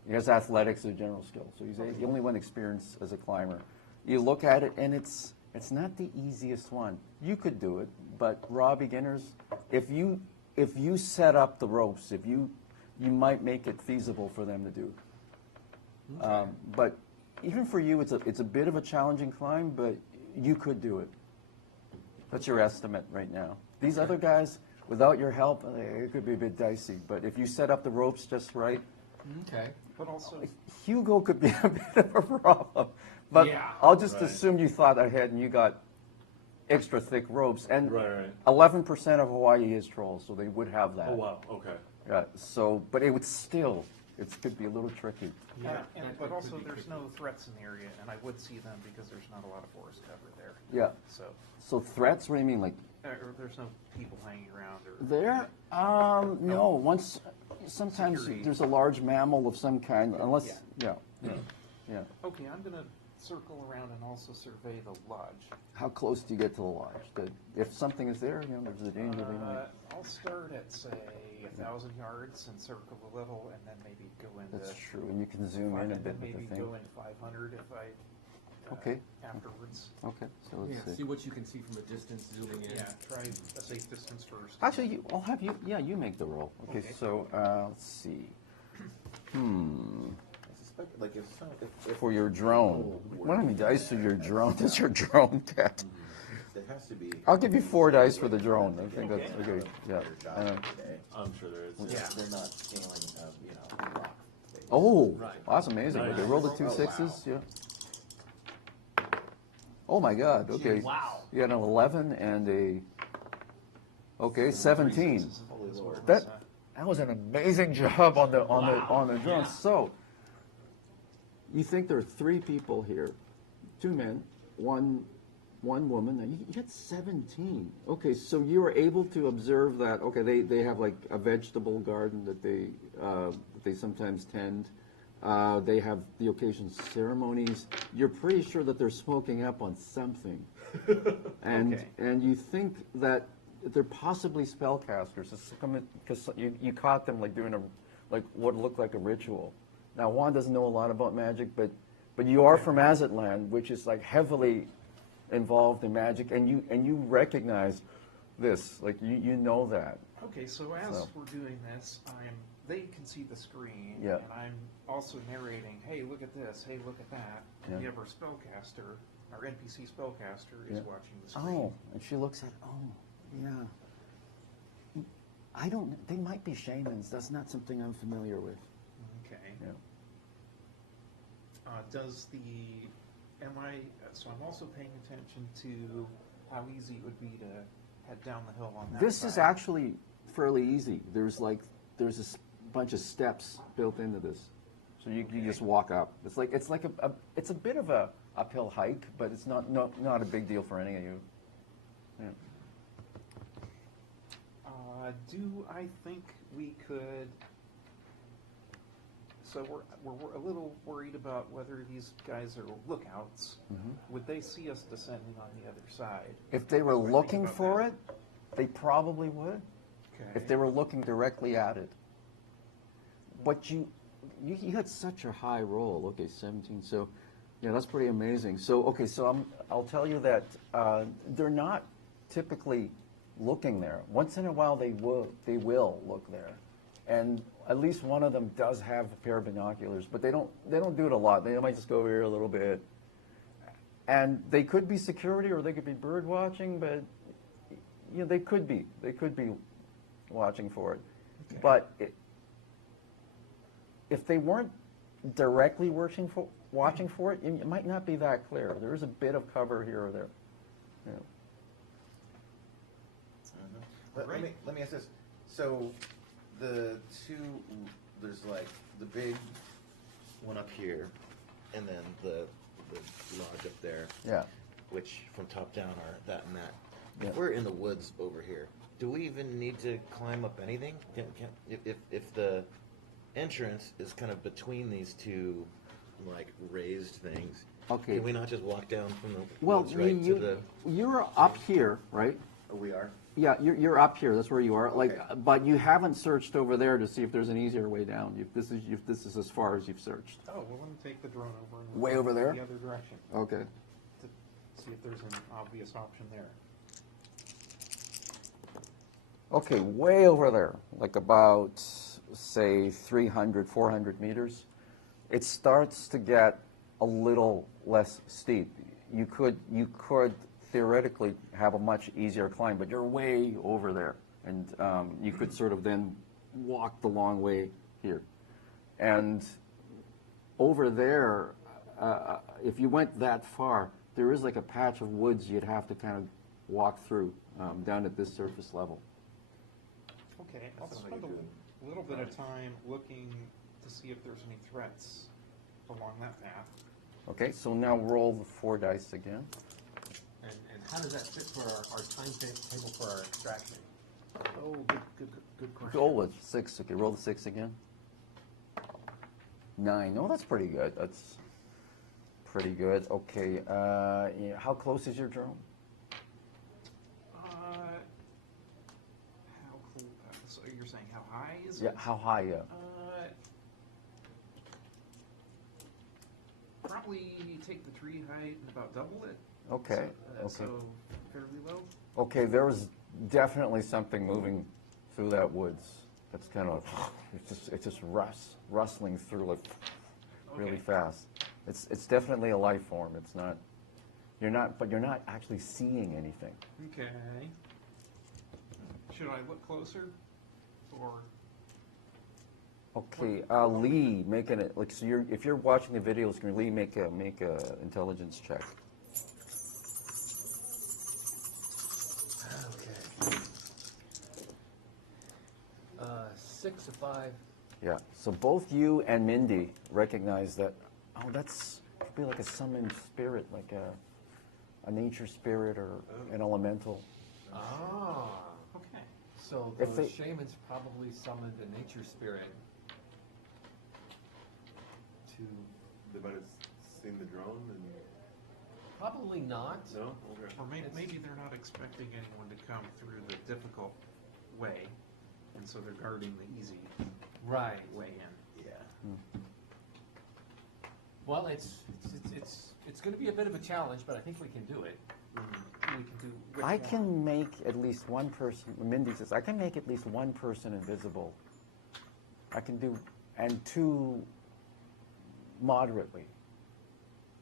he has athletics as a general skill, so he's the only one experienced as a climber. You look at it, and it's not the easiest one. You could do it, but raw beginners, if you set up the ropes, you might make it feasible for them to do. But even for you, it's a bit of a challenging climb, but you could do it. That's your estimate right now. These other guys, without your help, it could be a bit dicey. But if you set up the ropes just right, Okay. But also, Hugo could be a bit of a problem. But Yeah. I'll just Right. assume you thought ahead and you got extra thick ropes. And Right. 11% of Hawaii is trolls, so they would have that. Oh, wow, okay. Yeah, so, but it would still, it could be a little tricky. Yeah, but that also could be there's tricky. no threats in the area, and I would see them because there's not a lot of forest cover there. Yeah. So, So threats, what do you mean, like or there's no people hanging around or. there? No, sometimes Security. there's a large mammal of some kind, unless, yeah. Okay, I'm gonna circle around and also survey the lodge. How close do you get to the lodge? If something is there, there's a danger they might. I'll start at, say, 1,000 yards and circle the level, and then maybe go into. That's true, and you can zoom in a and bit then with maybe the thing. go in 500 if I. Okay. Afterwards. Okay, so Yeah, let's see see. what you can see from a distance, zooming in. Yeah, try a safe distance first. Actually, I'll have you, you make the roll. Okay, Okay. so, let's see. I suspect, like, if For your drone, what many dice for your drone does your drone get? there has to be. I'll give you 4 dice for the drone. I think that's, okay, yeah. Better job today. I'm sure there is. Yeah, they're not scaling, rock. Oh, Right. that's amazing. Nice. Okay, roll the 2 Oh, sixes, wow. yeah. Oh my God, okay. Wow. You got an 11 and okay, 17. Holy Lord. That was an amazing job on the drone. Yeah. So, you think there are 3 people here, 2 men, one woman. Now, you get 17. Okay, so you were able to observe that. Okay, they have like a vegetable garden that they sometimes tend. They have the occasional ceremonies. You're pretty sure that they're smoking up on something, and Okay. and you think that they're possibly spellcasters. Because you caught them like doing like what looked like a ritual. Now Juan doesn't know a lot about magic, but you are from Azatlan, which is like heavily involved in magic, and you recognize this, like you know that. Okay, so as So. we're doing this, they can see the screen, Yeah. and I'm also narrating, hey, look at this, hey, look at that. Yeah. We have our spellcaster, our NPC spellcaster is Yeah. watching the screen. Oh, and she looks at, yeah. They might be shamans. That's not something I'm familiar with. Okay. Yeah. So I'm also paying attention to how easy it would be to head down the hill on that This is side. actually fairly easy. There's a bunch of steps built into this, so you just walk up. It's a bit of a uphill hike, but it's not a big deal for any of you. Yeah. Do I think we could? So we're a little worried about whether these guys are lookouts. Would they see us descending on the other side? If they were What do you think looking about for that? it, they probably would. Okay. If they were looking directly at it. But you had such a high roll. Okay, 17. So, yeah, that's pretty amazing. So, okay, so I'll tell you that they're not typically looking there. Once in a while, they will look there, and at least one of them does have a pair of binoculars. But they don't do it a lot. They might just go over here a little bit. And they could be security or they could be bird watching, but they could be watching for it. Okay. But if they weren't directly watching for it, it might not be that clear. There is a bit of cover here or there. Yeah. Let me ask this. So there's like the big one up here, and then the lodge up there. Yeah. Which from top down are that and that. Yeah. If we're in the woods over here, do we even need to climb up anything? If the entrance is kind of between these two, like raised things, Okay. can we not just walk down from the Well, woods right to the? you're up here, right? Oh, we are. Yeah, you're up here. That's where you are. Like, Okay. but you haven't searched over there to see if there's an easier way down. This is as far as you've searched. Oh, well, let me take the drone over and Way over there? the other direction Okay. to see if there's an obvious option there. Okay, way over there, like about, say, 300, 400 meters, it starts to get a little less steep. You could theoretically have a much easier climb, but you're way over there. And you could sort of then walk the long way here. And over there, if you went that far, there is like a patch of woods you'd have to kind of walk through down at this surface level. Okay, I'll That sounds spend like a a little bit of time looking to see if there's any threats along that path. Okay, so now roll the 4 dice again. And how does that fit for our timetable for our extraction? Oh, good question. Roll with 6. Okay, roll the 6 again. 9. Oh, that's pretty good. That's pretty good. Okay, yeah, how close is your drone? How close? So you're saying how high is Yeah, it? how high? Yeah. Probably take the tree height and about double it. Okay. Okay. So fairly low. Okay, there was definitely something moving through that woods. That's kind of it's just rustling through like really Okay. fast. It's definitely a life form. It's not. You're not actually seeing anything. Okay. Should I look closer, or Okay, Lee, making it like so. If you're watching the video screen, Lee, make a intelligence check. Okay. 6 of 5. Yeah. So both you and Mindy recognize that. Oh, that's could be like a summoned spirit, like a nature spirit or an elemental. Ah. okay? So If the they- shamans probably summoned a nature spirit to. They might have seen the drone and, Probably not. no? Okay. Or maybe they're not expecting anyone to come through the difficult way, and so they're guarding the easy Right. way in. Yeah. Well, it's going to be a bit of a challenge, but I think we can do it. We can do. which I one? can make at least one person. Mindy says I can make at least one person invisible. I can do and 2 moderately.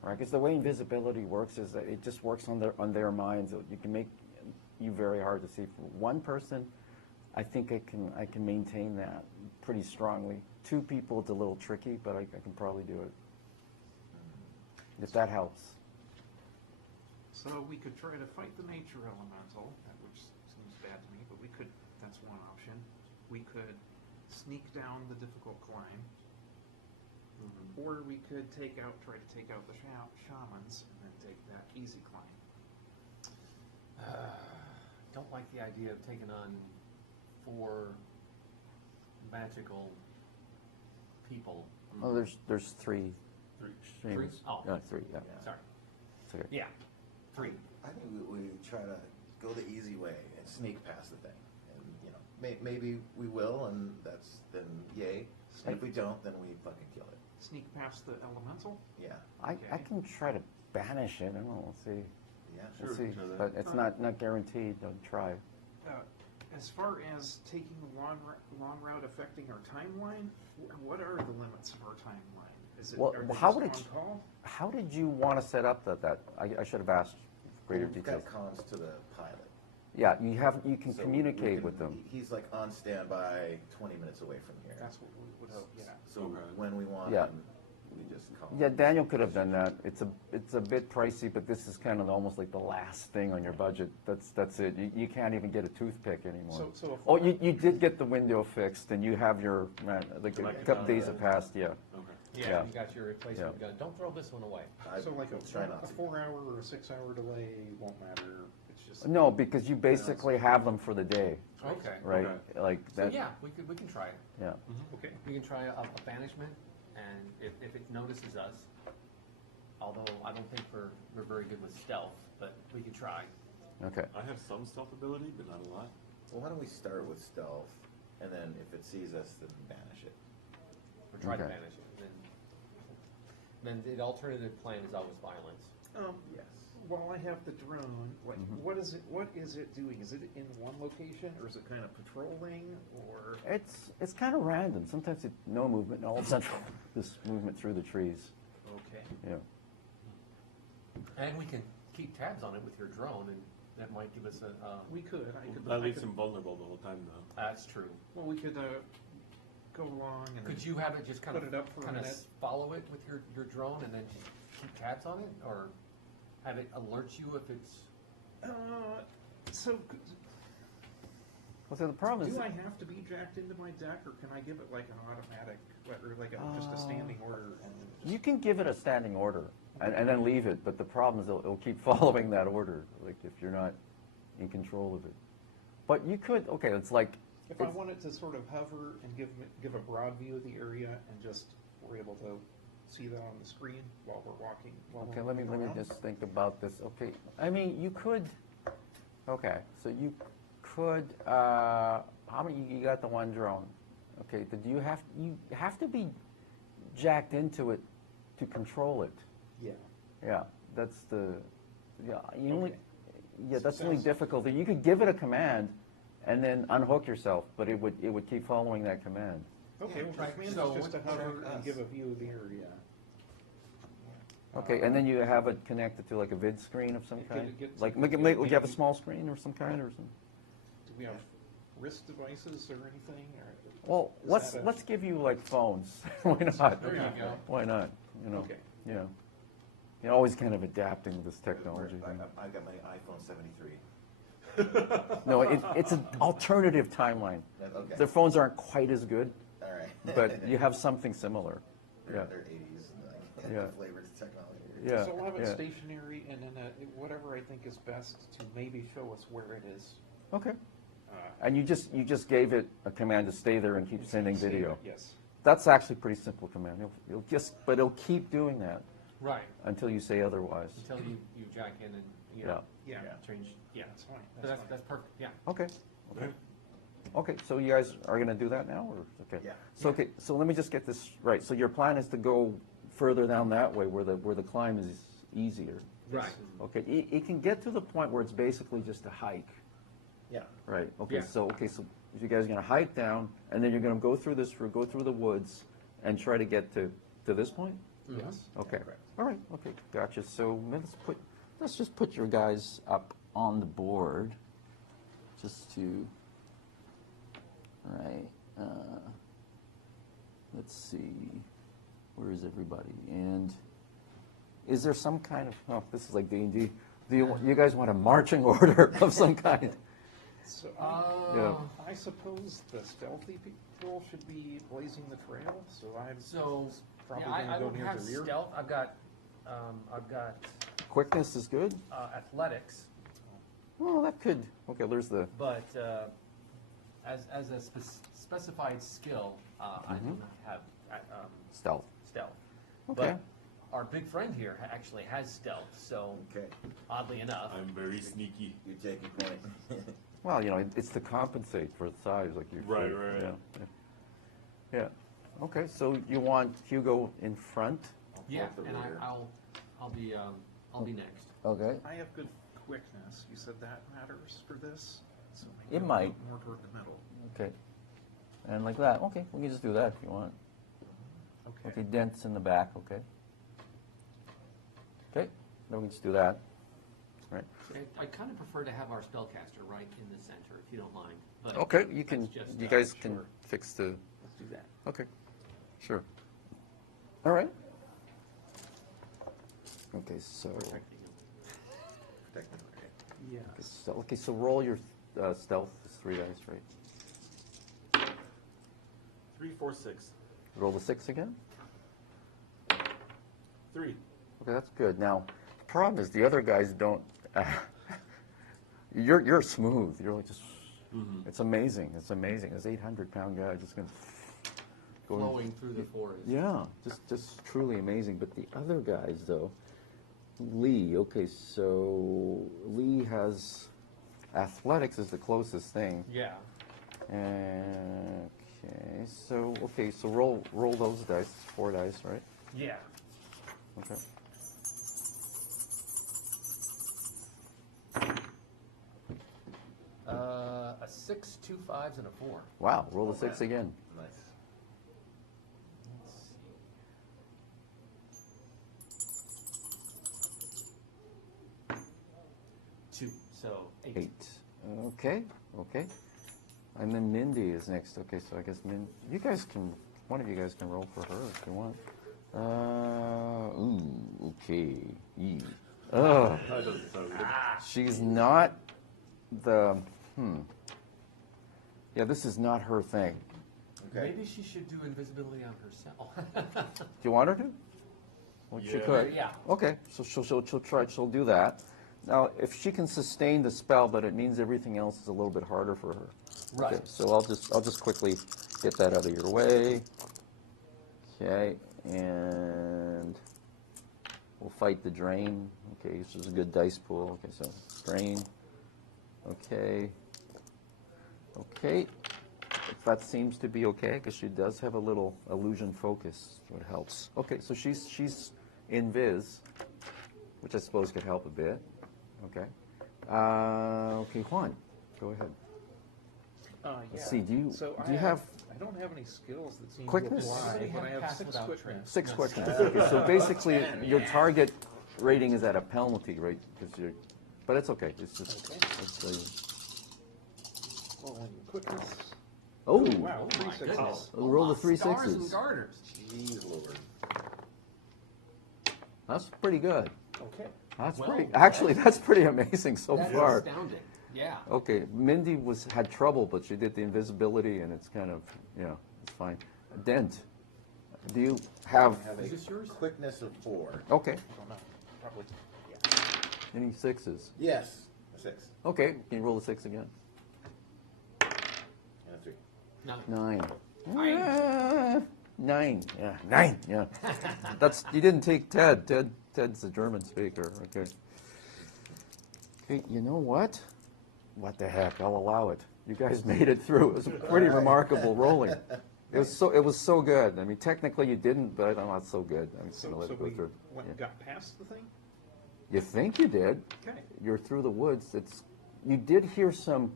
Right? Because the way invisibility works is that it just works on their minds. You can make you very hard to see. For one person, I think I can maintain that pretty strongly. 2 people, it's a little tricky, but I can probably do it. If that helps. So we could try to fight the nature elemental, which seems bad to me, but we could. That's one option. We could sneak down the difficult climb, or we could try to take out the shamans and then take that easy climb. Don't like the idea of taking on 4 magical people. Oh, there's 3. 3. Shamans. Oh. 3. Yeah. Sorry. It's okay. Yeah. 3. I think we try to go the easy way and sneak past the thing, and maybe we will, and that's then yay. And if we don't, then we fucking kill it. Sneak past the elemental. Yeah. I Okay. can try to banish it. I don't know. We'll see. Yeah. We'll Sure, see. try that. But it's not guaranteed. I'll try. As far as taking the long route affecting our timeline, what are the limits of our timeline? Is it, Well, are they how just would on it- call? How did you want to set up that? I should have asked greater We've details. got comms to the pilot. Yeah, you can So communicate we with them. He's like on standby 20 minutes away from here. That's what we would hope, yeah. So Okay. when we want Yeah. him, we just call him. Yeah, Daniel could have done that. It's a bit pricey, but this is kind of almost like the last thing on your budget. That's it. You can't even get a toothpick anymore. So if Oh, we're- you did get the window fixed, and you have your, man, like, a Connected couple on days the- have passed, yeah. Okay. Yeah, Yeah. you got your replacement gun. Don't throw this one away. So like try not a to. 4-hour or a 6-hour delay won't matter, it's just. No, because you basically have them for the day, Okay. right? Okay. Like So that, yeah, we can try it. yeah. Okay. We can try a banishment, and if it notices us, although I don't think we're very good with stealth, but we can try. Okay. I have some stealth ability, but not a lot. Well, why don't we start with stealth, and then if it sees us, then banish it. Or try to Okay. banish it. Then the alternative plan is always violence. Yes. While I have the drone, like, Mhm. what is it doing? Is it in one location, or is it kind of patrolling, or? It's kind of random. Sometimes it's no movement, and all of a sudden, this movement through the trees, Okay. yeah. And we can keep tabs on it with your drone, and that might give us a, We could, I could. That I leaves could- him vulnerable the whole time, though. that's true. Well, we could, go along and. Could you have it just kind Put it up for a of minute. follow it with your drone and then just keep tabs on it, or have it alert you if it's? So, Well, so the problem is, do I have to be jacked into my deck, or can I give it like an automatic, or like just a standing order? And you can give it a standing order and then leave it, but the problem is it'll keep following that order, like if you're not in control of it. But you could, okay, it's like, If I wanted to sort of hover and give a broad view of the area, and just we're able to see that on the screen while we're walking. While okay, we're let me moving around? just think about this. Okay, I mean, you could, okay, so you could, how many, you got the one drone. Okay, but you have to be jacked into it to control it. Yeah. Yeah, that's the, yeah, you only, Okay. yeah, that's the only Sounds- difficulty. You could give it a command and then unhook yourself, but it would keep following that command. Okay, well, Right, the command so is just to what- hover us. and give a view of the area. Okay, and then you have it connected to like a vid screen of some It kind? gets- Like, it would you have a maybe- small screen or some kind or something? Do we have wrist devices or anything, or? Well, Is let's, that a- let's give you like phones. Why not? There you go. Why not? You know, Okay. yeah. You're always kind of adapting to this technology. I got my iPhone 73. No, it's an alternative timeline. Okay. Their phones aren't quite as good, All right. but you have something similar. Yeah. They're 80s, like, Yeah. flavored technology. Yeah, So we'll have it yeah. stationary, and then whatever I think is best to maybe show us where it is. Okay. uh, And you just gave it a command to stay there and keep sending save video. it, Yes. That's actually a pretty simple command. But it'll keep doing that Right. until you say otherwise. Until you jack in and, you Yeah. know, Yeah. change, yeah. That's fine. So That's fine. that's perfect, yeah. Okay. Okay. Okay, so you guys are gonna do that now, or, okay? Yeah. So, okay, so let me just get this right. So your plan is to go further down that way where the climb is easier. Right. Okay, it can get to the point where it's basically just a hike, Yeah. right? Okay, Yeah. so you guys are gonna hike down, and then you're gonna go through this route, go through the woods, and try to get to this point? Yes. Okay, correct. all right, okay, gotcha. So let's just put your guys up on the board, just to, all right, let's see, where is everybody? And is there some kind of, oh, this is like D&D, do you guys want a marching order of some kind? So Yeah. I suppose the stealthy people should be blazing the trail, so I'm So, probably yeah, I gonna go don't near have the rear. stealth, I've got Quickness is good? athletics, Well, that could, okay, there's the, but as a specified skill, I do not have stealth. stealth. Okay. But our big friend here actually has stealth, so Okay. oddly enough, I'm very sneaky. You take your point. Well, it's to compensate for the size, like you Right, said. right. Yeah, yeah. Yeah, okay, so you want Hugo in front? yeah, the and rear. I'll be next. Okay. I have good quickness. You said that matters for this? So maybe It I'll might. go more toward the middle. Okay. And like that, okay, we can just do that if you want. Okay, dents in the back, okay. Okay, then we can just do that. Right. I kind of prefer to have our spellcaster right in the center, if you don't mind. But Okay, you can, that's just, you guys can sure. fix the, Let's do that. okay, sure. All right. Okay, so, Protecting them. Yeah. okay, so roll your stealth, it's 3 dice, right? 3, 4, 6. Roll the 6 again? 3. Okay, that's good. Now, the problem is the other guys don't, you're smooth, you're like just, it's amazing, it's amazing. This 800-pound guy just going to Flowing through the forest. Yeah, just truly amazing. But the other guys, though, Lee. Okay, so Lee has athletics is the closest thing. Yeah. Okay, so roll those dice. It's 4 dice, right? Yeah. Okay. A 6, 2 5s, and a 4. Wow, roll the 6 again. Nice. Let's see. 2, so 8. 8. Okay. And then Mindy is next. Okay, so I guess you guys can, one of you guys can roll for her if you want. Okay. Oh, she's not the, yeah, this is not her thing. Okay. Maybe she should do invisibility on herself. Do you want her to? Well, she Yeah. could. Yeah. Okay, so she'll do that. Now, if she can sustain the spell, but it means everything else is a little bit harder for her. Right. Okay, so I'll just quickly get that out of your way. Okay, and we'll fight the drain. Okay, this is a good dice pool. Okay, so drain. Okay. If that seems to be okay, because she does have a little illusion focus, so it helps. Okay, so she's invis, which I suppose could help a bit. Okay. Okay, Juan, go ahead. Yeah. Let's see, do you So have I don't have any skills that seem Quickness? to apply, Everybody but I have have pass 6 without quickness. 6 questions? Okay, so basically, your target rating is at a penalty, right? But it's okay. It's just. Okay. It's Well, quickness. oh, Wow, Oh my 3 goodness. sixes. Roll the 3 Stars sixes. and garters. Jeez, Lord. That's pretty good. Okay. That's Well, pretty. Actually, that's pretty amazing so That's far. astounding. Yeah. Okay, Mindy had trouble, but she did the invisibility, and it's kind of, it's fine. Dent, do you have, I have Is this yours? quickness of 4. okay, Don't know. Probably. any 6s? Yes. A 6. Okay, can you roll the 6 again? And a 3. 9. 9. 9, yeah, 9, yeah. You didn't take Ted. Ted's a German speaker, okay. Okay, you know what? What the heck, I'll allow it. You guys made it through. It was pretty remarkable rolling. It was so good. I mean, technically you didn't, but I'm not so good. I'm just So, gonna let so it go we through. Yeah. got past the thing? You think you did. Okay. You're through the woods. You did hear some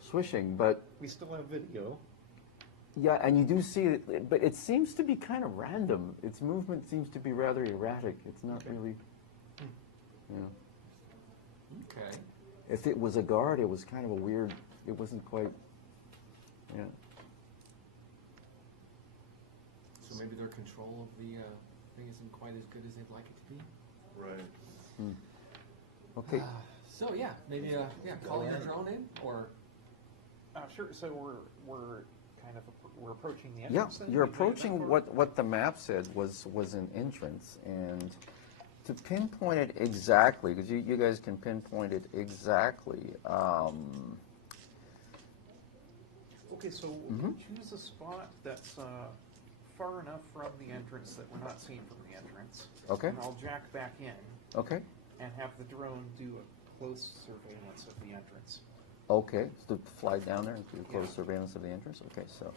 swishing, but We still have video. yeah, and you do see it, but it seems to be kind of random. Its movement seems to be rather erratic. It's not really, Okay. If it was a guard, it was kind of a weird, it wasn't quite, yeah. So maybe their control of the thing isn't quite as good as they'd like it to be. Right. Okay, So yeah, maybe call your drone in or Sure. So we're kind of we're approaching the yeah, entrance. then? you're We made it that approaching far? what the map said was an entrance, and to pinpoint it exactly, because you guys can pinpoint it exactly, Okay, so Mhm. choose a spot that's far enough from the entrance that we're not seen from the entrance. Okay. And I'll jack back in okay, and have the drone do a close surveillance of the entrance. okay, so fly down there and do close Yeah. surveillance of the entrance, okay, so,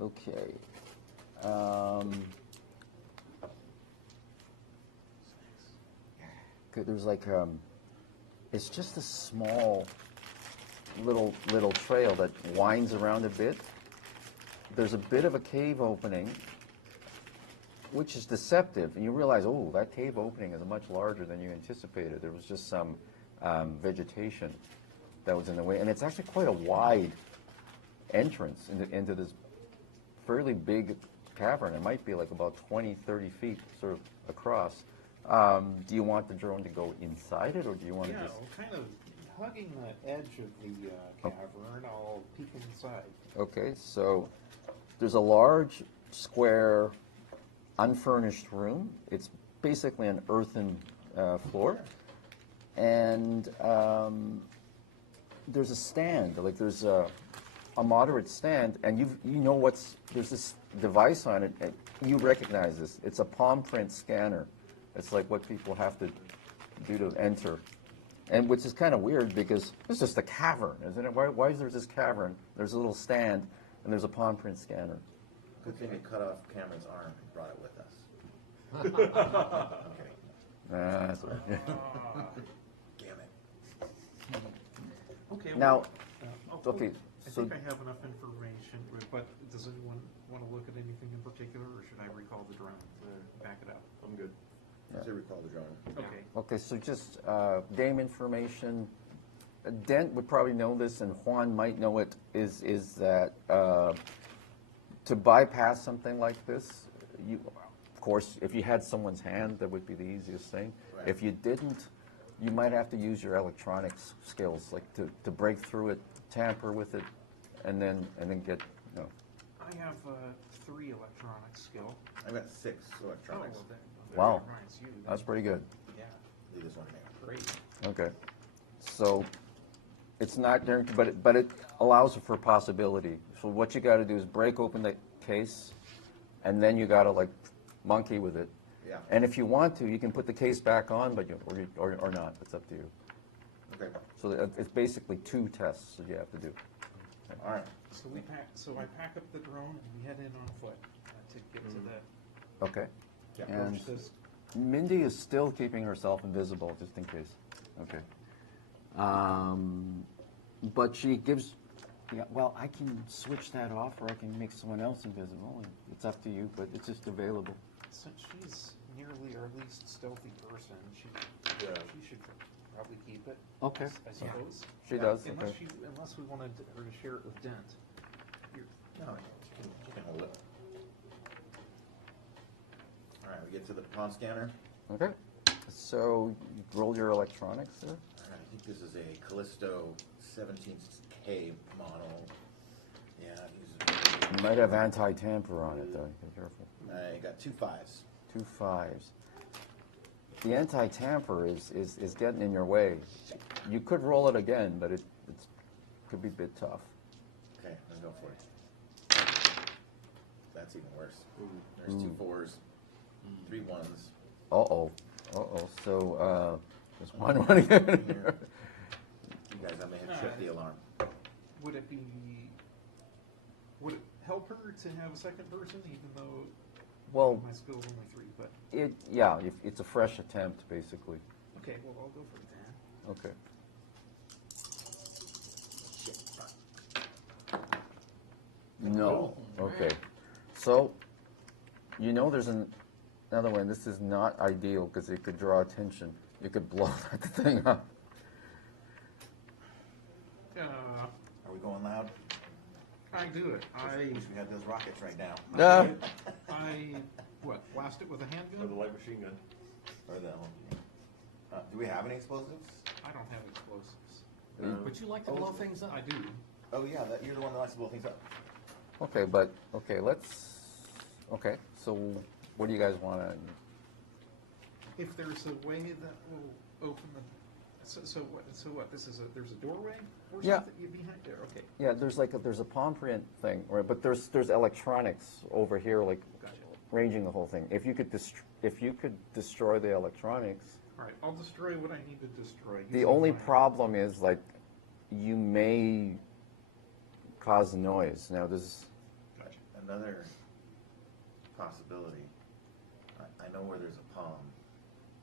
okay. Good, there's like, it's just a small little trail that winds around a bit. there's a bit of a cave opening, which is deceptive, and you realize, oh, that cave opening is much larger than you anticipated. There was just some vegetation that was in the way, and it's actually quite a wide entrance into this fairly big cavern. It might be like about 20, 30 feet sort of across. Do you want the drone to go inside it, or do you want to Yeah, just... well, kind of hugging the edge of the cavern, I'll peek inside. Okay, so there's a large, square, unfurnished room. It's basically an earthen floor. And there's a stand, like there's a moderate stand, and there's this device on it, and you recognize this. It's a palm print scanner. It's like what people have to do to enter. And which is kind of weird because it's just a cavern, isn't it? Why is there this cavern? There's a little stand, and there's a palm print scanner. Good thing we cut off Cameron's arm and brought it with us. Okay. That's right. Damn it. Okay. Now, okay. okay, I so think I have enough information, but does anyone want to look at anything in particular, or should I recall the drone to back it up? I'm good. I should recall the drone. Okay. okay, so just game information. Dent would probably know this, and Juan might know it. Is that to bypass something like this? You, of course, if you had someone's hand, that would be the easiest thing. Right. If you didn't, you might have to use your electronics skills, like to break through it, tamper with it, and then get. No. I have 3 electronics skill. I've got 6 electronics. Oh, Wow. Nice. You. That's pretty good. Yeah. Leave this one here. Great. Okay, so it's not guaranteed, but it allows for possibility. So what you got to do is break open the case, and then you got to like monkey with it. Yeah. And if you want to, you can put the case back on, but or not. It's up to you. Okay. So it's basically 2 tests that you have to do. All right. So I pack up the drone and we head in on foot to get to the Okay. Yeah. And approach this. Mindy is still keeping herself invisible, just in case. Okay. But she gives. Yeah, well, I can switch that off, or I can make someone else invisible. And it's up to you, but it's just available. Since she's nearly our least stealthy person, she should probably keep it. Okay. I suppose. She does. Unless Okay. unless we wanted her to share it with Dent. No, you can hold it. All right, we get to the palm scanner. Okay. So you roll your electronics there. All right, I think this is a Callisto 17K model. Yeah, You might have anti-tamper on it, though. Be careful. I got 2 5s. 2 5s. The anti-tamper is getting in your way. You could roll it again, but it's could be a bit tough. Okay, let's go for it. That's even worse. There's 2 4s, 3 1s. Uh-oh. Uh-oh. So there's one again. You guys, I may have tripped the alarm. Would it help her to have a second person, even though Well, my skill's only 3? But it's a fresh attempt, basically. okay, well I'll go for it then. Okay. Shit, fuck. No. Okay. So, there's another one. This is not ideal because it could draw attention. You could blow that thing up. Are we going loud? I do it. I wish we had those rockets right now. I blast it with a With a handgun? light machine gun. Or the, do we have any explosives? I don't have explosives. Would you like to blow things up? I do. Oh yeah, you're the one that likes to blow things up. Okay, okay, so what do you guys want to... If there's a way that will open the, so what, there's a doorway or Yeah. something behind there? Okay, Yeah, there's a palm print thing, right? But there's electronics over here, like gotcha. ranging the whole thing. If you could destroy the electronics, All right, I'll destroy what I need to destroy. the using only my- problem is like you may cause noise. Now this, Gotcha. Another possibility. I know where there's a palm,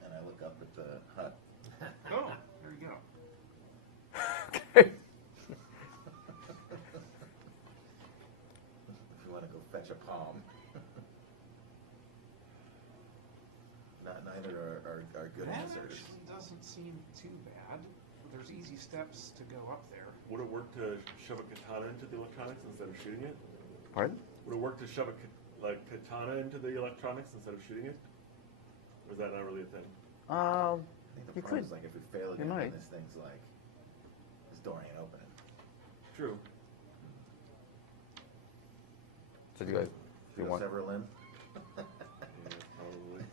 and I look up at the hut. Oh, there you go. If you want to fetch a palm. Neither are good That answers. actually doesn't seem too bad. There's easy steps to go up there. Would it work to shove a katana into the electronics instead of shooting it? Pardon? Would it work to shove a katana into the electronics instead of shooting it? Or is that not really a thing? I think the You problem could. is like if we fail again, might. this thing's like, this door ain't opening. True. So do you guys, do you Should want? I sever a limb? Yeah, probably.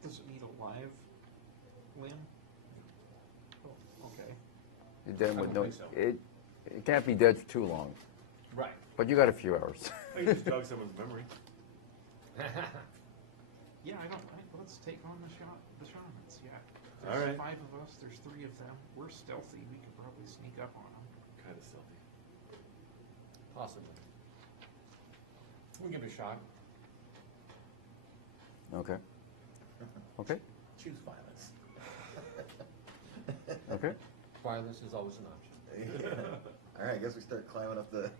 Does it need a live limb? Oh, okay. Then I with don't no, think so. it can't be dead for too long, Right. but you got a few hours. I can just jog someone's memory. Yeah, let's take on the shamans, yeah. All There's right. 5 of us, there's 3 of them. We're stealthy, we could probably sneak up on them. Kind of stealthy. Possibly. We'll give it a shot. Okay. Okay. Choose violence. Okay. Violence is always an option. All right, I guess we start climbing up the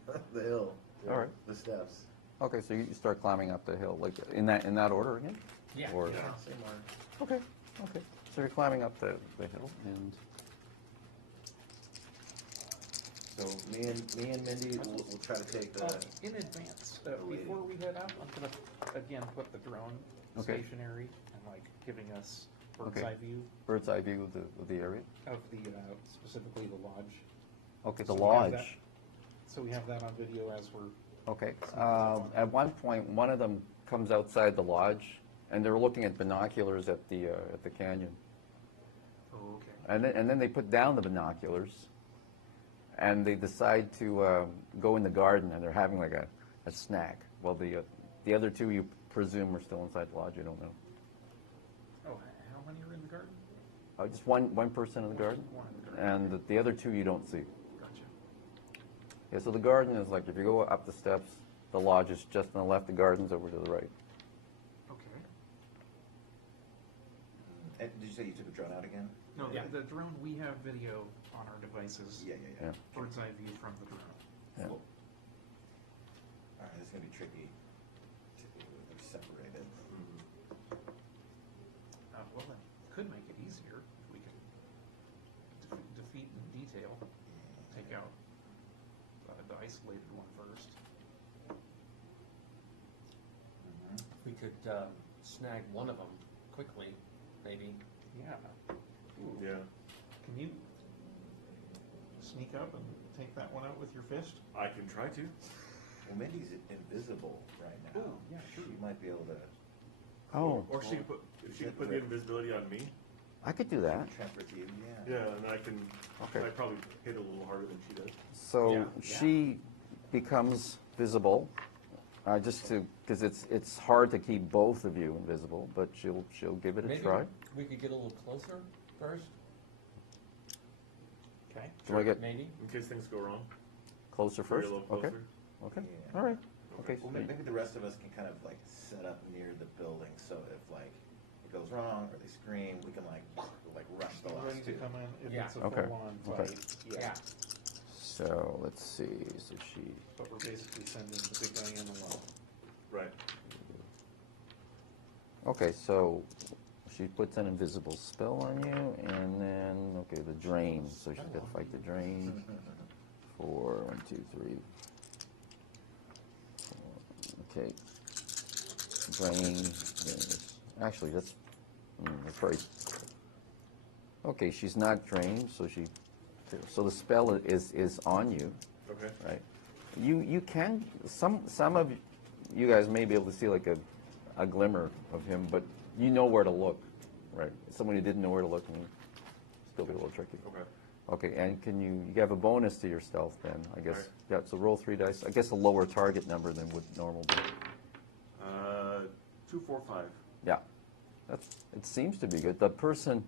hill. All right. The steps. Okay. So you start climbing up the hill, like in that order again? Yeah. Or, Yeah, same order. Okay. Okay. So you're climbing up the hill, and So me and Mindy will try to take the. In advance, the lady. before we head up, I'm gonna, again, put the drone Okay. stationary and like giving us bird's Okay. eye view bird's eye view of the area. of the, specifically the lodge. Okay. The So we have lodge. So we have that on video as we're, Okay. At one point, one of them comes outside the lodge, and they're looking at binoculars at the canyon. oh, okay. And then they put down the binoculars, and they decide to go in the garden, and they're having like a snack. Well, the other 2 you presume are still inside the lodge. You don't know. Oh, how many are in the garden? Just one person in the garden, One in the garden. and the other 2 you don't see. Gotcha. Yeah. So the garden is like if you go up the steps, the lodge is just on the left. The garden's over to the right. Okay. And did you say you took the drone out again? No, Yeah. the drone, we have video on our devices. Yeah. Yeah. Bird's eye view from the drone. Yeah. Cool. All right, this is gonna be tricky. They're separated. Well, that could make it easier if we could defeat in detail, take out the isolated one first. If we could snag one of them quickly, maybe. Yeah. Ooh, Yeah. Can you sneak up and take that one out with your fist? I can try to. Well, Mindy's invisible right now. Ooh, yeah, sure. She might be able to Oh, Or she could put, if she could put the invisibility on me. I could do that. trap with you. Yeah. Yeah, and I can. Okay. I probably hit a little harder than she does. So Yeah. she becomes visible, because it's hard to keep both of you invisible, but she'll give it a Maybe try. we could get a little closer first, Okay. Do I get maybe. In case things go wrong. closer Maybe first? a little Okay. closer. Okay. Yeah. All right. Okay. Well, maybe the rest of us can kind of like set up near the building, so if like it goes wrong or they scream, we can like rush the Ready last to 2. come in if Yeah. it's a Okay. full-on Okay. fight. Yeah. So let's see. So she. But we're basically sending the big guy in alone. Right. Okay. So she puts an invisible spell on you, and then okay, the drain. So she's got to fight the drain. 4, 1, 2, 3. Okay. Drain. Actually, that's very. Okay, she's not drained, so so the spell is on you, Okay. right? You can some of you guys may be able to see like a glimmer of him, but you know where to look, right? Someone who didn't know where to look and still be a little tricky. Okay. Okay, and you have a bonus to your stealth then, I guess. Right. Yeah, so roll 3 dice. I guess a lower target number than would normal be. 2, 4, 5. Yeah, it seems to be good. The person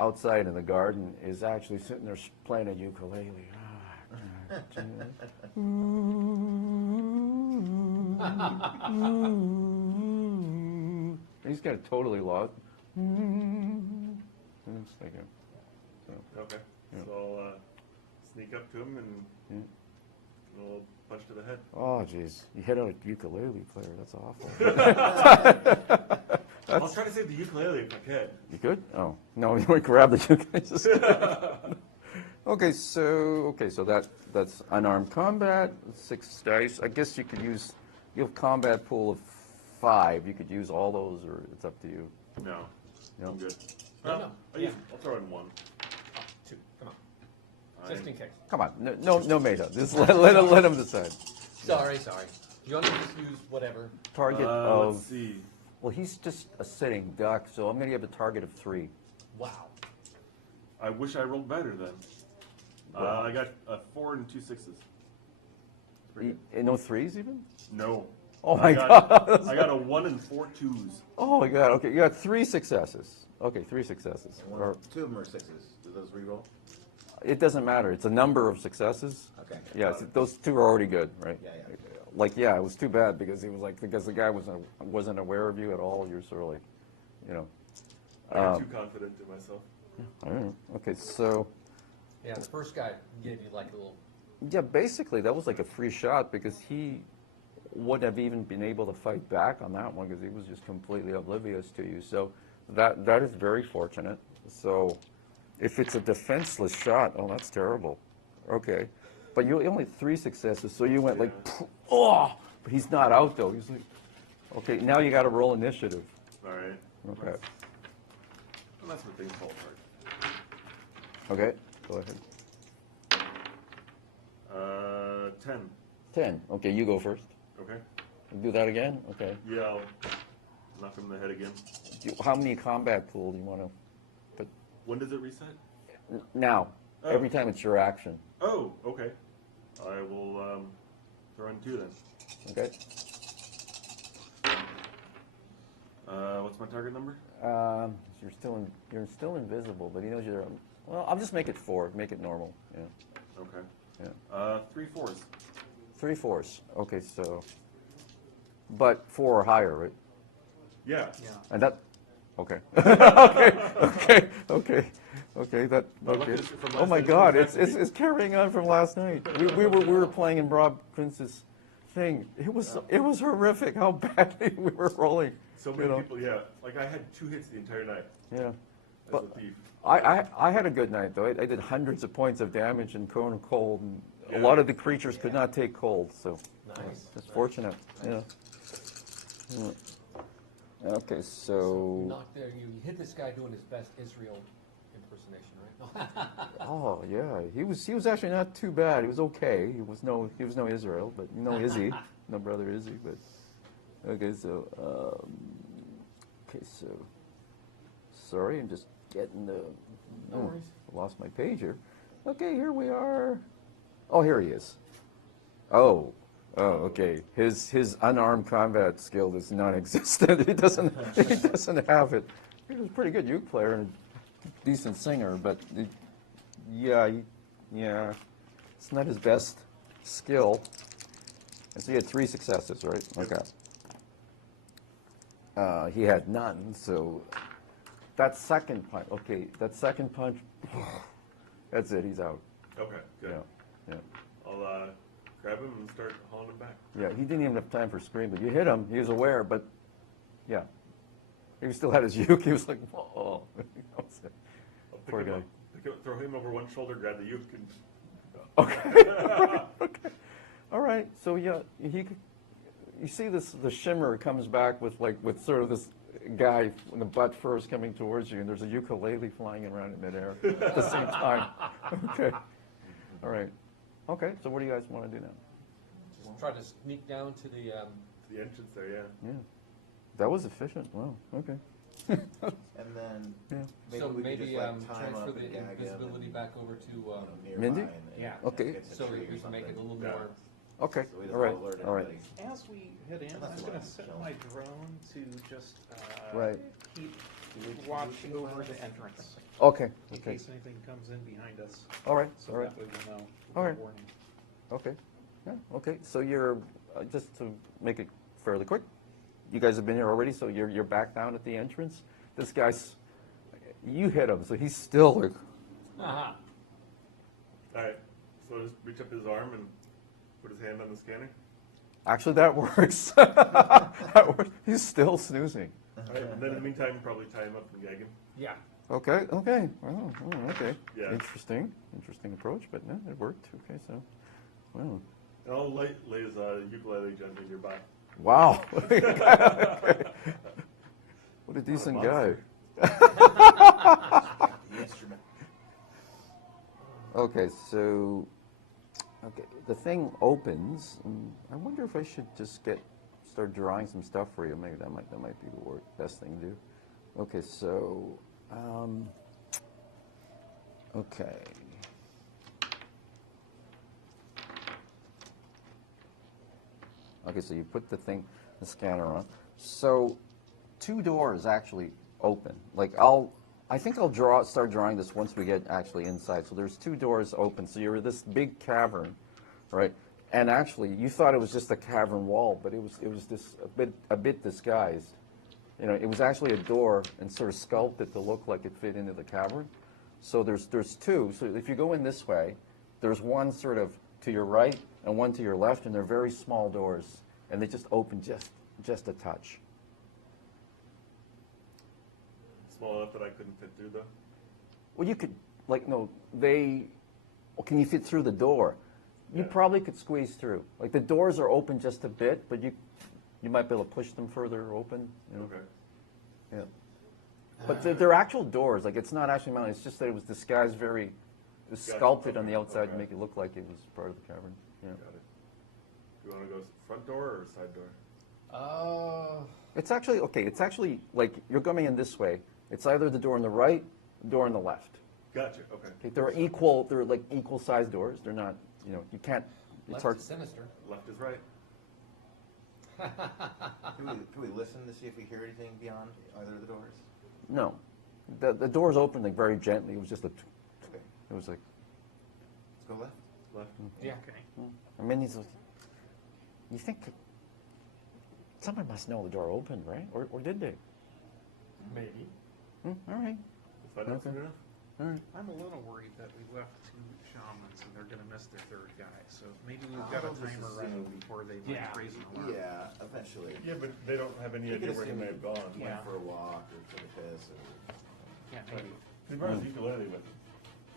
outside in the garden is actually sitting there playing a ukulele. He's got it totally lost. It's like Okay. Yeah. So sneak up to him and a little punch to the head. Oh, jeez. You hit a ukulele player. That's awful. I'll try to save the ukulele if I can. You good? Oh, no, you want to grab the ukulele. Okay, so that's unarmed combat, 6 dice. I guess you could use, you have combat pool of 5. You could use all those, or it's up to you. No, No? I'm good. No. I'll throw in 1. Oh, 2, come on. Just in case. Come on, no meta. Just let him decide. Sorry. You want to just use whatever? Target of, Let's see. well, he's just a sitting duck, so I'm going to give a target of 3. Wow. I wish I rolled better then. I got a 4 and 2 6s. Pretty good. No 3s even? No. Oh my I God. got a 1 and 4 2s. Oh my God. Okay, you got 3 successes. Okay, 3 successes. And Or, 2 of them are 6s. Do those re-roll? it doesn't matter. It's a number of successes. Okay. Yeah, those 2 are already good, right? Yeah. Like, yeah, it was too bad because because the guy wasn't aware of you at all. You're sort of like, you know. I got too confident in myself. I don't know. Okay, so Yeah, the first guy gave you like a little. yeah, basically that was like a free shot because he wouldn't have even been able to fight back on that one because he was just completely oblivious to you. So that is very fortunate. So if it's a defenseless shot, oh, that's terrible. Okay, but you only 3 successes, so you went like, oh, but he's not out though. He's like, okay, now you got to roll initiative. All right. Okay. Well, that's where things fall apart. Okay, go ahead. 10. 10. Okay, you go first. Okay. Do that again. Okay. Yeah, I'll knock him in the head again. How many combat pool do you want to put? When does it reset? Now, Oh. every time it's your action. Oh, okay. I will throw in 2 then. Okay. What's my target number? You're still invisible, but he knows you're. Well, I'll just make it 4. Make it normal. Yeah. Okay. Yeah. 3 4s. 3 4s. Okay, so. But 4 or higher, right? Yeah. And that. Okay. Okay. That. No, look Okay. at this from Oh last my night. God! It's carrying on from last night. We were playing in Rob Prince's thing. It was horrific how badly we were rolling. So many people, yeah. Like I had 2 hits the entire night Yeah. as But a thief. I had a good night though. I did hundreds of points of damage in cone and cold, and a lot of the creatures could not take cold, so Nice. it's fortunate. Yeah. Okay, so Knocked there. You hit this guy doing his best Israel impersonation, right? oh yeah, he was actually not too bad. He was okay. He was no Israel, but no Izzy, no brother Izzy, but okay. So sorry, I'm just getting the. No worries. I lost my page here. Okay, here we are. Oh, here he is. Oh, okay. His unarmed combat skill is non-existent. He doesn't have it. He was a pretty good uke player and a decent singer, but yeah, it's not his best skill. And so he had 3 successes, right? Okay. He had none, so that second punch. Okay, that second punch. That's it. He's out. Okay, good. Yeah. I'll grab him and start hauling him back. Yeah, he didn't even have time for scream, but you hit him. He was aware, but yeah, he still had his uke. He was like, "Whoa!" I'll pick Poor him guy. up, throw him over one shoulder, grab the uke, and Okay. Okay. All right. So yeah, you see the shimmer comes back with sort of this guy in the butt first coming towards you, and there's a ukulele flying around in midair at the same time. Okay. All right. Okay. So what do you guys want to do now? Just try to sneak down to the. the entrance there, yeah. Yeah. That was efficient. Wow. Okay. And then Yeah. So we could maybe just, like, tie him transfer up the and gag him invisibility and, back over to. nearby Mindy? and Yeah. Okay. get to So the tree or we can make it a something. little Yeah. more. Okay. So he All right. doesn't alert All right. anybody. As we head in, That's I'm going fine. to set my drone to just Right. keep watch over the entrance Okay. in Okay. case anything comes in behind us. All right. So All right. that way we'll know. All right. Warning. Okay. Yeah. Okay. So you're just to make it fairly quick. You guys have been here already, so you're back down at the entrance. This guy's, you hit him, so he's still like, Aha. All right. So just reach up his arm and put his hand on the scanner. Actually, that works. That works. He's still snoozing. All right, and then in the meantime, probably tie him up and gag him. Yeah. Okay, okay. Oh, okay. Yeah. Interesting approach, but no, it worked. Okay, so, wow. And I'll lay his ukulele gently nearby. Wow. Okay. What a decent guy. The instrument. Okay, so, the thing opens, and I wonder if I should just start drawing some stuff for you. Maybe that might be the best thing to do. Okay, so, okay. Okay, so you put the scanner on. So, 2 doors actually open. Like I think I'll start drawing this once we get actually inside. So there's 2 doors open. So you're this big cavern, right? And actually, you thought it was just a cavern wall, but it was this a bit disguised. You know, it was actually a door and sort of sculpted to look like it fit into the cavern. So there's 2. So if you go in this way, there's one sort of to your right and one to your left, and they're very small doors, and they just open just a touch. Small enough that I couldn't fit through, though. Well, you could, well, can you fit through the door? You Yeah. probably could squeeze through. Like, the doors are open just a bit, but you might be able to push them further open. You know? Okay. Yeah. But they're actual doors. Like, it's not actually mounted. It's just that it was disguised it was Gotcha. sculpted on the Okay. outside to Okay. make it look like it was part of the cavern. Yeah. Got it. Do you want to go front door or side door? It's actually, like, you're coming in this way. It's either the door on the right, the door on the left. Gotcha. Okay. Okay, they're like equal sized doors. They're not, you can't, it's Left hard. is sinister. Left is right. Can we listen to see if we hear anything beyond either of the doors? No, the doors opened like very gently. It was just Okay, it was like, let's go left. Left. Yeah. Okay. I mean, you think someone must know the door opened, right? Or did they? Maybe. All right, Find out Okay. soon enough. all right. I'm a little worried that we left 2 shamans and they're gonna miss their 3rd guy. So maybe we've got a I'll just timer assume- running before they like Yeah. raise an alarm. Yeah, eventually. Yeah, but they don't have any You idea could where he assume may have gone. Went Yeah. for a walk or took a piss or. Yeah, maybe. He brought his ukulele with him.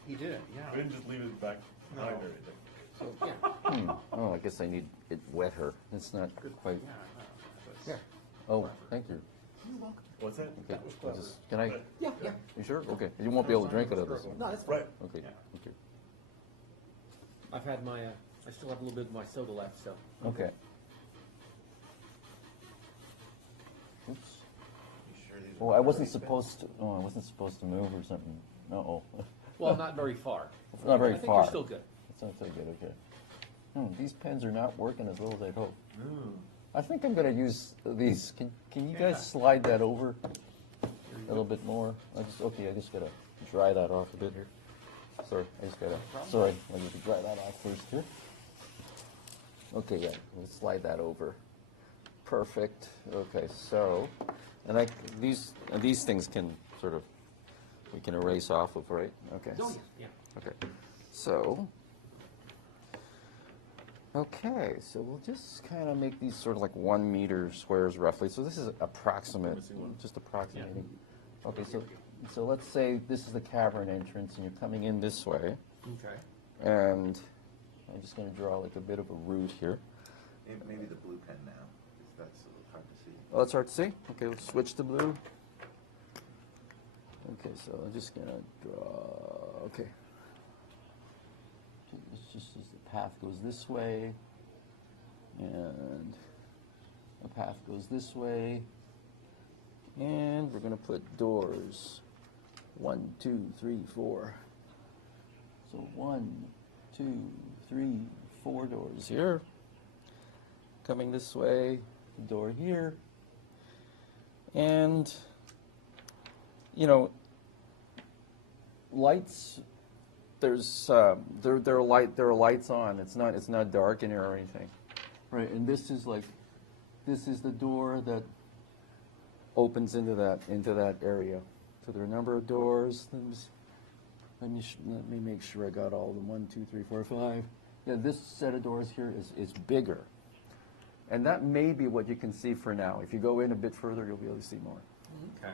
He did, We yeah. didn't just leave it back behind No. or anything. So, yeah. Oh, I guess I need it wetter. It's not quite. Yeah, but- Yeah. Oh, thank you. What's that? Okay. Can I? Yeah, yeah. You sure? Okay. You won't be able to drink it out of this one. No, that's fine. Right. Okay. Yeah. Thank you. I've had my, I still have a little bit of my soda left, so. Okay. Oops. You sure these Oh, are I wasn't very bad? supposed to. Oh, I wasn't supposed to move or something. Uh-oh. Well, not very far. Not very I think far. you're still good. That's not so good. Okay. These pens are not working as well as I'd hoped. Mm. I think I'm going to use these. Can you guys slide that over a little bit more? I just got to dry that off a bit here. Sorry, I need to dry that off first here. Okay, yeah, we'll slide that over. Perfect. Okay, so, and these things can sort of, we can erase off of, right? Okay. Oh, yeah, yeah. Okay, so, okay, so we'll just kind of make these sort of like 1 meter squares roughly. So this is approximate, Missing one. just approximating. Okay, so let's say this is the cavern entrance and you're coming in this way. Okay. And I'm just going to draw like a bit of a route here. Maybe the blue pen now, because that's a little hard to see. Oh, that's hard to see? Okay, let's switch to blue. Okay, so I'm just going to draw, okay. It's just as the path goes this way, and the path goes this way, and we're going to put doors. 1, 2, 3, 4. So 1, 2, 3, 4 doors here. Coming this way, door here. And, lights, there's, there are lights on. It's not dark in here or anything. Right, and this is the door that opens into that area. So there are a number of doors. Let me make sure I got all of them. 1, 2, 3, 4, 5. Yeah, this set of doors here is bigger. And that may be what you can see for now. If you go in a bit further, you'll be able to see more. Okay.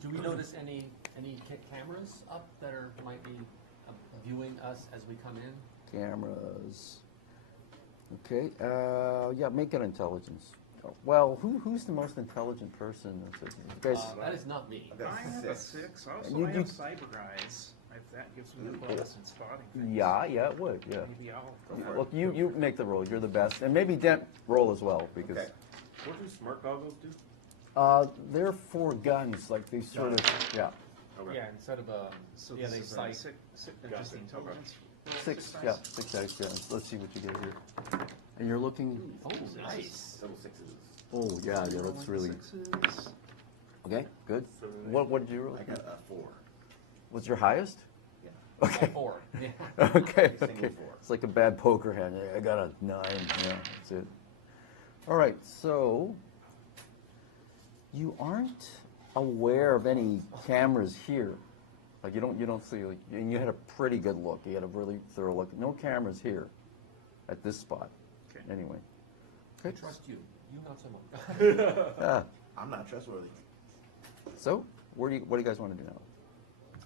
Do we notice any cameras up that might be viewing us as we come in? Cameras. Okay. Yeah, make it intelligence. Well, who's the most intelligent person? You guys, That is not me. I've got I have a 6. Also, You- I you- have cyber eyes. If that gives me a bonus in spotting things. yeah, it would. Yeah. Maybe I'll go Yeah, for look, it. you make the roll. You're the best, and maybe Dent roll as well because Okay. What do smart goggles do? they're for guns. Like they sort of yeah. Okay. Yeah, instead of So yeah, this they is sight. just Gotcha. intelligence. Six dice. Yeah. Let's see what you get here. And you're looking. Oh, nice. Double sixes. Oh yeah, that's really Sixes. okay. Good. So What did you roll? I got a 4. What's your highest? Yeah. Okay. 4. Yeah. Okay. Single Okay. 4. It's like a bad poker hand. I got a 9. Yeah, that's it. All right. So you aren't aware of any cameras here. Like you don't see. Like, and you had a pretty good look. You had a really thorough look. No cameras here, at this spot. Okay. Anyway. I trust you. You not so much. Ah, I'm not trustworthy. so what do you guys want to do now?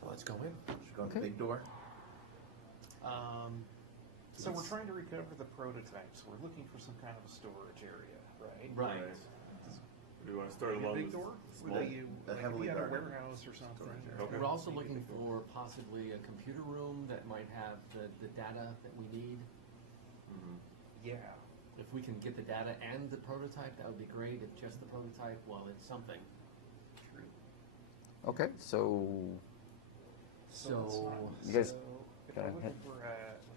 Let's go in. Should go in Okay. the big door. So we're trying to recover the prototypes. We're looking for some kind of a storage area, right? Right. Do you want to start Maybe a along big with door? small? Would you, A like, heavily we had a guarded warehouse or something? Okay. We're also Maybe a looking big door. for possibly a computer room that might have the data that we need. Mhm. Yeah. If we can get the data and the prototype, that would be great. If just the prototype, well, it's something. True. Okay. So So, You guys if gotta we're looking head- for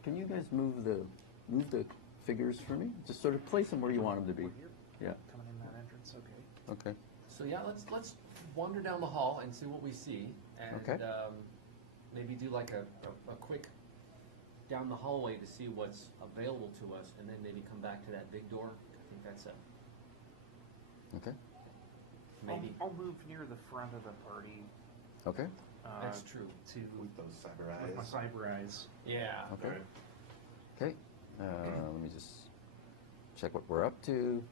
can you guys move the figures for me? Just sort of place them where you want them to be. we're here, Yeah. coming in that entrance, okay. Okay. so yeah, let's wander down the hall and see what we see, and Okay. maybe do like a quick down the hallway to see what's available to us, and then maybe come back to that big door. I think that's Okay. maybe. I'll move near the front of the party. Okay. That's true. To With those cyber with my eyes. cyber eyes. Yeah. Okay. Alright. Okay. Let me just check what we're up to.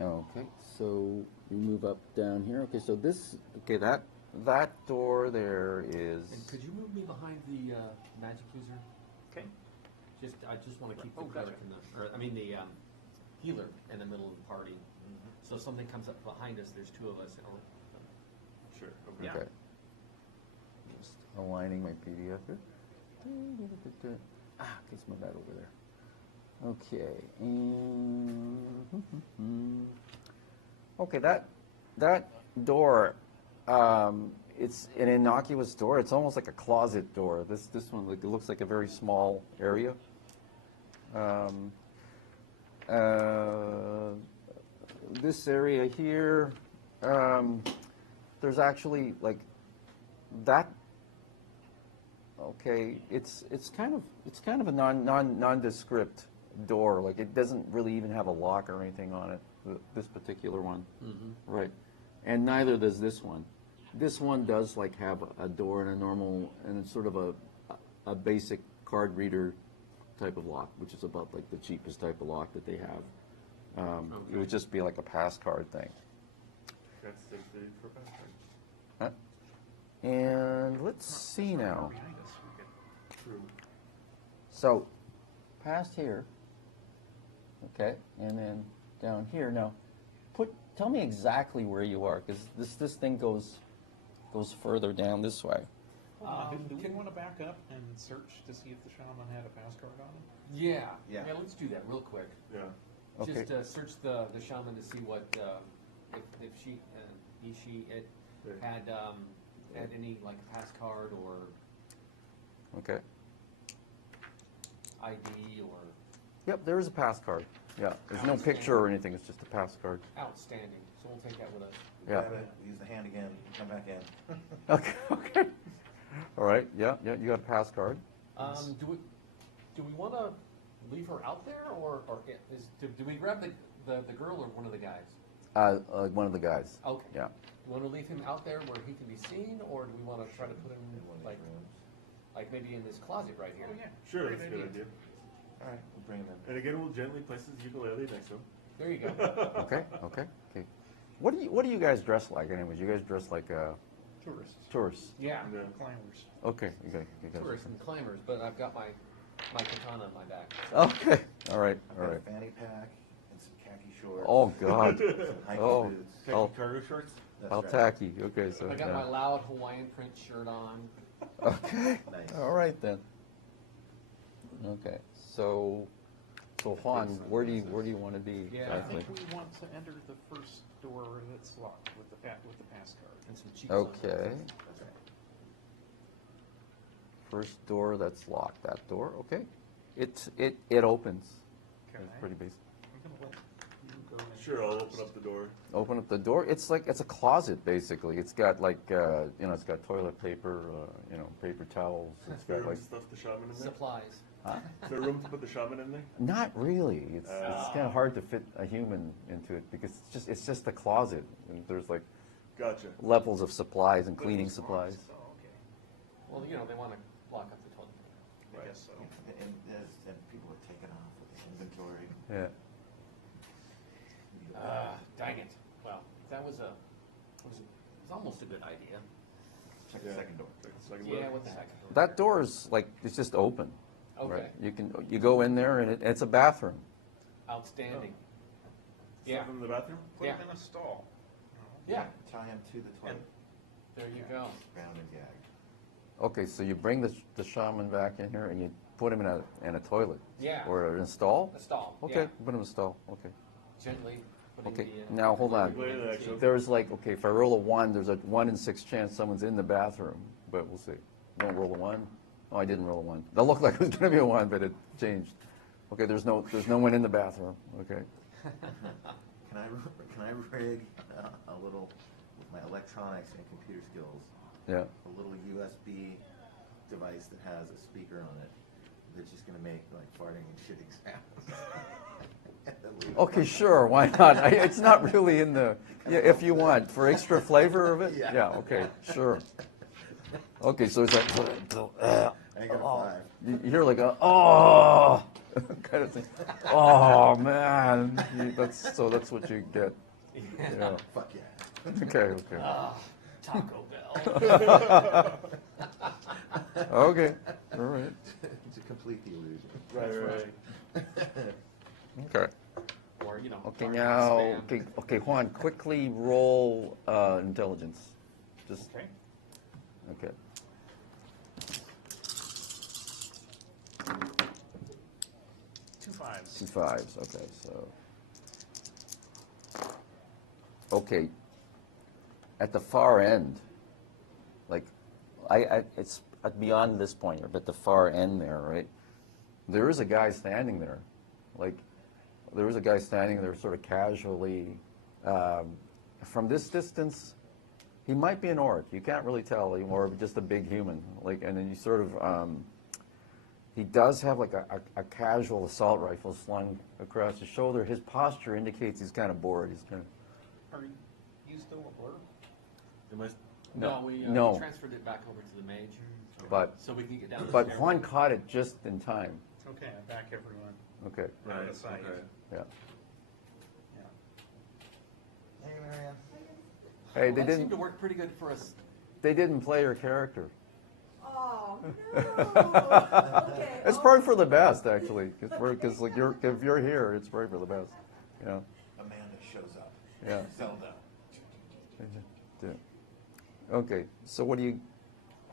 Okay, so we move up down here. Okay, so that door there is. And could you move me behind the magic user? Okay. I just want to keep the Oh, cleric gotcha. in the healer in the middle of the party. So if something comes up behind us, there's 2 of us. Sure. Okay. Yeah. Okay. Just aligning my PDF here. Ah, okay, it's my bad over there. Okay, and okay, that door, it's an innocuous door. It's almost like a closet door. This one, like, it looks like a very small area. This area here, there's actually like that. Okay, it's kind of a nondescript door. Like it doesn't really even have a lock or anything on it. This particular one, right? And neither does this one. This one does like have a door and a normal and it's sort of a basic card reader type of lock, which is about like the cheapest type of lock that they have. It would just be like a pass card thing. That's 60 for password. Huh? And let's see now. Behind us, we could. True. So, past here, okay, and then down here. Now, tell me exactly where you are, because this thing goes further down this way. Do we want to back up and search to see if the shaman had a pass card on him? Yeah. Yeah. Let's do that real quick. Yeah. Okay. Just search the shaman to see what if she it had any like pass card or Okay. ID or Yep, there is a pass card. Yeah, there's no picture or anything. It's just a pass card. outstanding. So we'll take that with us. Yeah. Grab it, use the hand again, come back in. Okay. Okay. All right. Yeah. Yeah. You got a pass card. Do we want to leave her out there or do we grab the girl or one of the guys? One of the guys. Okay. Yeah. You want to leave him out there where he can be seen, or do we want to try to put him like maybe in this closet right here? Oh, yeah. Sure, Great that's a good idea. All right, we'll bring him in. And again, we'll gently place his ukulele next to him. There you go. Okay. What do you guys dress like? Anyways, you guys dress like Tourists. tourists. Yeah. Yeah. Climbers. Okay. You guys. Tourists and climbers, but I've got my katana on my back. Okay. All right. I've got a fanny pack and some khaki shorts. Oh God. Some hiking Oh. boots. Khaki I'll- cargo shorts? That's How right. tacky. Okay. So. I got yeah. my loud Hawaiian print shirt on. Okay. Nice. All right then. Okay. So Juan, where do you want to be? Yeah, I exactly? think we want to enter the first door that's locked with the pass card. And some cheeks on. Okay. That's right. First door that's locked. That door. Okay. It opens. Can It's I? pretty basic. I'm gonna let you go in Sure, I'll first. open up the door. Open up the door. It's a closet basically. It's got like it's got toilet paper, paper towels. It's Is there got room like to stuff the shaman in there? Supplies. Is there room to put the shaman in there? not really. It's kind of hard to fit a human into it because it's just a closet. And there's like Gotcha. levels of supplies and cleaning supplies. So, okay. Well, they want to lock up the toilet paper. I guess so. And people are taking off with the inventory. Yeah. Dang it. Well, that was almost a good idea. Check the second door. Second Yeah, door. what the heck? That door is like it's just open. Okay. Right? You go in there and it's a bathroom. Outstanding. Yeah. Yeah. In the bathroom? Put him Yeah. in a stall. Yeah. Tie him to the toilet. There you go. Bound and gagged. Okay, so you bring the shaman back in here and you put him in a toilet. Yeah. Or an stall. A stall. Okay, Yeah. put him in a stall. Okay. Gently putting Okay. the. Now hold on. Wait, actually. There's like if I roll a 1, there's a 1 in 6 chance someone's in the bathroom, but we'll see. Don't roll a 1. Oh, I didn't roll a 1. That looked like it was going to be a 1, but it changed. Okay, there's no one in the bathroom. Okay. Can I rig a little with my electronics and computer skills? Yeah. A little USB device that has a speaker on it that's just going to make like farting and shitting sounds. Okay, sure. Why not? It's not really in the. Yeah, if you want for extra flavor of it. Yeah. Yeah. Okay. Sure. Okay, so it's like. I got a 5. You hear like a kind of thing. Oh man, that's what you get. Yeah. Fuck yeah. Okay. Taco Bell. Okay. All right. To complete the illusion. Right. Okay. Or, Okay. target Now. spam. Okay. Juan, quickly roll intelligence. Just. Okay. Okay. 2 5s. 2 5s. Okay. So. Okay. At the far end, like, it's beyond this point, but at the far end there, right? There is a guy standing there, like, there is a guy standing there, sort of casually. From this distance, he might be an orc. You can't really tell. He's more of just a big human. Like, and then you sort of. He does have like a casual assault rifle slung across his shoulder. His posture indicates he's kind of bored. He's kind of. Are you still a blur? Am I? No, we No. transferred it back over to the mage. But So we can get down to but the Juan caught it just in time. Okay, I back everyone. Okay. Out of Right. sight. Okay. Yeah. Yeah. Hey, Marianne. Hey, they That seemed to didn't. work pretty good for us. They didn't play your character. Oh, no. Okay. It's probably for the best, actually, because like if you're here, it's probably for the best. Yeah. Amanda shows up. Yeah. Zelda. Yeah. Okay. So what do you?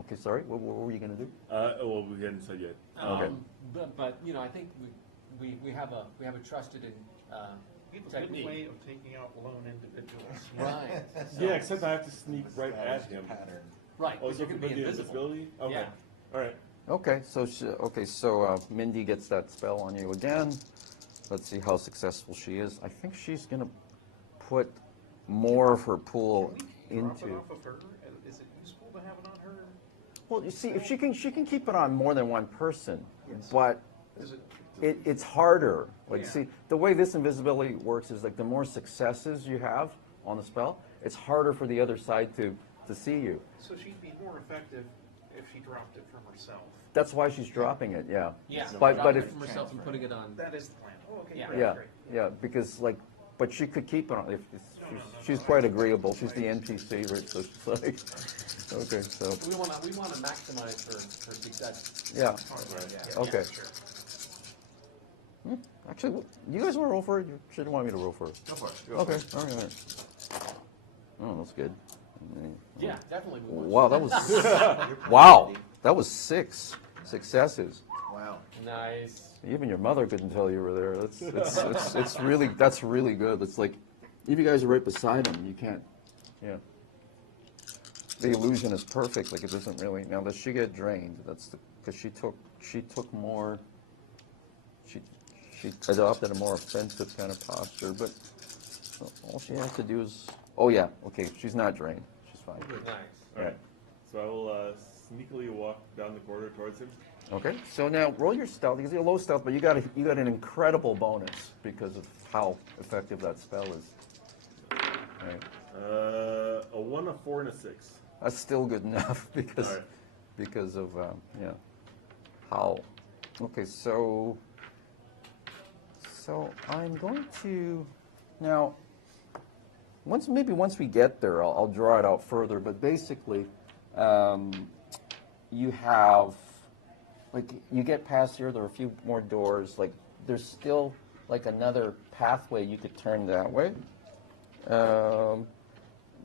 Okay. Sorry. What were you gonna do? Well, we hadn't said yet. Okay. But I think we have a trusted and We have a good technique. way of taking out lone individuals. Right. Yeah, except I have to sneak right at him. Pattern. Right. Oh, But so you for can be the invisible. invisibility? Okay. Yeah. All right. Okay. So Mindy gets that spell on you again. Let's see how successful she is. I think she's gonna put more of her pool Can we drop it into. off of her? Is it useful to have it on her? Well, you see, if she can keep it on more than one person, Yes. but Is it? it's harder. Like, Yeah. see, the way this invisibility works is like the more successes you have on the spell, it's harder for the other side to see you. So she'd be more effective if she dropped it from herself. That's why she's dropping it, yeah. Yeah. But dropping if it from herself and putting it on. That is the plan. Oh, okay, Yeah. great, yeah, great. yeah, because like, but she could keep it on. If No, she's quite agreeable. She's the NPC, right? So she's like, okay, so We want to maximize her success. yeah, Yeah, okay. sure. Actually, you guys want to roll for it? You shouldn't want me to roll for it. Go for it. Okay, all right. Oh, that's good. Yeah, definitely. we want Wow, you. that was wow. That was 6 successes. Wow. Nice. Even your mother couldn't tell you were there. It's really that's really good. It's like if you guys are right beside him, you can't. Yeah. The illusion is perfect. Like it doesn't really. Now does she get drained? That's because she took more. She adopted a more offensive kind of posture. But all she has to do is. Oh yeah. Okay. She's not drained. She's fine. Nice. All right. So I will sneakily walk down the corridor towards him. Okay, so now roll your stealth. You can see a low stealth, but you got an incredible bonus because of how effective that spell is. Right. A 1, a 4, and a 6. That's still good enough because All right. because of yeah how. Okay, so I'm going to now. Once we get there, I'll draw it out further. But basically, you have. Like, you get past here, there are a few more doors. Like, there's still, like, another pathway you could turn that way. But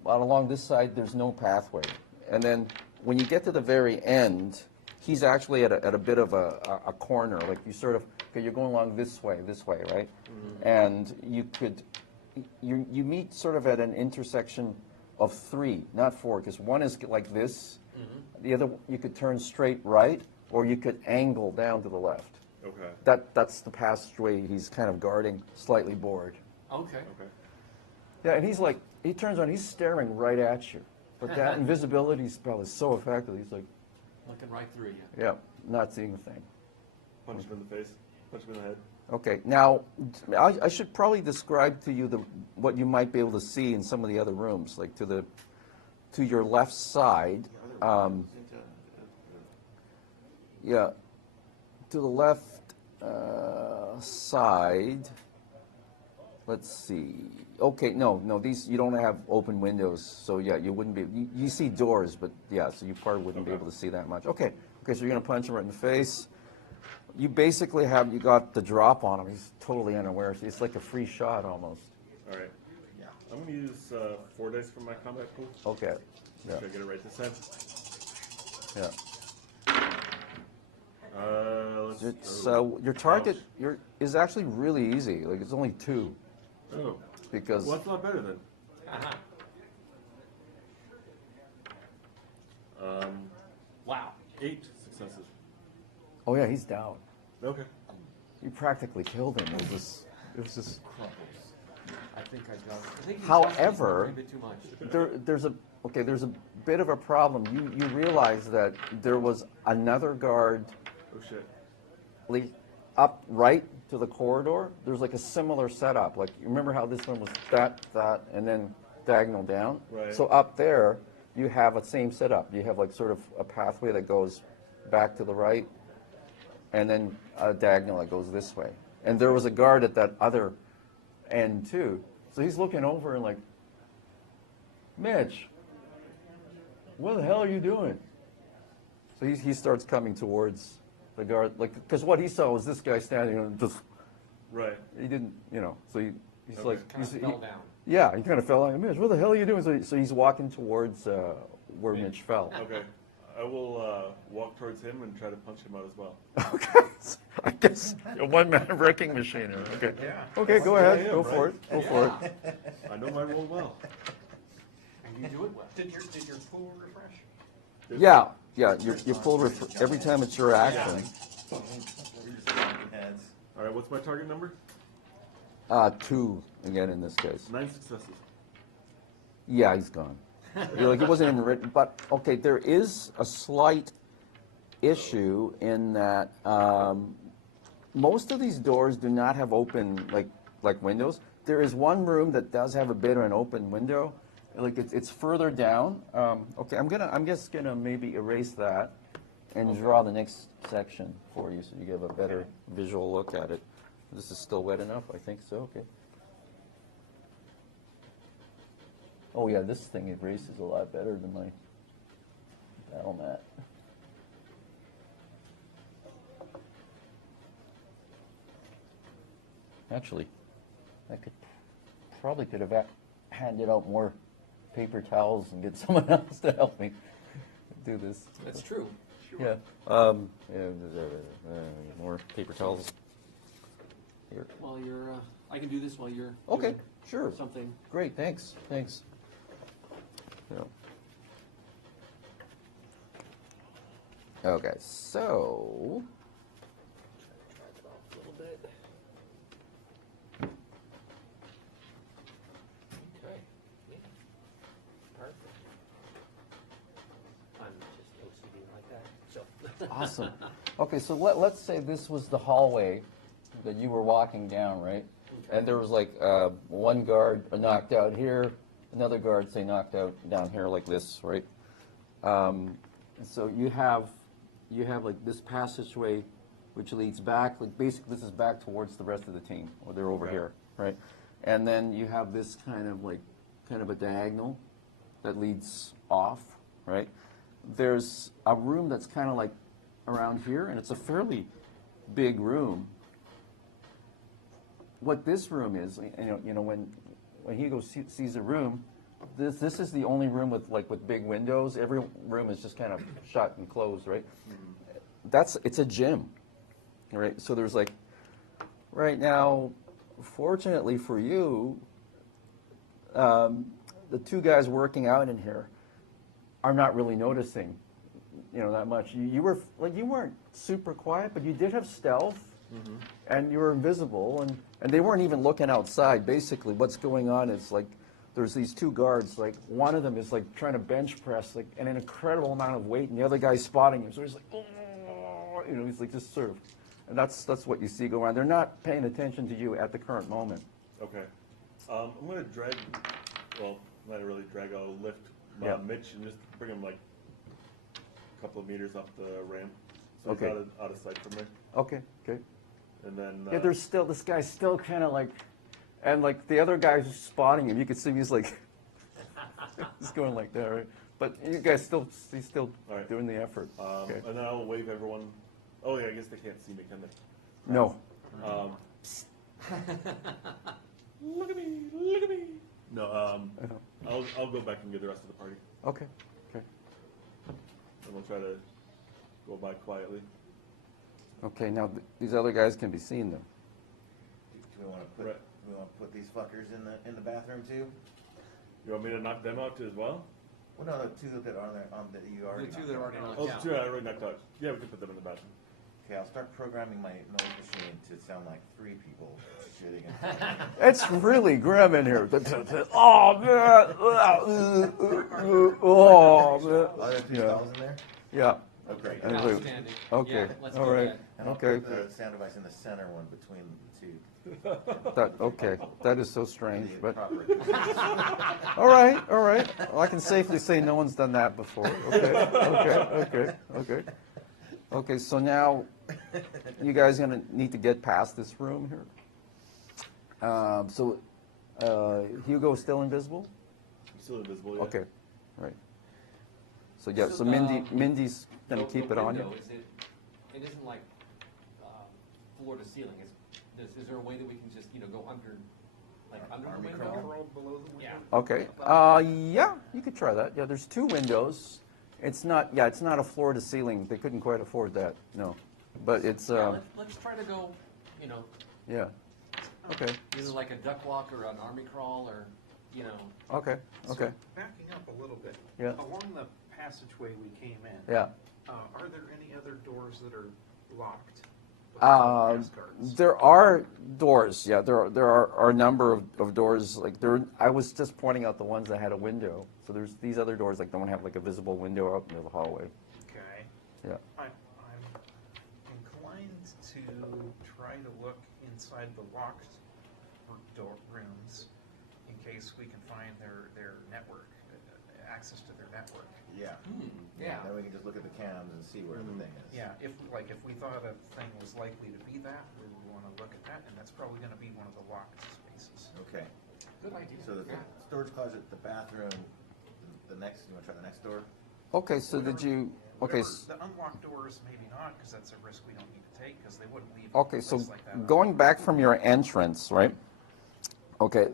along this side, there's no pathway. And then when you get to the very end, he's actually at a bit of a corner. Like, you sort of, okay, you're going along this way, right? Mm-hmm. And you meet sort of at an intersection of 3, not 4, because one is like this. Mm-hmm. The other, you could turn straight right, or you could angle down to the left. Okay. That's the passageway he's kind of guarding, slightly bored. Okay. Okay. Yeah, and he's like, he turns on, he's staring right at you. But that invisibility spell is so effective. He's like, Looking right through you. yeah, not seeing a thing. Punch him in the face. Punch him in the head. Okay, now I should probably describe to you what you might be able to see in some of the other rooms, like to your left side. Yeah, to the left side. Let's see. Okay, no, these you don't have open windows, so yeah, you wouldn't be. You see doors, but yeah, so you probably wouldn't be able to see that much. Okay, so you're gonna punch him right in the face. You basically you got the drop on him. He's totally unaware. It's like a free shot almost. All right. Yeah. I'm going to use 4 dice for my combat pool. Okay. Yeah. Make sure I get it right this time. Yeah. So your target is actually really easy. Like it's only 2 Oh. because. Well, that's a lot better then. Wow. 8 successes. Oh yeah, he's down. Okay. You practically killed him. It was just. I think I think you However, a bit too much. there's a bit of a problem. You realize that there was another guard Oh shit. up right to the corridor. There's like a similar setup. Like you remember how this one was that, and then diagonal down. Right. So up there, you have a same setup. You have like sort of a pathway that goes back to the right, and then a diagonal that goes this way. And there was a guard at that other end too. So he's looking over and like, Mitch, what the hell are you doing? So he starts coming towards the guard, like, because what he saw was this guy standing and just, Right. he didn't, so he's Okay. like, Kind of fell down. yeah, he kind of fell down. Mitch, what the hell are you doing? So he's walking towards where Mitch fell. Okay. I will walk towards him and try to punch him out as well. Okay, so I guess a one-man wrecking machine. Okay, Yeah. okay, go ahead, Yeah, go right. for it, go for it. I know my role well. And you do it well. Did your pool refresh? Yeah, you pull every time it's your action. Heads. All right, what's my target number? 2 again in this case. 9 successes. Yeah, he's gone. Like he wasn't even written. But okay, there is a slight issue in that most of these doors do not have open like windows. There is one room that does have a bit of an open window, like it's further down. Okay, I'm just gonna maybe erase that and draw the next section for you, so you have a better visual look at it. This is still wet enough, I think so. Okay. Oh yeah, this thing erases a lot better than my battle mat. Actually, I probably could have handed out more paper towels and get someone else to help me do this. That's true. Yeah. More paper towels. Here. While you're, I can do this while you're Okay, doing sure. something. Great, thanks. Thanks. Yeah. Okay, so. A little bit. Okay. Yeah. Perfect. I'm just OCD like that. So. Awesome. Okay, so let's say this was the hallway that you were walking down, right? And there was like one guard knocked out here, another guard, say, knocked out down here like this, right? So you have like this passageway which leads back, like basically this is back towards the rest of the team, or they're over here, right? And then you have this kind of a diagonal that leads off, right? There's a room that's kind of like around here, and it's a fairly big room. What this room is, you know, when Hugo sees a room, this is the only room with big windows. Every room is just kind of shut and closed, right? It's a gym, right? So there's like, right now, fortunately for you, the two guys working out in here are not really noticing, that much. You weren't super quiet, but you did have stealth. And you were invisible, and they weren't even looking outside. Basically, what's going on is like there's these two guards. Like one of them is like trying to bench press like an incredible amount of weight, and the other guy's spotting him. So he's like, oh, he's like just sort of, and that's what you see go around. They're not paying attention to you at the current moment. Okay. I'm gonna drag. Well, not really drag. I'll lift Mitch and just bring him like a couple of meters up the ramp, so he's out of sight from me. Okay. And then This guy's still kind of like, and like the other guy's spotting him. You could see he's like, he's going like that, right? But you guys he's still doing the effort. And then I'll wave everyone. Oh yeah, I guess they can't see me, can they? No. Look at me! Look at me! No. I'll go back and get the rest of the party, Okay. and we'll try to go by quietly. Okay. Now these other guys can be seen though. Do we want to put these fuckers in the bathroom too? You want me to knock them out too as well? Well, no, the two that are there that you already. The two that are already knocked Oh, out. the two I already knocked out. Yeah, we can put them in the bathroom. Okay, I'll start programming my noise machine to sound like three people shitting. It's really grim in here. Oh man! Oh man! Are there two stalls in there? Yeah. Okay. Outstanding. Okay. Yeah, let's All do right. that. And I'll Okay. put the sound device in the center one between the two. Okay. That is so strange, The but proper- all right. Well, I can safely say no one's done that before. Okay. So now you guys are gonna need to get past this room here. Hugo's still invisible? I'm still invisible, yeah. Okay. Right. So yeah. So Mindy's gonna keep it on you. It isn't like floor to ceiling. Is there a way that we can just go under, like under the window? Crawl below the window? Yeah. Okay. Yeah, you could try that. Yeah, there's two windows. It's not a floor to ceiling. They couldn't quite afford that. No. But it's Let's try to go, yeah. Okay. either like a duck walk or an army crawl or, Okay. So, Okay. backing up a little bit. Yeah. Along the passageway we came in. Yeah. Are there any other doors that are locked? There are doors. Yeah, there are a number of doors. Like I was just pointing out the ones that had a window. So there's these other doors like don't have like a visible window out near the hallway. Okay. Yeah. I'm inclined to try to look inside the locked rooms in case we can find their network, access to their network. Yeah. Yeah. Then we can just look at the cams and see where the thing is. Yeah, if we thought a thing was likely to be that, we would want to look at that, and that's probably going to be one of the locked spaces. Okay. Good idea. So the Yeah. storage closet, the bathroom, the next, you want to try the next door? Okay, so did you, okay, The unlocked doors, maybe not, because that's a risk we don't need to take, because they wouldn't leave. okay, a so place like that going back from your entrance, right? Okay,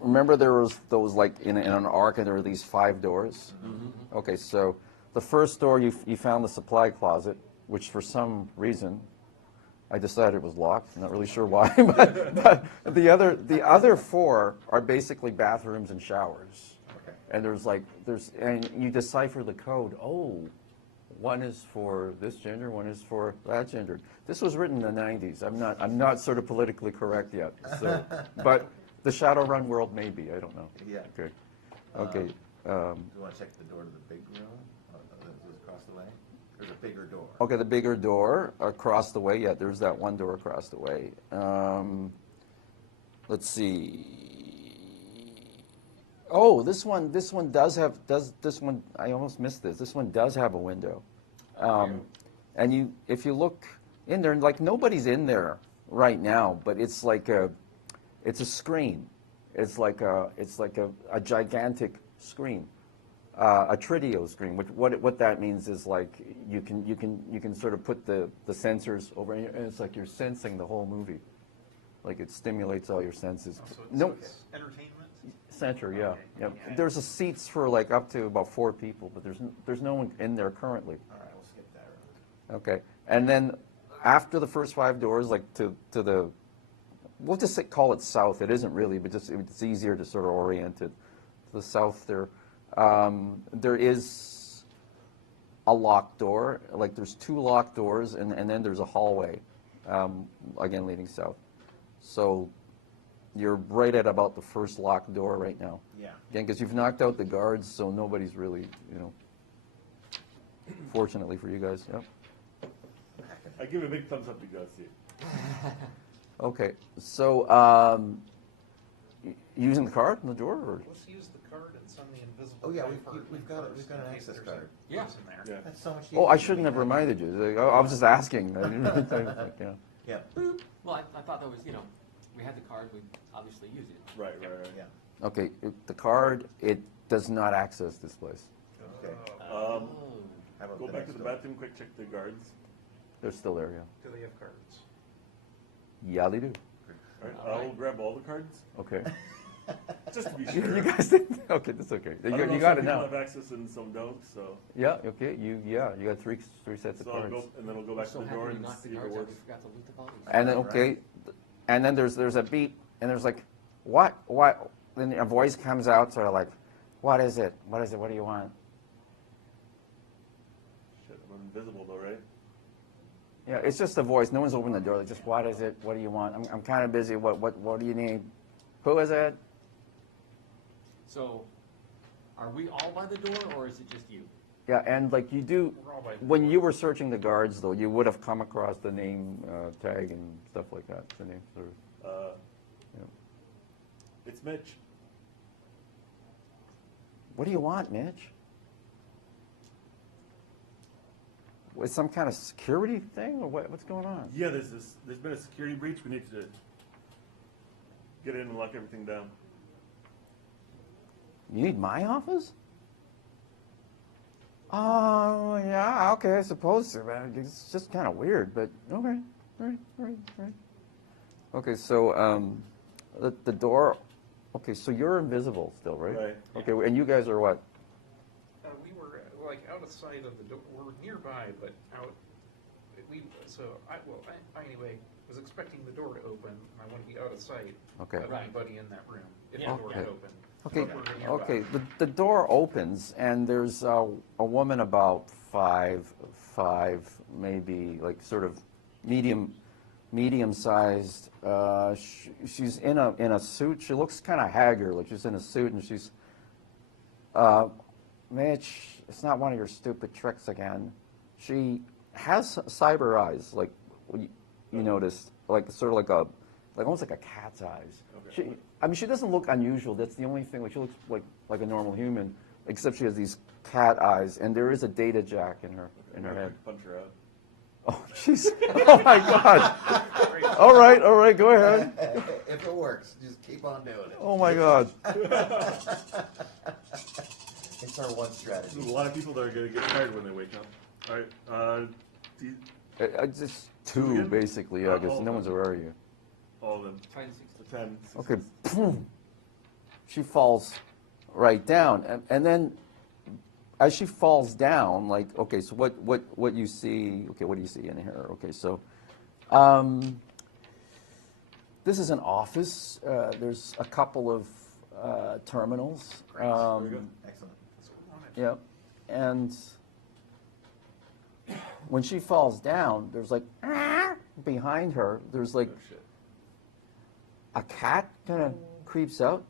remember there was those like in an arc and there were these 5 doors? Okay, so the first door you found the supply closet, which for some reason I decided it was locked. I'm not really sure why, but the other 4 are basically bathrooms and showers. Okay. And and you decipher the code. Oh, one is for this gender, one is for that gender. This was written in the 90s. I'm not sort of politically correct yet. So, but the Shadowrun world may be. I don't know. Yeah. Okay. Okay. Do you want to check the door to the big room? That's across the way? There's a bigger door. Okay, the bigger door across the way. Yeah, there's that one door across the way. Let's see. Oh, this one does have I almost missed this. This one does have a window. And if you look in there, like nobody's in there right now, but it's like it's a screen. It's like a gigantic screen. A trideo screen. What that means is like you can sort of put the sensors over, and it's like you're sensing the whole movie, like it stimulates all your senses. So it's entertainment? Center, yeah, Okay. yeah. Yeah. There's a seats for like up to about 4 people, but there's no one in there currently. All right, we'll skip that room. Okay, and then after the first 5 doors, like to the, we'll just call it south. It isn't really, but just it's easier to sort of orient it. To the south there is a locked door. Like there's 2 locked doors, and then there's a hallway, again leading south. So you're right at about the first locked door right now. Yeah. Again, because you've knocked out the guards, so nobody's really, fortunately for you guys, yep. I give it a big thumbs up to go see it. Okay, so using the card in the door, or? Let's use the card and send the invisible. Oh, yeah, guy we've got first an in case access there's card. a Yeah. person there. Yeah. That's so much Oh, I easier. shouldn't have reminded you. I was just asking. I didn't really think, yeah. Yeah. Well, I thought that was, we had the card, we'd obviously use it. Right. Yeah. Okay, the card, it does not access this place. Okay. Oh. How about Go the back next to the door? bathroom, quick check the guards. They're still there, yeah. Do they have cards? Yeah, they do. All right, All I'll right. grab all the cards, Okay. just to be sure. You guys didn't? Okay, that's okay. I don't know, You some got it people now. have access and some don't, so. Yeah, okay, you got three sets of So I'll cards. go, and then I'll go back to So the door happy we and knocked the see if it guards out, works. we forgot to loot the bodies. And then, okay, and then there's a beat, and there's like, what, then a voice comes out, sort of like, what is it, what do you want? Shit, I'm invisible though, right? Yeah, it's just a voice, no one's opened the door, like, just, what is it, what do you want? I'm kind of busy, what do you need? Who is it? So, are we all by the door, or is it just you? Yeah, and like you do, We're all by the when door. you were searching the guards though, you would have come across the name tag and stuff like that, the name sort of. Yeah. It's Mitch. What do you want, Mitch? Was some kind of security thing, or what's going on? Yeah, there's been a security breach. We need to get in and lock everything down. You need my office? Oh, yeah, okay, I suppose so. Man. It's just kind of weird, but okay. All right. Okay, so the door, okay, so you're invisible still, right? Right. Okay, and you guys are what? We were like out of sight of the door. We're nearby, but out. I anyway was expecting the door to open. And I want to be out of sight Okay. of Right. anybody in that room if Yeah. the door had opened. Okay, But we're nearby. okay. The door opens, and there's a woman about 5'5", maybe like sort of medium-sized. She's in a suit. She looks kind of haggard, like she's in a suit, and she's, Mitch, it's not one of your stupid tricks again. She has cyber eyes, like you noticed, like sort of like almost like a cat's eyes. Okay. She doesn't look unusual. That's the only thing. Like she looks like a normal human, except she has these cat eyes, and there is a data jack in her head. Punch her out. Oh, jeez. Oh my God. All right, go ahead. If it works, just keep on doing it. Oh my God. It's our one strategy. There's a lot of people that are going to get tired when they wake up. All right. Just two, again? basically. I guess no one's aware of you. All of them. Try to 60. 10. Okay. Boom. She falls right down, and then as she falls down, like, okay, so what you see? Okay, what do you see in here? Okay, so this is an office. There's a couple of terminals. Very good. Excellent. Yep. And when she falls down, there's like behind her. There's like Oh, shit. a cat kind of creeps out.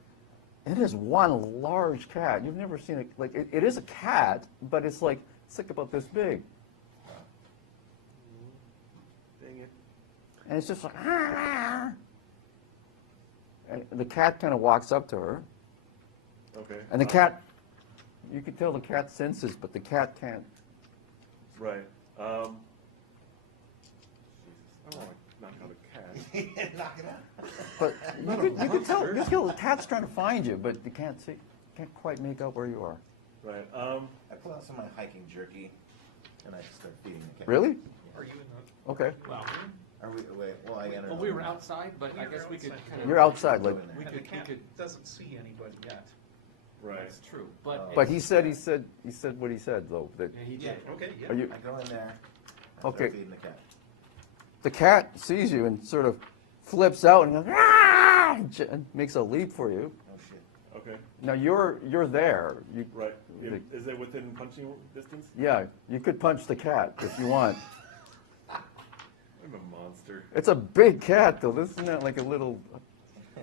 It is one large cat. You've never seen it. Like it is a cat, but it's like about this big, Dang it. and it's just like. And the cat kind of walks up to her, Okay. and the cat. You can tell the cat senses, but the cat can't. Right. Jesus. I don't want to knock out a cat. Knock it out. But you could tell. You can tell the cat's trying to find you, but you can't see. Can't quite make out where you are. Right. I pull out some of my hiking jerky, and I start feeding the cat. Really? Are you in the? Okay. Well, Are we? Wait. Well, I entered. well, we were outside, but I guess we could kind of. You're outside, like. We And the could. cat doesn't see anybody yet. Right. That's true, but. But it's- he said what he said though. That Yeah, he Yeah. did. Okay, yeah. are you? I go in there. I Okay. Start feeding the cat. The cat sees you and sort of flips out and goes, "Ah!" and makes a leap for you. Oh shit. Okay. Now you're there. You, Right. The- Is it within punching distance? yeah, you could punch the cat if you want. I'm a monster. It's a big cat though. This is not like a little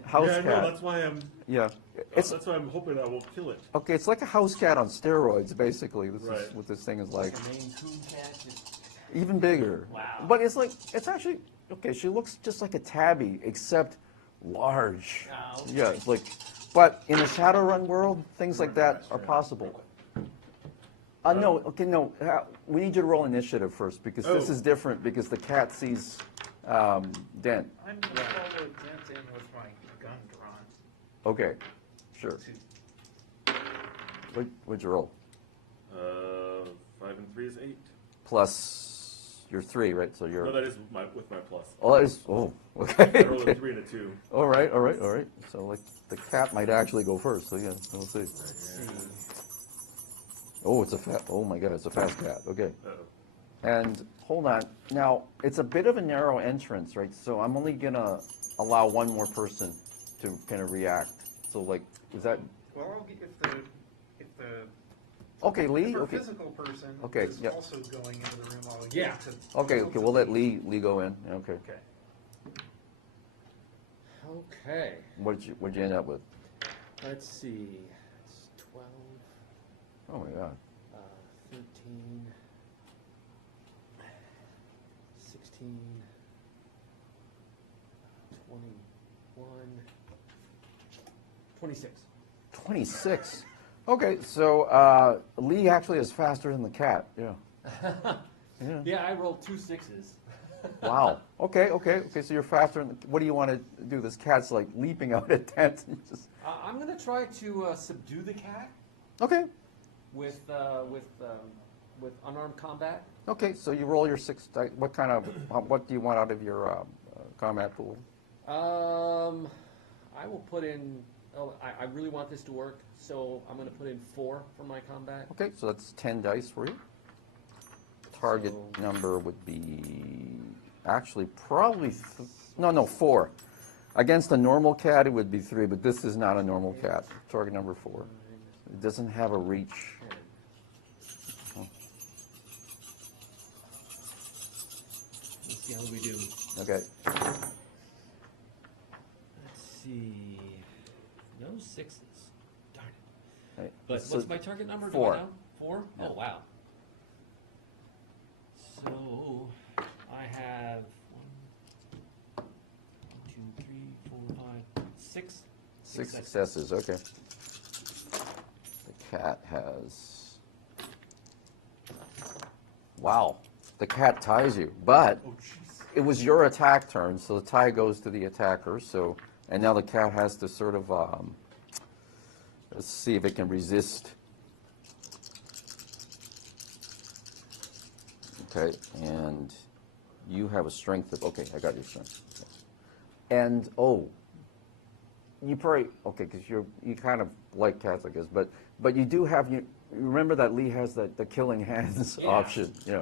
house yeah, I know. cat. That's why I'm. Yeah, it's That's why I'm hoping I won't kill it. okay. It's like a house cat on steroids, basically. This is Right. what this thing is like. Like a Maine Coon cat, just Even bigger. Wow. But it's actually okay. She looks just like a tabby, except large. Oh, okay. Yeah, it's like. But in the Shadowrun world, things like that are possible. No, okay, no. We need you to roll initiative first because this Oh. is different because the cat sees Dent. I'm gonna follow Dent in with my gun drawn. Okay, sure. What'd you roll? 5 and 3 is 8. Plus your 3, right? So you're. No, that is with my plus. Oh, that is. Oh, okay. I rolled a 3 and a 2. All right. So like the cat might actually go first. So yeah, we'll see. Oh, it's a fat. Oh my God, it's a fast cat. Okay. Uh-oh. And hold on. Now it's a bit of a narrow entrance, right? So I'm only gonna allow one more person to kind of react. So like, is that Well, I'll get if the okay, Lee? if a Okay. physical person Okay, is yep. also going into the room, I'll Yeah. get to. Okay. go to We'll let Lee go in. Okay. Okay. Okay. What'd you end up with? Let's see. It's 12, Oh my God. 13, 16, 21, 26. 26. Okay. So Lee actually is faster than the cat. Yeah. Yeah. Yeah, I rolled 2 6s. Wow. Okay. So you're faster. What do you want to do? This cat's like leaping out at Dent. And just... I'm going to try to subdue the cat Okay. with unarmed combat. Okay. So you roll your 6 dice. What do you want out of your combat pool? I will put in. Oh, I really want this to work, so I'm going to put in 4 for my combat. Okay. So that's 10 dice for you. Target So- number would be actually probably 4. Against a normal cat, it would be 3, but this is not a normal cat. Target number 4. It doesn't have a reach. Let's see how we do. Okay. Let's see. No 6s. Darn it. Right. But So what's my target number? Do 4. I know? 4? Oh, wow. So I have 1, 6 6 successes, okay. The cat has... Wow, the cat ties you, but Oh, jeez. it was your attack turn, so the tie goes to the attacker, so... And now the cat has to sort of, let's see if it can resist. Okay, and you have a strength of, okay, I got your strength. And, oh, you probably, okay, because you kind of like cats, I guess, but you do have, you remember that Lee has the killing hands Yeah. option, yeah.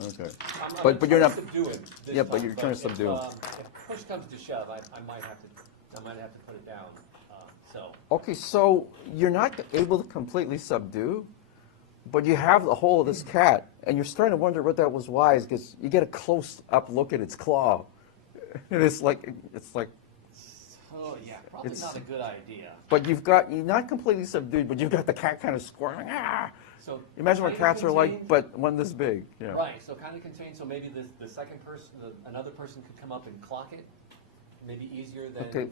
Okay. I'm But gonna you're not, subdue him this yeah, but time, you're trying to subdue him. If push comes to shove, I might have to put it down. So Okay, so you're not able to completely subdue, but you have the whole of this cat, and you're starting to wonder what that was wise, because you get a close-up look at its claw, and it's like, oh yeah, probably It's- not a good idea. but you're not completely subdued, but you've got the cat kind of squirming. Ah! So Imagine what kind of cats are like, contained. but one this big. Yeah. Right, so kind of contained, so maybe the second person, another person could come up and clock it, maybe easier than. Okay.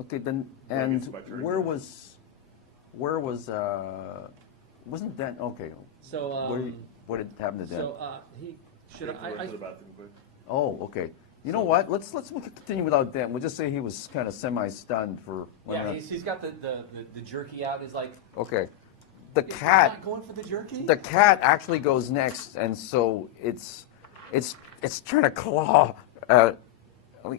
Okay. Then, Well, I and guess my turn. where was wasn't Dan? Okay. So, What had happened to Dan? so, he, should You have to run I, to the bathroom quick. Oh, okay. You know what? Let's continue without Dan. We'll just say he was kind of semi-stunned for one yeah, round. he's got the jerky out, he's like. Okay. The "You're cat. not going for the jerky? The cat actually goes next, and so it's trying to claw.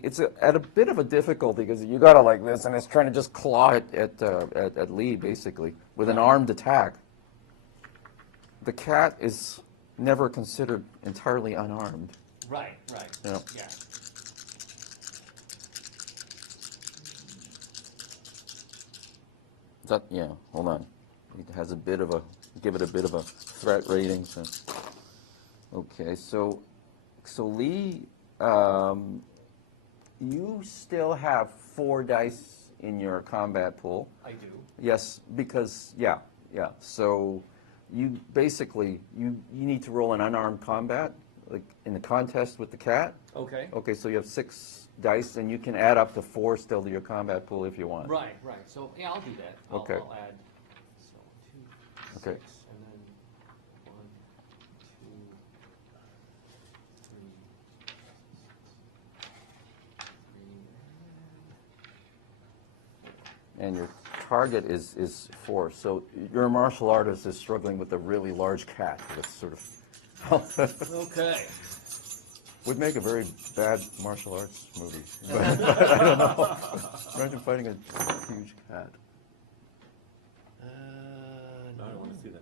It's at a bit of a difficulty because you got it like this, and it's trying to just claw it at Lee basically with an armed attack. The cat is never considered entirely unarmed. Right, Yeah. yeah. Yeah, hold on. It has a bit of a, give it a bit of a threat rating. So. Okay, so Lee, you still have 4 dice in your combat pool. I do. Yes, because, yeah. So you basically, you need to roll an unarmed combat, like in the contest with the cat. Okay. Okay, so you have 6 dice, and you can add up to 4 still to your combat pool if you want. Right. So, yeah, I'll do that. Okay. I'll add, so 2, Okay. 6, and then 1, 2, 3, And your target is 4. So your martial artist is struggling with a really large cat that's sort of Okay. would make a very bad martial arts movie. But I don't know. Imagine fighting a huge cat. No, I don't want to see that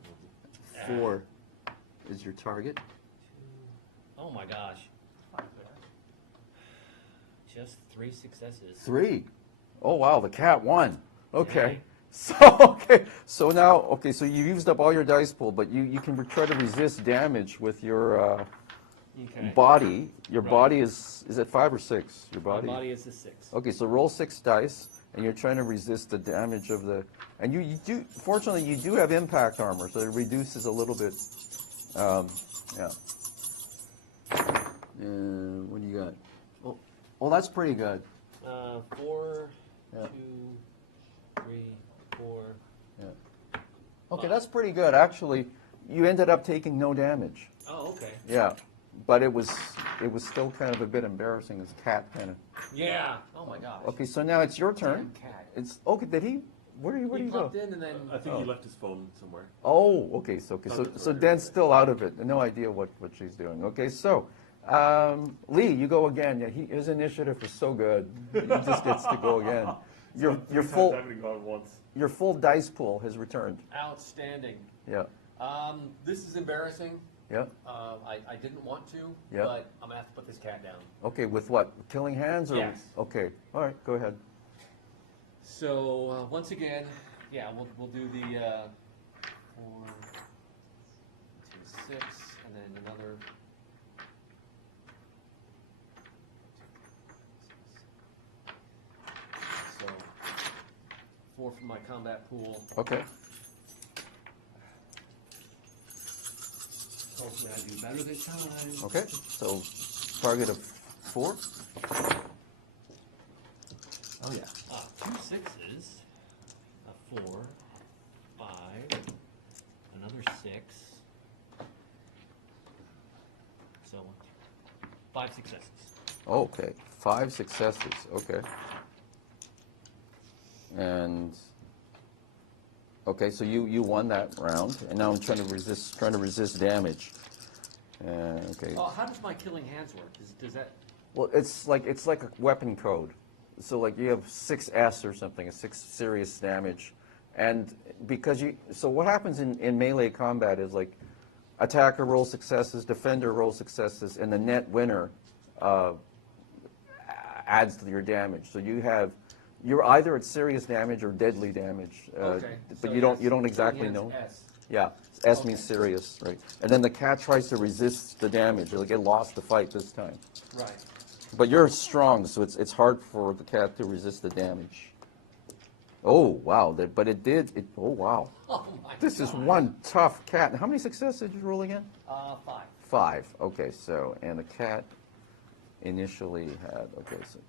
movie. 4 is your target. Oh my gosh. Just 3 successes. 3. Oh wow, the cat won. Okay. Okay. So now so you used up all your dice pool, but you can try to resist damage with your Okay. body. Your Right. body is it 5 or 6? Your My body. body is a 6. Okay, so roll 6 dice, and you're trying to resist the damage of the. And you do. Fortunately, you do have impact armor, so it reduces a little bit. Yeah. What do you got? Well, that's pretty good. 4, Yeah. 2, 3, 4. Yeah. Okay, that's pretty good. Actually, you ended up taking no damage. Oh, okay. Yeah, but it was still kind of a bit embarrassing. This cat kind of. Yeah. Oh my gosh. Okay, so now it's your turn. Damn cat. It's okay. Did he? Where do He you go? popped in and then. I think Oh. he left his phone somewhere. Oh, okay. So Something Dan's still out of it. No idea what she's doing. Okay, so Lee, you go again. Yeah, his initiative was so good. He just gets to go again. Your Three times full I've already gone once. your full dice pool has returned. Outstanding. Yeah, This is embarrassing. yeah. I didn't want to, Yeah. but I'm gonna have to put this cat down. Okay, with what? Killing hands or? Yes. Okay. All right. Go ahead. So once again, yeah, we'll do the 4, 2, 6, and then another. So 4 from my combat pool. Okay. Hopefully I do better this time. Okay. So target of 4. Oh, yeah. 2 sixes, a 4, 5, another 6. So 5 successes. Okay, 5 successes. Okay. And okay, so you won that round, and now I'm trying to resist damage. Okay. Oh, how does my killing hands work? Does that? Well, it's like a weapon code. So like you have 6S or something, a 6 serious damage, and because so what happens in melee combat is like attacker rolls successes, defender rolls successes, and the net winner adds to your damage. So you're either at serious damage or deadly damage, Okay. but So you don't exactly killing know. hands, S. Yeah, S Okay. means serious, right? And then the cat tries to resist the damage. Like it lost the fight this time. Right. But you're strong, so it's hard for the cat to resist the damage. Oh wow! But it did. Oh wow! Oh my This is God. one tough cat. How many successes did you roll again? 5. 5. Okay, so and the cat initially had so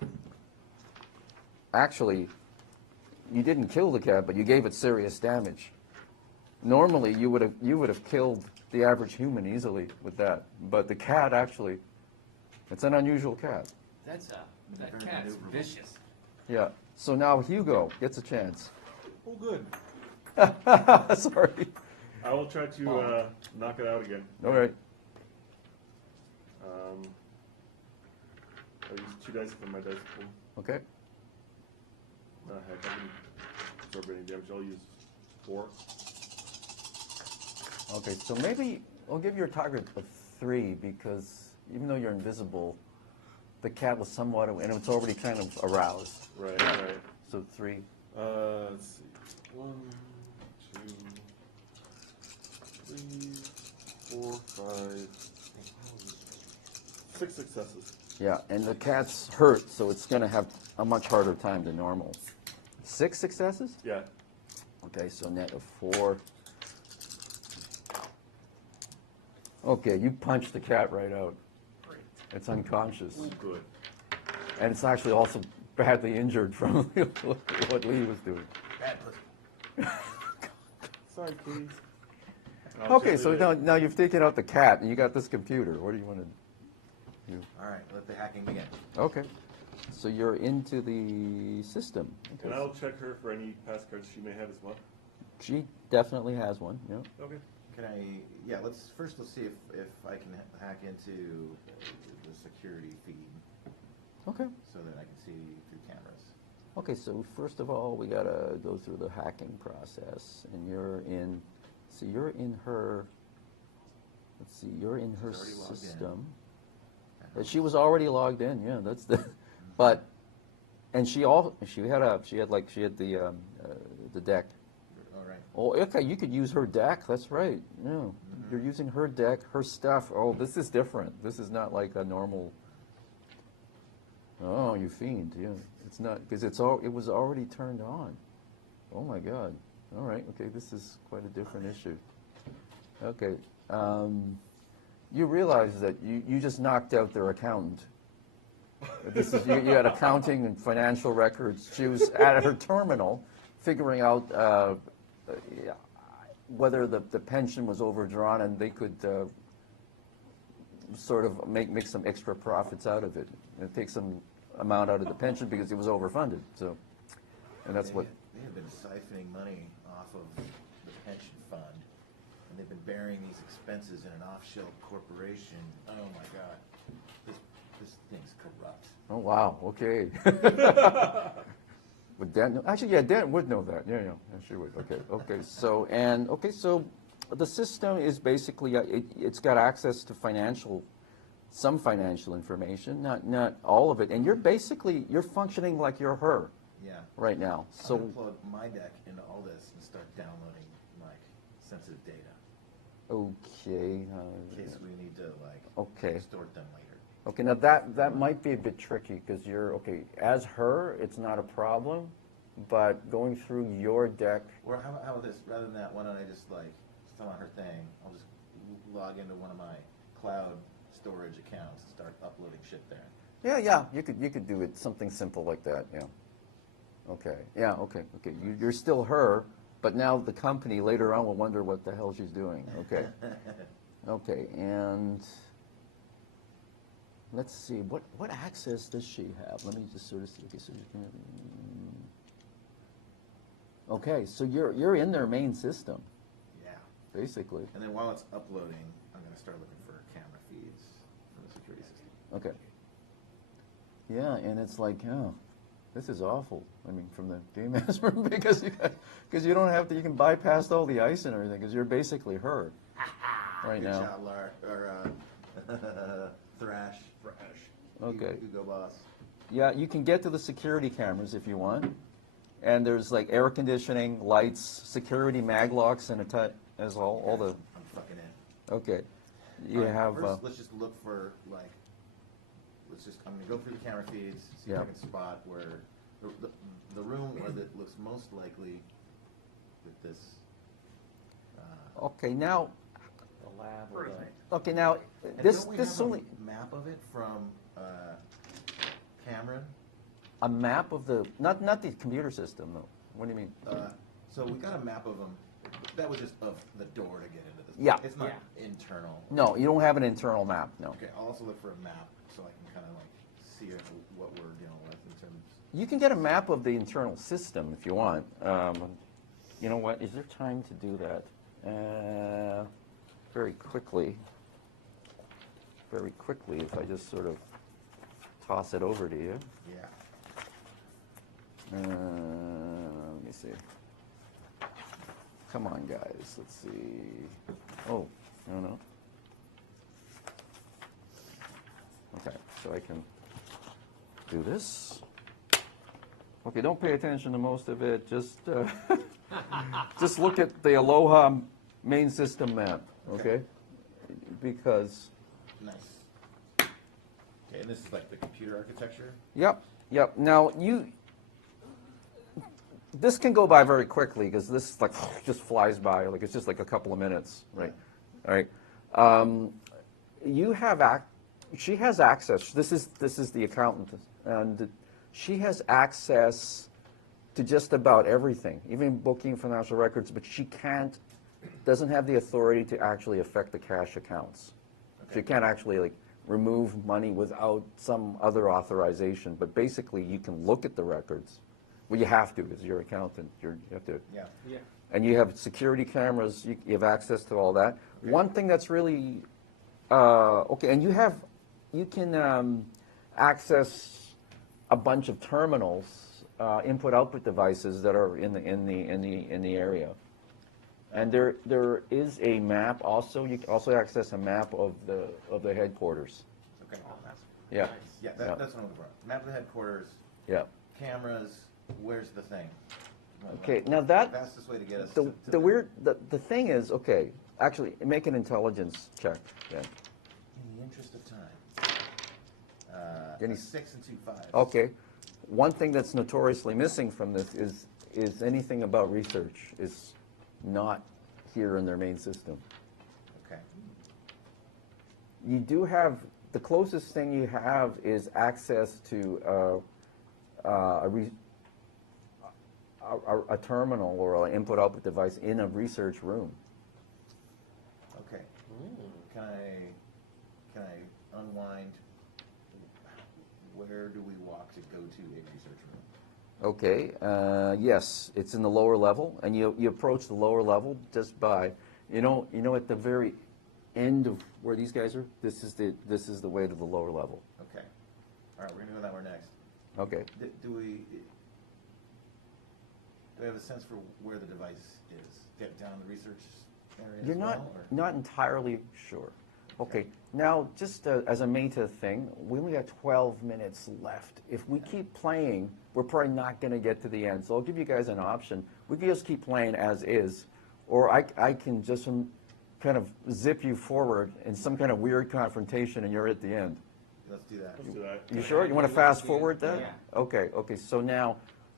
3. Actually, you didn't kill the cat, but you gave it serious damage. Normally, you would have killed the average human easily with that, but the cat actually, it's an unusual cat. That Very cat's maneuverable. vicious. Yeah. So now Hugo gets a chance. Oh, good. Sorry. I will try to knock it out again. All right. I'll use 2 dice from my dice pool. Okay. Heck, I can absorb any damage. I'll use 4. Okay. So maybe I'll give your target a 3 because even though you're invisible, the cat was somewhat, and it's already kind of aroused. Right, right. So 3. Let's see. 1, 2, 3, 4, 5, 6 successes. Yeah, and the cat's hurt, so it's going to have a much harder time than normal. 6 successes? Yeah. Okay, so net of 4. Okay, you punched the cat right out. It's unconscious. Oh, good. And it's actually also badly injured from what Lee was doing. Sorry, please. Okay, so now you've taken out the cat and you got this computer. What do you want to do? All right, let the hacking begin. Okay, so you're into the system. And I'll check her for any pass cards she may have as well. She definitely has one, yeah. Okay. Can I, let's see if I can hack into the security feed Okay. so that I can see through cameras. Okay, so first of all, we got to go through the hacking process. And you're in her, let's see, you're in her She's already logged in. system. She was already logged in, yeah, that's the, but, and she had the deck. All right. Oh, okay, you could use her deck, that's right, yeah. You're using her deck, her stuff. Oh, this is different. This is not like a normal, oh, you fiend, yeah. It's not, because it was already turned on. Oh my God. All right, okay, this is quite a different issue. Okay, you realize that you just knocked out their accountant. This is, you had accounting and financial records. She was at her terminal figuring out whether the pension was overdrawn, and they could sort of make some extra profits out of it and take some amount out of the pension because it was overfunded. So, and that's what. They have been siphoning money off of the pension fund, and they've been bearing these expenses in an off-shell corporation. Oh my God, this thing's corrupt. Oh wow. Okay. Would Dan know? Actually, yeah, Dan would know that. Yeah, she would. Okay. Okay. So the system is basically it's got access to some financial information, not all of it, and you're functioning like you're her. Yeah. Right now. I'm So gonna plug my deck into all this and start downloading like sensitive data okay. in case we need to Okay. distort them later. Okay. Now that might be a bit tricky because as her, it's not a problem, but going through your deck. Or how about this? Rather than that, why don't I just still on her thing? I'll just log into one of my cloud storage accounts and start uploading shit there. Yeah, you could do it, something simple like that, yeah. Okay, yeah, okay. You're still her, but now the company later on will wonder what the hell she's doing, okay. Okay, and let's see, what access does she have? Let me just sort of see, okay, so you can, okay, so you're in their main system, Yeah. basically. And then while it's uploading, I'm gonna start looking for camera feeds from the security system. Okay. Yeah, and it's like, oh, this is awful. I mean, from the game master, because you don't have to, you can bypass all the ice and everything, because you're basically her right Good now. job, Lar, or, Thrash. Okay. You go, boss. Yeah, you can get to the security cameras if you want, and there's like air conditioning, lights, security mag locks, and as all the. I'm fucking in. Okay. You Alright, have. First, let's just look for, like, I'm gonna go through the camera feeds, see if Yeah. I can spot where, the room where that looks most likely with this, Okay, now. The lab or Okay, now and this don't we this have only a map of it from, Cameron? a map of the not the computer system though. What do you mean? So we got a map of them, that was just of the door to get into this. Yeah. It's not internal. No, you don't have an internal map. No. Okay, I'll also look for a map, so I can kinda like see what we're dealing with in terms. You can get a map of the internal system if you want. You know what? Is there time to do that? Very quickly. Very quickly, if I just sort of toss it over to you. Yeah. Let me see. Come on, guys. Let's see. Oh, no. Okay, so I can do this. Okay, don't pay attention to most of it. Just just look at the Aloha main system map, okay? Because, Nice. Okay, and this is like the computer architecture? yep. Now, this can go by very quickly because this like just flies by, like it's just like a couple of minutes, right? All right. She has access. This is the accountant, and she has access to just about everything, even booking financial records. But she doesn't have the authority to actually affect the cash accounts. She can't actually like remove money without some other authorization. But basically, you can look at the records. Well, you have to, as your accountant. You have to. Yeah. Yeah. And you have security cameras. You have access to all that. One thing that's really okay, and you can access a bunch of terminals, input-output devices that are in the area. And there is a map also. You can also access a map of the headquarters. Okay. Yeah. Yeah, that's what I'm looking for. Map of the headquarters, Yeah. cameras, where's the thing? Okay. Now that Fastest way to get us the the thing is, okay. Actually, make an intelligence check. Yeah. In the interest of time. Any- 6 and 2 5s. Okay. One thing that's notoriously missing from this is anything about research is not here in their main system. Okay. You do have, the closest thing you have is access to a terminal or an input-output device in a research room. Okay. Can I unwind? Where do we walk to go to a research room? Okay, yes, it's in the lower level, and you approach the lower level just by, you know at the very end of where these guys are, this is the way to the lower level. Okay. All right, we're gonna go that way next. Okay. Do we have a sense for where the device is? Down the research area You're as not well, or? not entirely sure. Okay, now just as a meta thing, we only got 12 minutes left. If we keep playing, we're probably not going to get to the end. So I'll give you guys an option. We can just keep playing as is, or I can just kind of zip you forward in some kind of weird confrontation, and you're at the end. Let's do that. Let's do that. You sure? You want to fast forward that? Yeah. Okay. So now,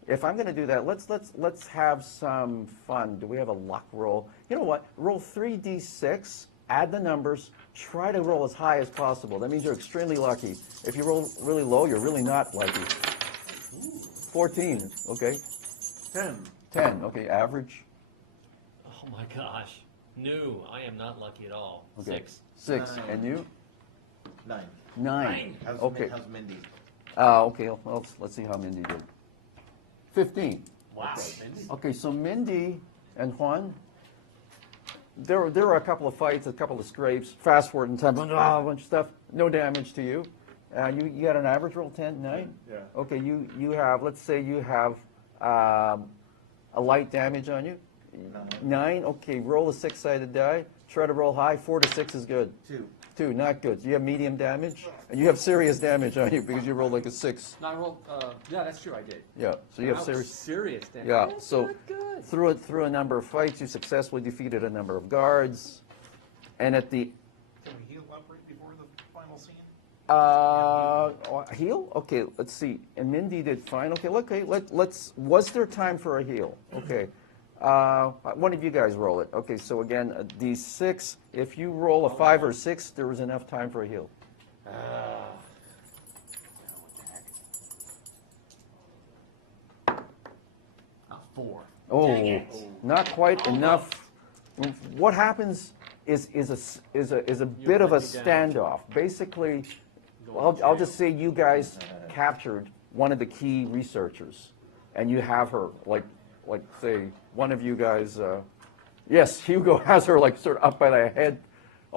if I'm going to do that, let's have some fun. Do we have a luck roll? You know what? Roll 3d6. Add the numbers. try to roll as high as possible. That means you're extremely lucky. If you roll really low, you're really not lucky. 14, okay. 10. 10, okay, average. Oh my gosh. No, I am not lucky at all. Okay. 6. 6, 9. and you? 9. 9. Okay. How's Mindy? Okay, well, let's see how Mindy did. 15. Wow. Okay, so Mindy and Juan, there were a couple of fights, a couple of scrapes. Fast forward in time, a bunch of stuff. No damage to you. You got an average roll, 10, 9? Yeah. Okay, you have, let's say you have a light damage on you. 9, okay, roll a 6-sided die. Try to roll high. 4 to 6 is good. 2. 2, not good. You have medium damage, and you have serious damage on you because you rolled like a 6. No, I rolled, yeah, that's true, I did. Yeah, so you have Ouch, serious. serious damage. Yeah, That's so not good. through a number of fights, you successfully defeated a number of guards, and at the Can we heal up right before the final scene? heal. Okay, let's see. And Mindy did fine. Okay, look. Okay, let's. Was there time for a heal? Okay. One of you guys roll it. Okay, so again, D6. If you roll a 5 or 6, there was enough time for a heal. A 4. Oh, not quite enough. What happens is a bit of a let me down. standoff. Basically, Go to I'll just jail. say you guys captured one of the key researchers, and you have her like say one of you guys. Yes, Hugo has her like sort of up by the head.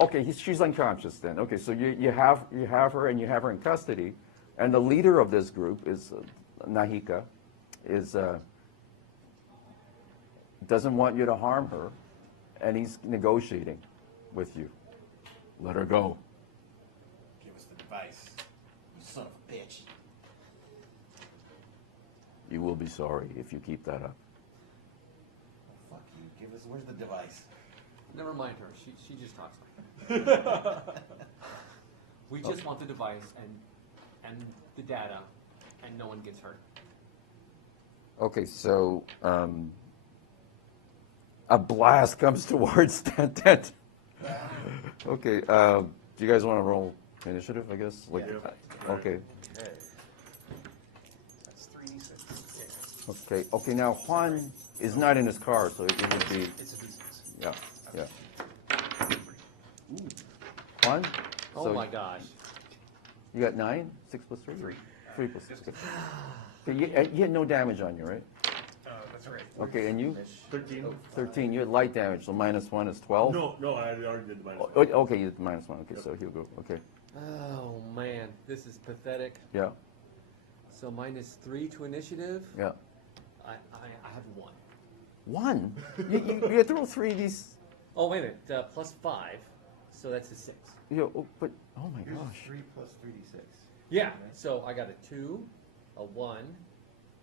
Okay, she's unconscious then. Okay, so you have her and you have her in custody, and the leader of this group is Nahika, is doesn't want you to harm her, and he's negotiating with you. Let her go. Give us the device. You son of a bitch. You will be sorry if you keep that up. Oh, fuck you. Give us, where's the device? Never mind her. She just talks like that. We just want the device and the data, and no one gets hurt. Okay, so a blast comes towards that tent. Okay, do you guys want to roll initiative, I guess? Like, Yeah. okay. That's 3d6. Okay, okay, now Juan is not in his car, so it would be, It's a d6. yeah, yeah. Juan? Oh So my gosh. you got 9? 6 plus 3? 3 plus 6. Okay, you had no damage on you, right? That's right. Okay, and you? 13. 13, you had light damage, so minus 1 is 12? No, I already did the minus. Oh, okay, you did minus 1, okay, so he'll go, okay. Oh man, this is pathetic. Yeah, So -3 to initiative. yeah. I have 1. 1? You had to roll 3 of these. Oh wait a minute, +5, so that's a 6. But, oh my Here's gosh. 3 plus 3d6. Yeah. So I got a 2, a 1,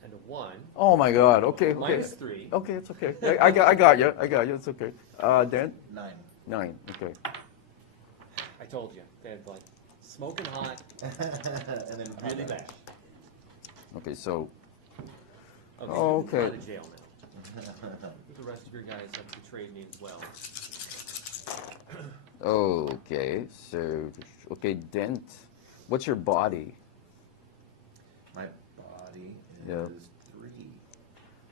and a 1. Oh my God, okay, okay. -3. Okay, it's okay. I got you, it's okay. Dan? 9. 9, okay. I told you, they had like smoking hot, And then really bad. Okay, so, Okay, Oh, you can okay. go to jail now. The rest of your guys have betrayed me as well. okay, so, okay, Dent, what's your body? My body is Yeah. 3.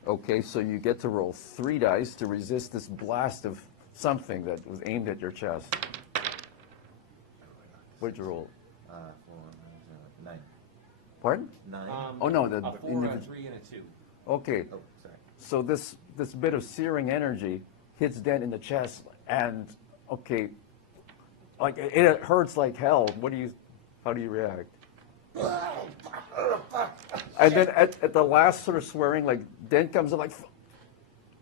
Okay, so you get to roll 3 dice to resist this blast of something that was aimed at your chest. What'd you roll? 4, 9. Pardon? 9. Oh, no, the a 4, a individual- 3, and a 2. Okay, Oh, sorry. so this bit of searing energy hits Dent in the chest, and okay, like it hurts like hell. How do you react? And then at the last sort of swearing, like Dent comes up like,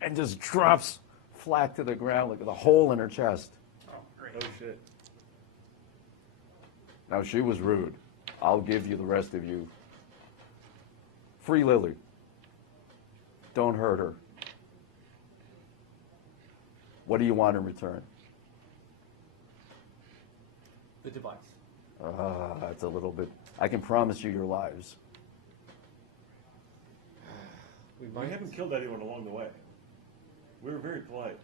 and just drops flat to the ground, like with a hole in her chest. Oh, great. Oh shit. Now she was rude. I'll give you the rest of you. Free Lily. Don't hurt her. What do you want in return? The device. That's a little bit. I can promise you your lives. We We might. haven't killed anyone along the way. We were very polite.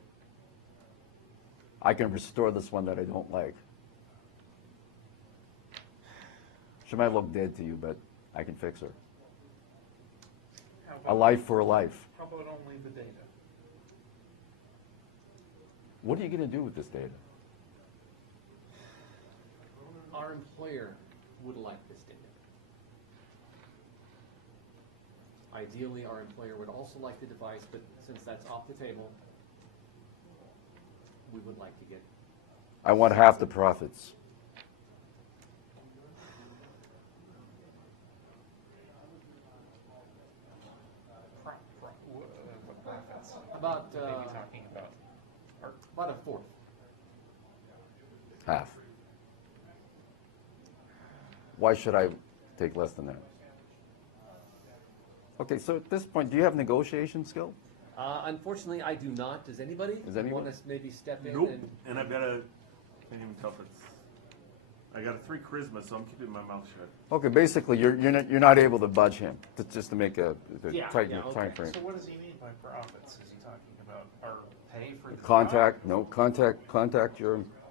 I can restore this one that I don't like. She might look dead to you, but I can fix her. How A about- life for a life. How about only the data? What are you going to do with this data? Our employer would like this data. Ideally, our employer would also like the device, but since that's off the table, we would like to get. I want half the profits. The profits. About, Would they be talking about? About a fourth. Half. Why should I take less than that? Okay, so at this point, do you have negotiation skill? Unfortunately, I do not. Does anybody? Does anyone? Want to maybe step in? Nope. And, And I've got a, can't even tell if it's, I got a 3 charisma, so I'm keeping my mouth shut. Okay, basically, you're not able to budge him, just to make a Yeah, tight yeah, time okay. frame. So what does he mean by profits? Is he talking about our pay for the Contact, job? no,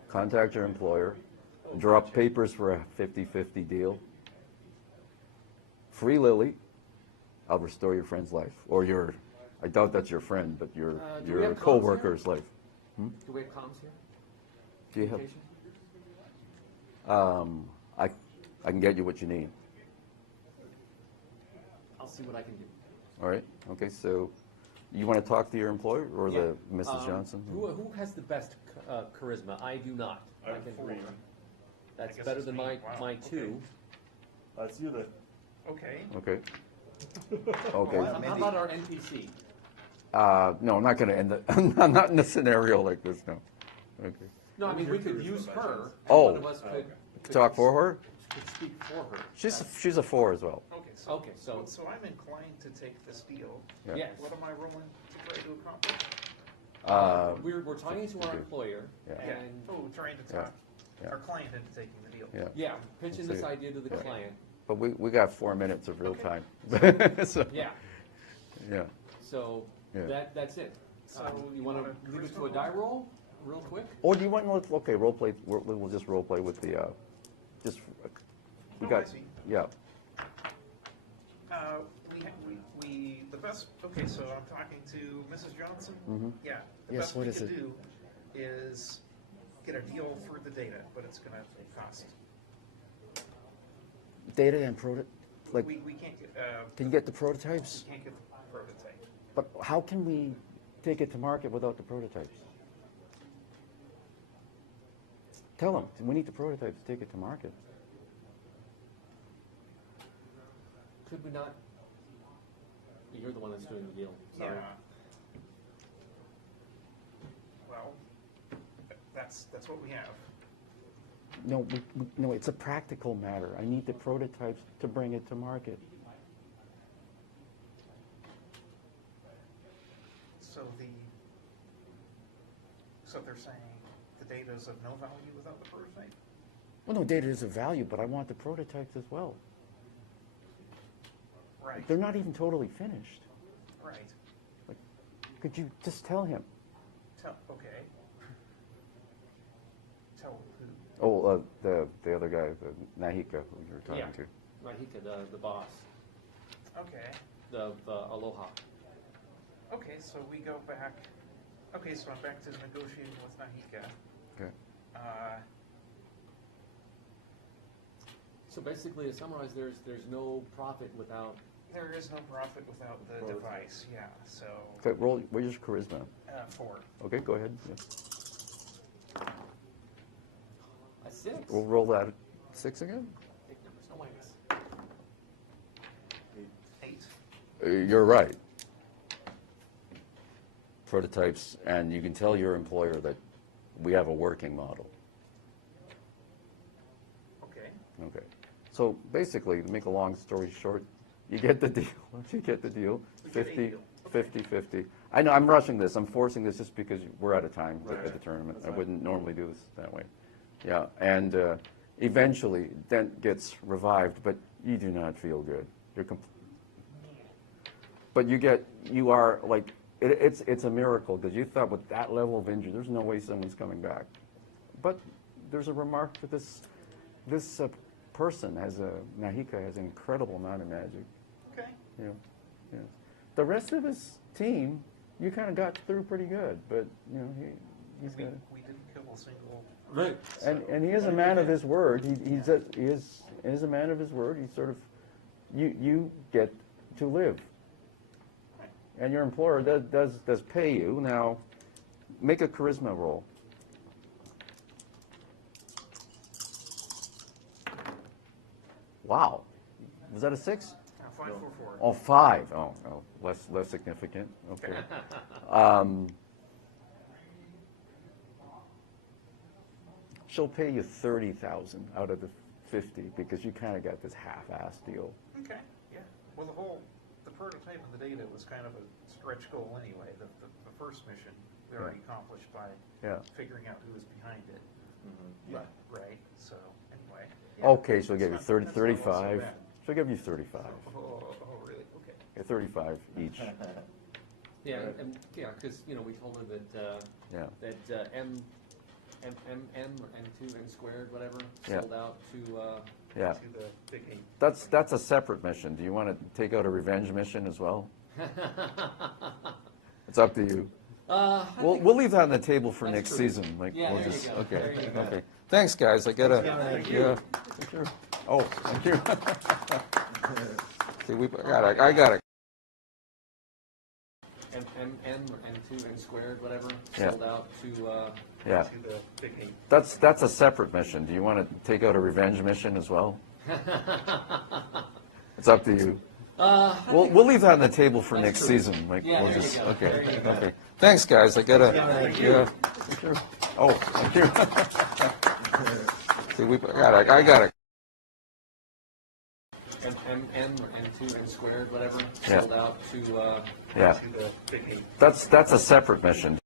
contact your employer, draw up papers for a 50-50 deal. Free Lily, I'll restore your friend's life, or your, I doubt that's your friend, but do we your have comms co-worker's life. do we have comms here? Do you have? Communication? I can get you what you need. I'll see what I can do. All right. Okay. So, you want to talk to your employer or Yeah. the Mrs. Johnson? Who has the best charisma? I do not. I have can- 3. That's guess better it's than me. my Wow, my okay. 2. That's you then. Okay. Okay. Well, Okay. How about our NPC? No, I'm not going to end it. I'm not in a scenario like this. No. Okay. No, I mean we could use her. and Oh. One of us could Talk for her. Could speak for her. She's a 4 as well. Okay, Okay, so- so I'm inclined to take this deal. Yeah. Yes. What am I rolling to try to accomplish? We're talking to our employer Yeah. and Oh, trying to Yeah. talk Yeah. our client into taking the deal. Yeah. yeah, pitching this So- idea to the yeah. client. But we got 4 minutes of real Okay. time. So, Yeah. yeah. So Yeah. that's it. So You you want wanna to leave it charisma to a die roll, real quick? Or do you want? Okay, role play. We'll just role play with the. Just. We Oh, got. I see. Yeah. The best, okay, so I'm talking to Mrs. Johnson? Mhm. Yeah. The Yes, best what we is can it? do is get a deal for the data, but it's gonna cost. Data and prototype. Like, We can't get, can you get the we prototypes? can't get the prototype. But how can we take it to market without the prototypes? Tell them we need the prototypes to take it to market. Could we not? You're the one that's doing the deal. So Yeah. Well, that's what we have. No, no, it's a practical matter. I need the prototypes to bring it to market. So they're saying the data is of no value without the prototype? Well, no, data is of value, but I want the prototypes as well. Right, They're not even totally finished. right. Could you just tell him? Okay. Tell who? Oh, the other guy, the Nahika, who you were talking Yeah. to. Rahika, the boss, Okay, the Aloha. okay, so we go back, okay, so I'm back to negotiating with Nahika. Okay. So basically, to summarize, there's no profit without. There is no profit without the Prototype. device, yeah, so, Okay, roll. Where's your charisma? 4. Okay, go ahead. Yeah. A 6. We'll roll that at 6 again. Big numbers, no minus. 8. You're right. Prototypes, and you can tell your employer that we have a working model. Okay, Okay. So basically, to make a long story short, you get the deal. You get the deal. We get a 50, deal. 50, 50. I know I'm rushing this. I'm forcing this just because we're out of time Right. at the tournament. That's I fine. wouldn't normally do this that way. Yeah, and eventually Dent gets revived, but you do not feel good. You're but you are like, it's a miracle because you thought with that level of injury, there's no way someone's coming back. But there's a remark for this person has Nahika has an incredible amount of magic. Okay. You know, yeah. The rest of his team, you kind of got through pretty good, but you know he's got. We didn't kill a single. Right. And he is a man of his word. He is a man of his word. He sort of, you get to live, and your employer does pay you. Now, make a charisma roll. Wow, was that a 6? 544. Oh, 5. Oh, less significant. Okay. She'll pay you 30,000 out of the 50 because you kind of got this half-ass deal. Okay, yeah. Well, the prototype of the data was kind of a stretch goal anyway. The first mission we already accomplished by figuring out who was behind it. Mm-hmm. But, right, so anyway. Yeah, Okay, she'll give you that's not- 35. that's not so She'll give you 35. bad. Oh, really? Okay. Okay, 35 each. Yeah, because we told her that Yeah. that M2 squared whatever Yeah. sold out to Yeah. To the big 8. That's a separate mission. Do you want to take out a revenge mission as well? It's up to you. We'll leave that on the table for That's next true. season. Like Yeah, we'll there you just go. okay. There you go. Okay. Thanks, guys. I gotta. Thank you. Yeah. Thank you. Oh, thank you. See, I got it. M2 squared whatever Yeah. sold out to Yeah. To the big 8. That's a separate mission. Do you want to take out a revenge mission as well? It's up to you. We'll leave that on the table for That's next true. season. Like Yeah, we'll there you just go. okay. There you go. Okay. Thanks, guys. I gotta. Thank you. Yeah. Thank you. Oh, thank you. See, I got it. M2 squared whatever Yeah. sold out to Yeah. To the big 8. That's a separate mission.